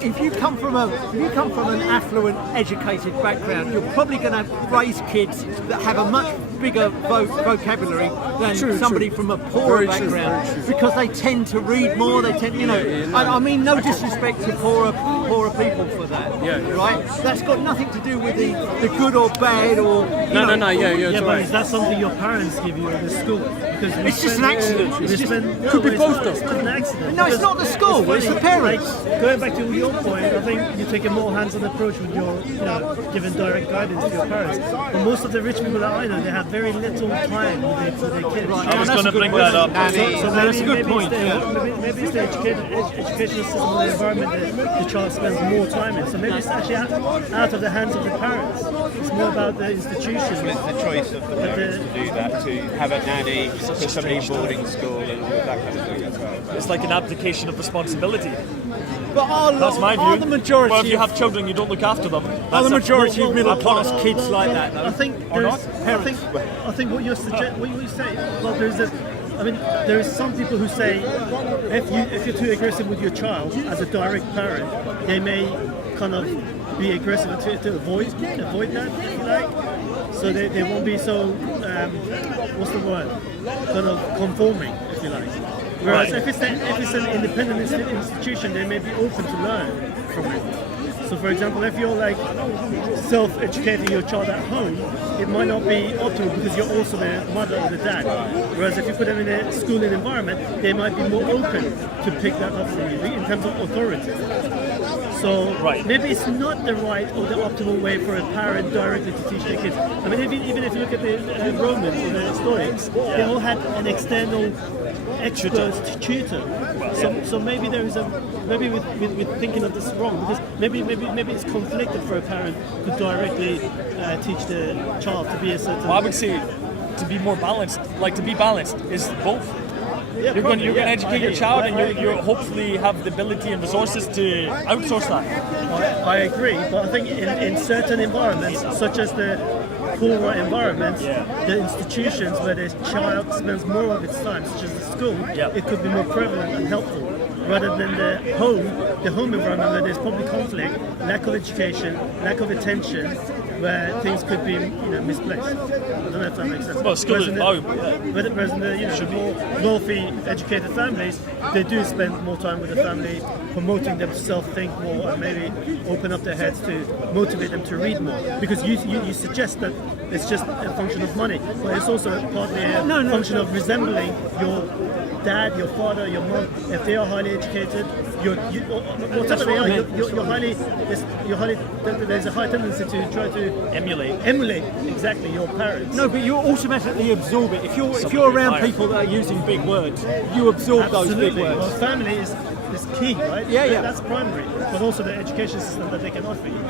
If you come from an affluent, educated background, you're probably going to raise kids that have a much bigger vocabulary than somebody from a poorer background, because they tend to read more. They tend, I mean, no disrespect to poorer people for that, right? That's got nothing to do with the good or bad or no. But is that something your parents give you in the school? Because it's just an accident. Could be both of them. An accident. No, it's not the school. It's the parents. Going back to your point, I think you take a more hands-on approach with your, giving direct guidance to your parents. But most of the rich people that I know, they have very little time with their kids. I was going to bring that up. So that's a good point. Maybe it's the educational system or the environment that the child spends more time in. So maybe it's actually out of the hands of the parents. It's more about the institution. It's the choice of the parents to do that, to have a nanny, put somebody in boarding school and all of that kind of thing as well. It's like an abdication of responsibility. But that's my view. Are the majority? Well, if you have children, you don't look after them. Are the majority of middle-class kids like that? Though? I think what you say. Well, there is some people who say if you're too aggressive with your child as a direct parent, they may kind of be aggressive to avoid that, if you like. So they won't be so what's the word? Kind of conforming, if you like. Whereas if it's an independent institution, they may be open to learn from it. So for example, if you're like self-educating your child at home, it might not be optimal because you're also the mother or the dad. Whereas if you put them in a schooling environment, they might be more open to pick that up from you in terms of authority. So maybe it's not the right or the optimal way for a parent directly to teach their kids. I mean, even if you look at the Romans or the Stoics, they all had an external expert tutor. So maybe there is maybe with thinking of this wrong, because maybe it's conflicted for a parent to directly teach the child to be a certain. Well, I would say to be more balanced. Like to be balanced is both. Yeah, you're going to educate your child, and you hopefully have the ability and resources to outsource that. I agree, but I think in certain environments, such as the poorer environments, the institutions where the child spends more of its time, such as the school, it could be more prevalent and helpful, rather than the home environment where there's probably conflict, lack of education, lack of attention, where things could be misplaced. I don't know if that makes sense. Well, whereas in the more wealthy, educated families, they do spend more time with the family, promoting them to self-think more and maybe open up their heads to motivate them to read more. Because you suggest that it's just a function of money, but it's also partly a function of resembling your dad, your father, your mom. If they are highly educated, whatever they are, there's a high tendency to try to emulate exactly your parents. No, but you automatically absorb it. If you're around people that are using big words, you absorb those big words. Well, family is key, right? Yeah. That's primary, but also the education system that they can offer you.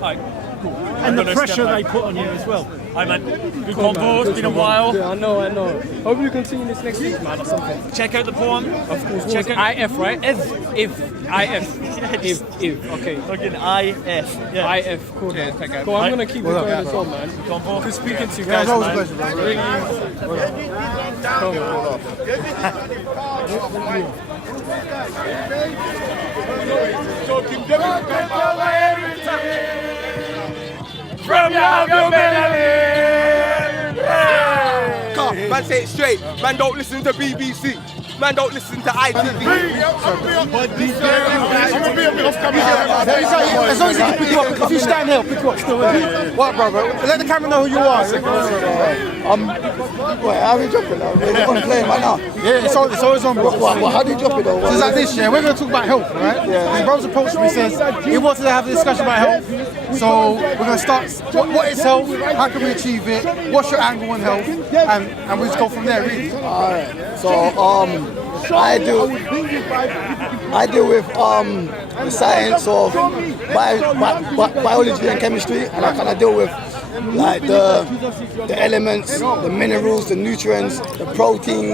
Right, cool. And the pressure they put on you as well. Hi man, good convo, it's been a while. Yeah, I know. Hope you continue this next week, man, or something. Check out the poem. Of course. Check out IF, right? If. Okay. Fucking IF. Yeah. IF, cool. Yeah, take care. Cool, I'm gonna keep it going as well, man. Good speaking to you guys, man. Really. From your humility. Man, say it straight. Man, don't listen to BBC. man don't listen to ITV. I'm gonna be a bit off camera. As long as you can pick you up, if you stand here, pick you up still. What, brother? Let the camera know who you are. How do you drop it now? We're on playing right now. Yeah, it's always on, bro. How do you drop it though? So it's like this, yeah. We're going to talk about health, right? Yeah. His brother's approached me, says he wanted to have a discussion about health. So we're going to start. What is health? How can we achieve it? What's your angle on health? And we just go from there, really. All right. So I deal with the science of biology and chemistry, and I kind of deal with like the elements, the minerals, the nutrients, the protein.